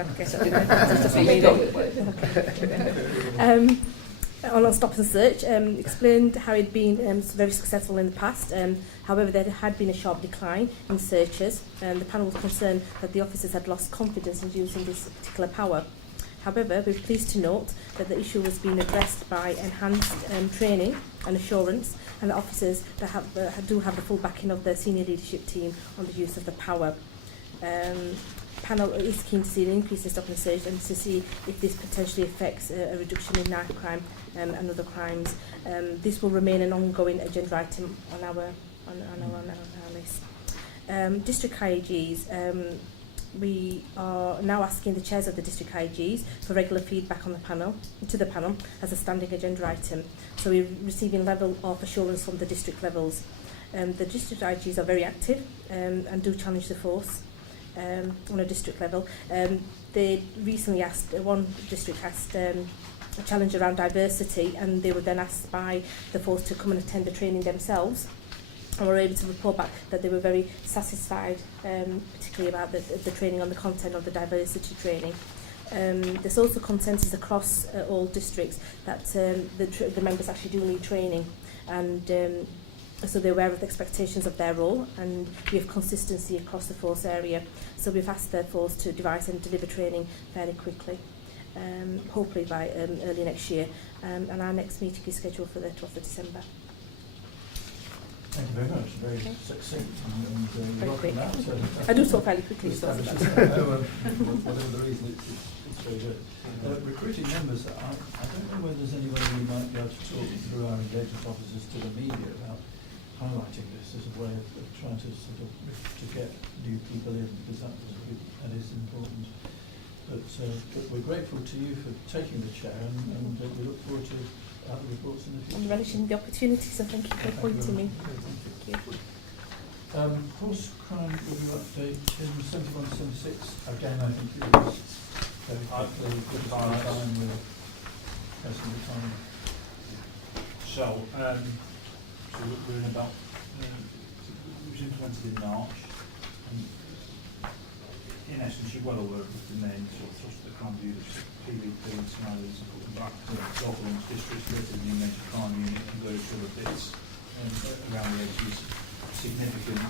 On Stop and Search, explained how he'd been very successful in the past. However, there had been a sharp decline in searches. The panel was concerned that the officers had lost confidence in using this particular power. However, we're pleased to note that the issue was being addressed by enhanced training and assurance, and the officers that do have the full backing of the senior leadership team on the use of the power. Panel is keen to see an increase in stop and search and to see if this potentially affects a reduction in knife crime and other crimes. This will remain an ongoing agenda item on our list. District IAGs. We are now asking the chairs of the district IAGs for regular feedback on the panel as a standing agenda item. So we're receiving level of assurance from the district levels. The district IAGs are very active and do challenge the force on a district level. They recently asked, one district asked a challenge around diversity, and they were then asked by the force to come and attend the training themselves, and were able to report back that they were very satisfied, particularly about the training on the content of the diversity training. There's also consensus across all districts that the members actually do need training, and so they're aware of the expectations of their role, and we have consistency across the force area. So we've asked the force to devise and deliver training fairly quickly, hopefully by early next year, and our next meeting is scheduled for the 12th of December. Thank you very much. Very succinct and Very welcome quick. that. I do talk fairly quickly. So Whatever the reason, it's very good. Recruiting members, I don't know whether there's anybody who might be able to talk through our engagement officers to the media about highlighting this as a way of trying to sort of to get new people in, because that is important. But we're grateful to you for taking the chair, and we look forward to other reports in the future. I'm relishing the opportunity, so thank you for appointing me. Thank you. Horse crime review update in 7176. Again, I think it was very quickly good time with personal time. So we're in about, it was implemented in March, and in essence you're well aware of the main sort of thrust of the crime review, which is PVP and Smiley's and putting back to local and districts, creating a new major crime unit and those sort of bits around the edges. Significant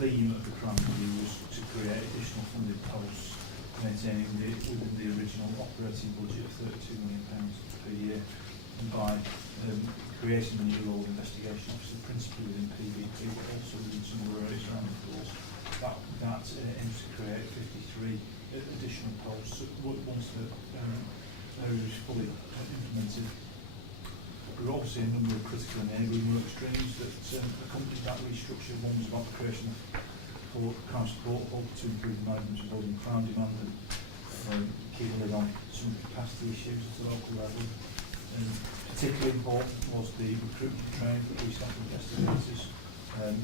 theme of the crime review was to create additional funded posts, maintaining within the original operating budget of £32 million per year, and by creating a new role of investigation officer, principally within PVP, but also within some other areas around the force. That aims to create 53 additional posts once the area is fully implemented. There are obviously a number of critical enabling work streams that accompany that restructure. One was about the creation of crime support hub to improve the management of holding crime demand and keep a lid on some capacity issues at the local level. And particularly important was the recruitment training for police staff investigators. And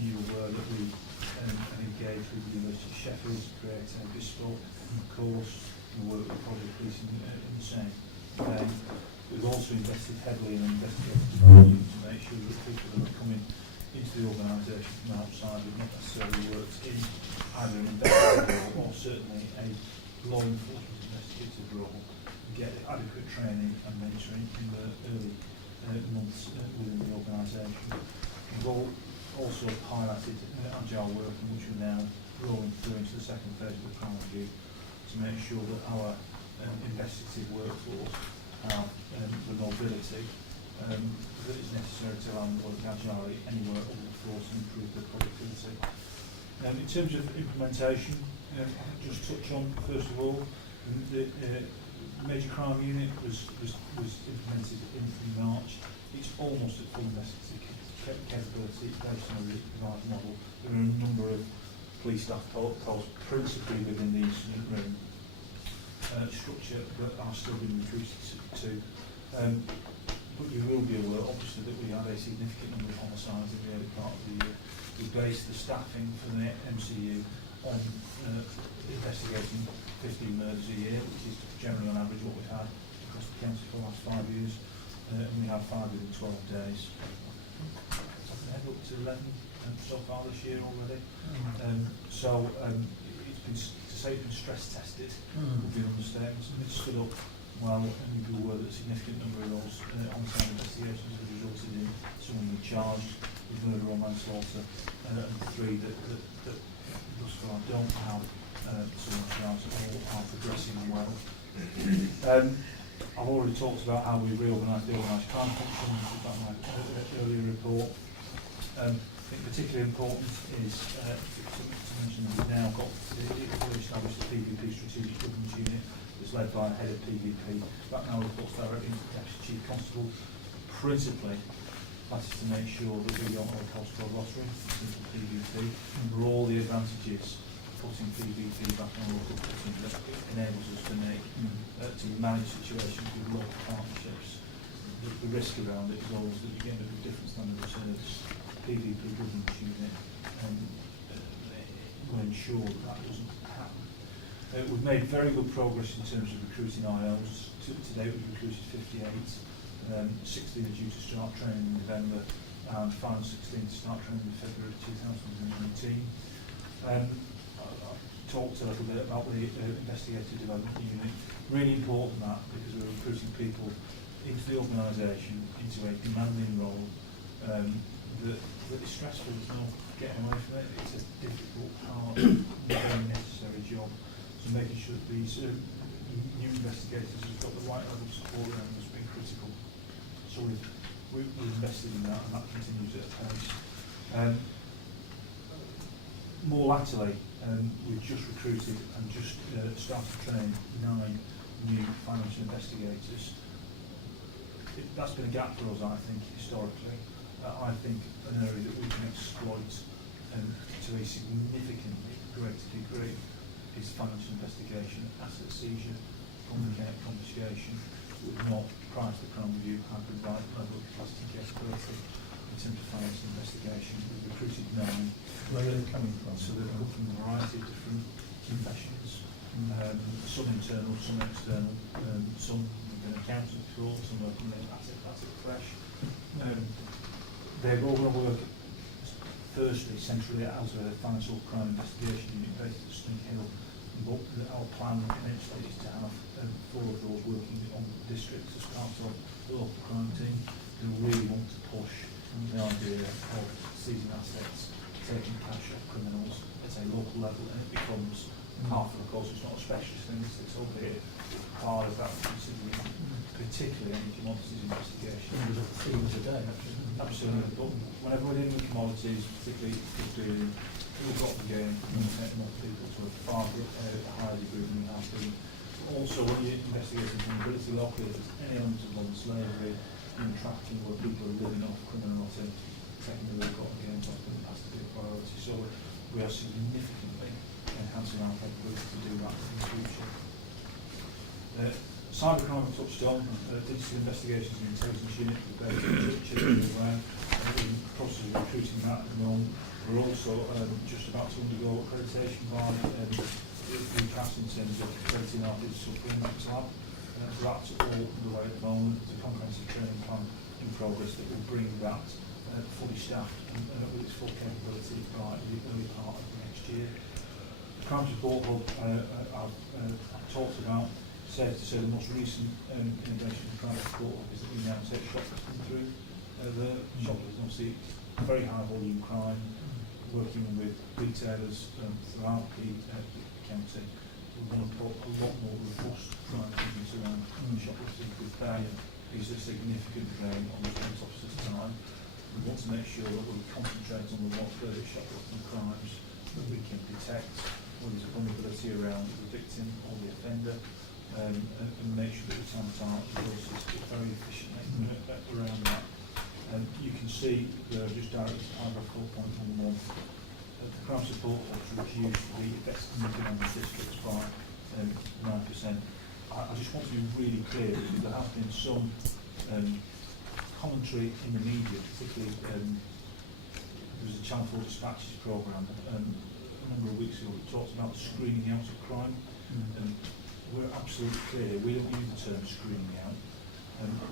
you're aware that we have engaged with the University of Sheffield to create a bespoke course and work with Project Police in the same. We've also invested heavily in investigative training to make sure that people that are coming into the organisation from outside have not necessarily worked in either an investigative role or certainly a law enforcement investigative role get adequate training and mentoring in the early months within the organisation. We've also piloted agile working, which we're now rolling through into the second phase of the crime review to make sure that our investigative workforce have the mobility that is necessary to allow them to work agilely anywhere on the force and improve their productivity. In terms of implementation, I'll just touch on first of all the major crime unit was implemented in March. It's almost at full investigative capability based on a revised model. There are a number of police staff posts, principally within the incident room structure, that are still being recruited to. But you will be aware, obviously, that we had a significant number of homicides in the early part of the year. We based the staffing for the MCU on investigating 15 murders a year, which is generally on average what we've had across the county for the last 5 years, and we have 5 within 12 days. Head up to 11 so far this year already. It's been, to say it's been stress tested would be an understatement. It's stood up well, and you'd be aware that a significant number of those homicide investigations have resulted in someone being charged with murder or manslaughter, and 3 that thus far don't have someone charged or are progressing well. I've already talked about how we reorganised the organised crime function, which was my earlier report. I think particularly important is to mention that we've now got established the PVP Strategic Governance Unit that's led by a head of PVP. That now reports directly into the Deputy Chief Constable. Principally, that is to make sure that we don't have a cost code lottery into PVP, and for all the advantages putting PVP back on local footing that enables us to make to manage situations with local partnerships. The risk around it is always that you get a different standard of service. PVP governance unit will ensure that doesn't happen. We've made very good progress in terms of recruiting IOs. Today we've recruited 58. 16 are due to start training in November, and final 16 to start training in February 2019. talked a little bit about the investigative development unit. Really important that, because we're recruiting people into the organisation, into a demanding role that is stressful. There's no getting away from it. It's a difficult, hard, very necessary job. So making sure that these new investigators have got the right level of support around has been critical. So we've invested in that, and that continues at a pace. More latterly, we've just recruited and just started training 9 new financial investigators. That's been a gap for us, I think, historically. I think an area that we can exploit to a significantly greater degree is financial investigation, asset seizure, confiscation. We've not, prior to the crime review, had the right level of capacity and capability in terms of financial investigation. We've recruited 9. Where are they coming from? So they've come from a variety of different professions, some internal, some external, some within accounting schools, some working in asset fresh. They're all going to work firstly centrally out of the financial crime investigation unit based at Stunk Hill. But our plan eventually is to have 4 of those working on districts as part of the local crime team who really want to push the idea of seizing assets, taking cash off criminals at a local level, and it becomes part of course, it's not a specialist thing, it's albeit part of that considering particularly any commodities investigation. There's a theme today, actually. Absolutely, but whenever we're dealing with commodities, particularly we've got the game and take more people to a far higher degree than we have been. Also, when you're investigating vulnerability locally, if there's any element of modern slavery, human trafficking, where people are living off criminality, taking the lead on again, has to be a priority. So we are significantly enhancing our capability to do that in the future. Cybercrime we touched on, digital investigations and intelligence unit, we're based in around, in the process of recruiting that at the moment. We're also just about to undergo accreditation by the CAS in terms of accrediting our digital forensics lab. That's all underway at the moment. There's a comprehensive training plan in progress that will bring that fully staffed and with its full capability by the early part of next year. The Crime Support Hub I've talked about. Safe to say the most recent innovation in Crime Support Hub is that we now take shoplifting through. The shoplifting obviously very high volume crime, working with retailers throughout the county. We want to put a lot more robust crime treatments around shoplifting, because there is a significant drain on the police officers' time. We want to make sure that we concentrate on the more further shoplifting crimes that we can detect when there's a vulnerability around the victim or the offender, and make sure that we target our resources very efficiently around that. You can see just directly to paragraph 4.11, the Crime Support Hub to reduce the investment in the districts by 9%. I just want to be really clear, because there has been some commentary in the media, particularly there was a Channel 4 Dispatches programme a number of weeks ago that talked about screening out of crime. We're absolutely clear, we don't use the term screening out.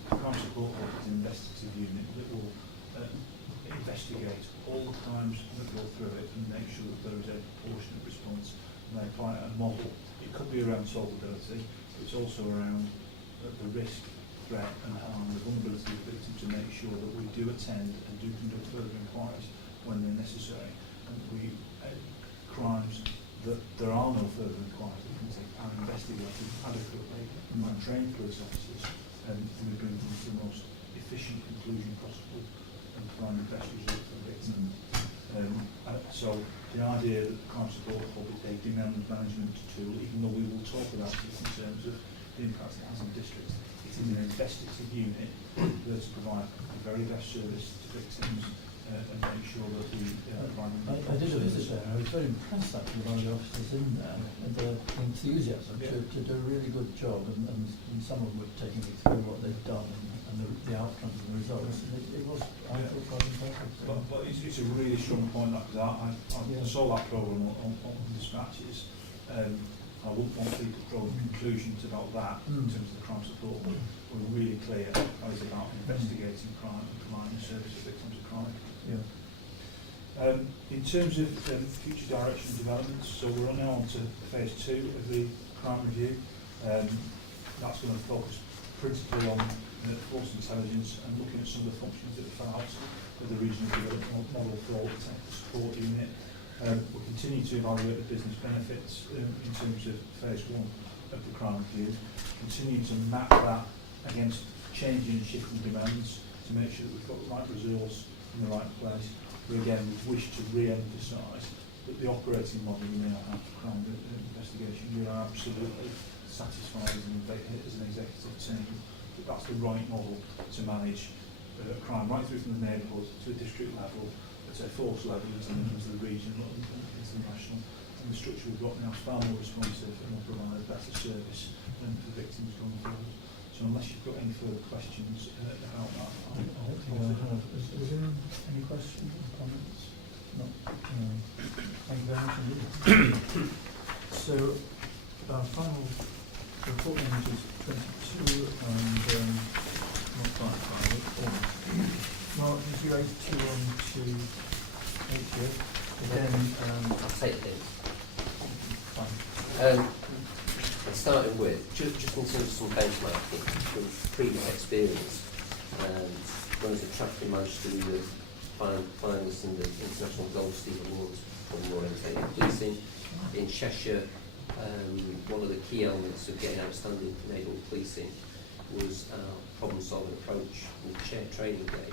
Crime Support Hub is an investigative unit that will investigate all the crimes that go through it and make sure that there is a proportionate response, and they apply a model. It could be around solvability, but it's also around the risk, threat and harm, the vulnerability of the victim, to make sure that we do attend and do conduct further inquiries when they're necessary, and we crimes that there are no further inquiries that can take are investigated adequately by trained police officers, and we bring them to the most efficient conclusion possible and find the best result for the victim. So the idea that the Crime Support Hub is a demand management tool, even though we will talk about it in terms of the impact it has on districts, it is an investigative unit that to provide the very best service to victims and make sure that we provide them. I did a visit there. I was very impressed actually by the officers in there and their enthusiasm to do a really good job, and some of them were taking me through what they've done and the outcomes and the results. And it was, I thought, quite impressive. So. But it's a really strong point, that, because I saw that programme on Dispatches. I wouldn't want people drawing conclusions about that in terms of the Crime Support. We're really clear that it's about investigating crime and providing service to victims of crime. Yeah. In terms of future direction and developments, so we're now on to phase 2 of the crime review. That's going to focus principally on force intelligence and looking at some of the functions that fell out of the regional development model for the technical support unit. We'll continue to evaluate the business benefits in terms of phase 1 of the crime review, continue to map that against changing and shifting demands to make sure that we've got the right resource in the right place. We again wish to re-emphasise that the operating model we now have for crime investigation, we are absolutely satisfied as an executive team that that's the right model to manage crime right through from the neighbourhood to the district level, at a force level, into the regional and international. And the structure we've got now is far more responsive and will provide a better service for victims going forward. So unless you've got any further questions about that, I don't think I have. Is there any questions or comments? No. Thank you very much indeed. So our final report number is 22 and not quite final. Mark, did you 82 on to 80? Again, I'll take it. fine. Starting with, just in terms of some benchmarking from previous experience, when I was a traffic Manchester, we were finalists in the International Gold Steel Awards for more orientated policing. In Cheshire, one of the key elements of getting outstanding neighbourhood policing was our problem-solving approach and shared training day.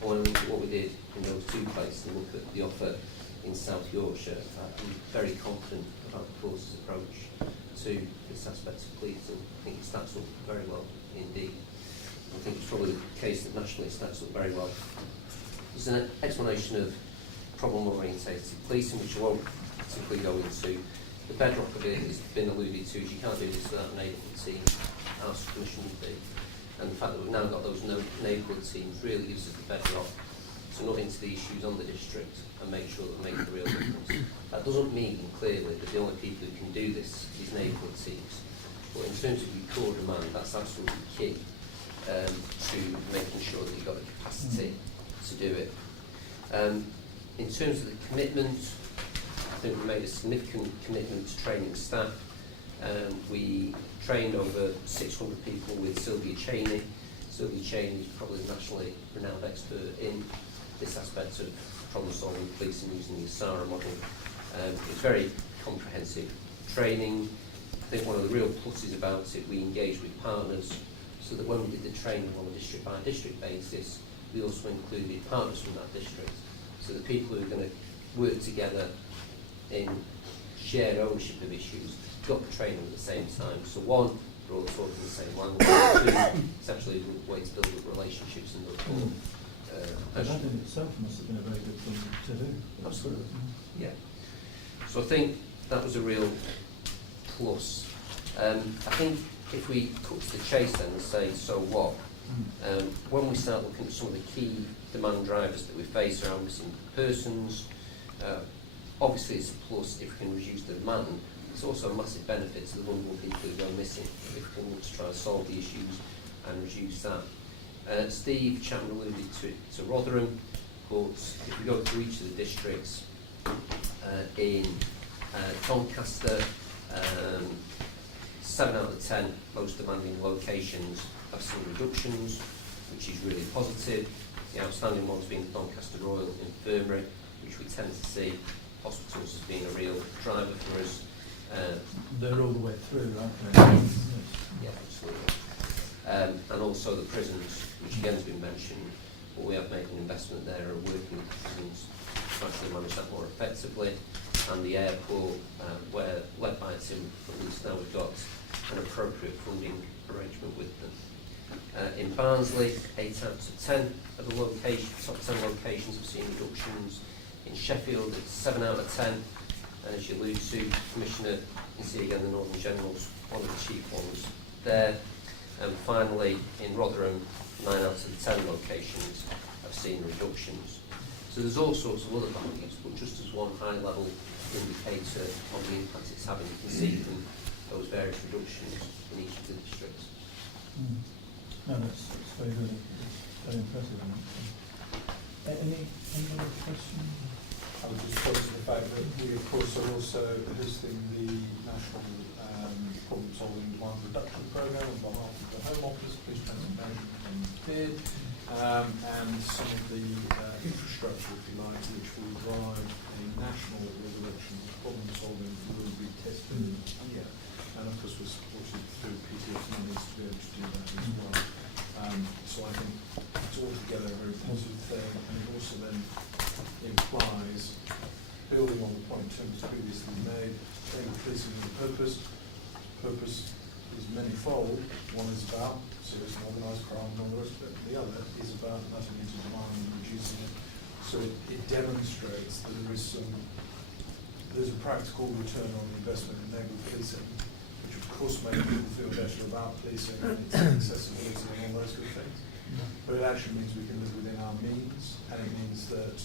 And when we look at what we did in those two places and look at the offer in South Yorkshire, I'm very confident about the force's approach to this aspect of policing. I think it stacks up very well indeed. I think it's probably the case that nationally it stacks up very well. There's an explanation of problem-orientated policing, which I won't particularly go into. The bedrock of it has been alluded to, is you can't do this without a neighbourhood team. Our submission would be. And the fact that we've now got those neighbourhood teams really gives us the bedrock to look into the issues on the district and make sure that we make a real difference. That doesn't mean clearly that the only people who can do this is neighbourhood teams. But in terms of your core demand, that's absolutely key to making sure that you've got the capacity to do it. In terms of the commitment, I think we made a significant commitment to training staff. We trained over 600 people with Sylvia Cheney. Sylvia Cheney is probably a nationally renowned expert in this aspect of problem-solving policing using the SARA model. It's very comprehensive training. I think one of the real pluses about it, we engaged with partners so that when we did the training on a district-by-district basis, we also included partners from that district. So the people who are going to work together in shared ownership of issues got the training at the same time. So one, we're all talking the same language. Two, it's actually a good way to build up relationships and rapport. That in itself must have been a very good thing to do. Absolutely. Yeah. So I think that was a real plus. I think if we cut to the chase then and say, so what? When we start looking at some of the key demand drivers that we face around missing persons, obviously it's a plus if we can reduce the demand. It's also a massive benefit to the vulnerable people who go missing if we can look to try and solve the issues and reduce that. Steve Chapman alluded to Rotherham, but if we go through each of the districts, in Doncaster, 7 out of 10 most demanding locations have seen reductions, which is really positive. The outstanding ones being the Doncaster Royal Infirmary, which we tend to see hospitals as being a real driver for us. They're all the way through, aren't they? Yeah, absolutely. And also the prisons, which again has been mentioned, but we have made an investment there and working with the prisons to actually manage that more effectively. And the airport, where led by Tim, at least now we've got an appropriate funding arrangement with them. In Barnsley, 8 out of 10 of the top 10 locations have seen reductions. In Sheffield, it's 7 out of 10. And as you allude to, Commissioner, you can see again the Northern General's one of the chief ones there. And finally, in Rotherham, 9 out of 10 locations have seen reductions. So there's all sorts of other values, but just as one high-level indicator of the impact it's having, you can see from those various reductions in each of the districts. No, that's very good. It's very impressive. Any other questions? we of course are also hosting the National Problem Solving Demand Reduction Programme on behalf of the Home Office, Police Transformation and PID, and some of the infrastructure, if you like, which will drive a national resurrection problem solving will be tested here. And of course we're supported through PTF monies to be able to do that as well. So I think it's altogether a very positive thing, and it also then implies, building on the point Tim has previously made, policing with purpose. Purpose is manifold. One is about serious and organised crime and all the rest of it. The other is about nothing into demand and reducing it. So it demonstrates that there's a practical return on investment in neighbourhood policing, which of course makes people feel better about policing and its accessibility and all those good things. But it actually means we can live within our means, and it means that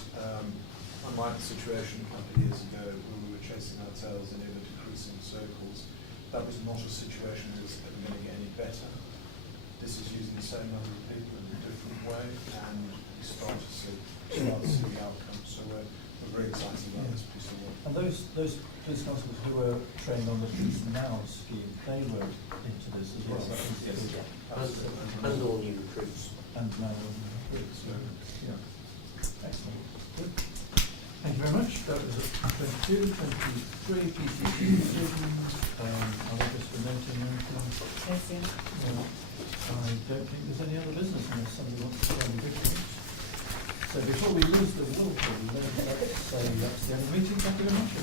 unlike the situation a couple of years ago when we were chasing our tails in ever-decreasing circles, that was not a situation that was ever going to get any better. This is using the same number of people in a different way, and we start to see the outcomes. So we're very excited about this piece of work. And those police constables who were trained on the Police Now scheme, they were into this as well. Yes. And all new recruits. And now all new recruits. So, yeah. Excellent. Good. Thank you very much. That was 22, 23 PCC decisions. I'll let us for noting anything. Yes, yeah. I don't think there's any other business unless somebody wants to say any big things. So before we lose the will, let's say that's the end of the meeting. Thank you very much.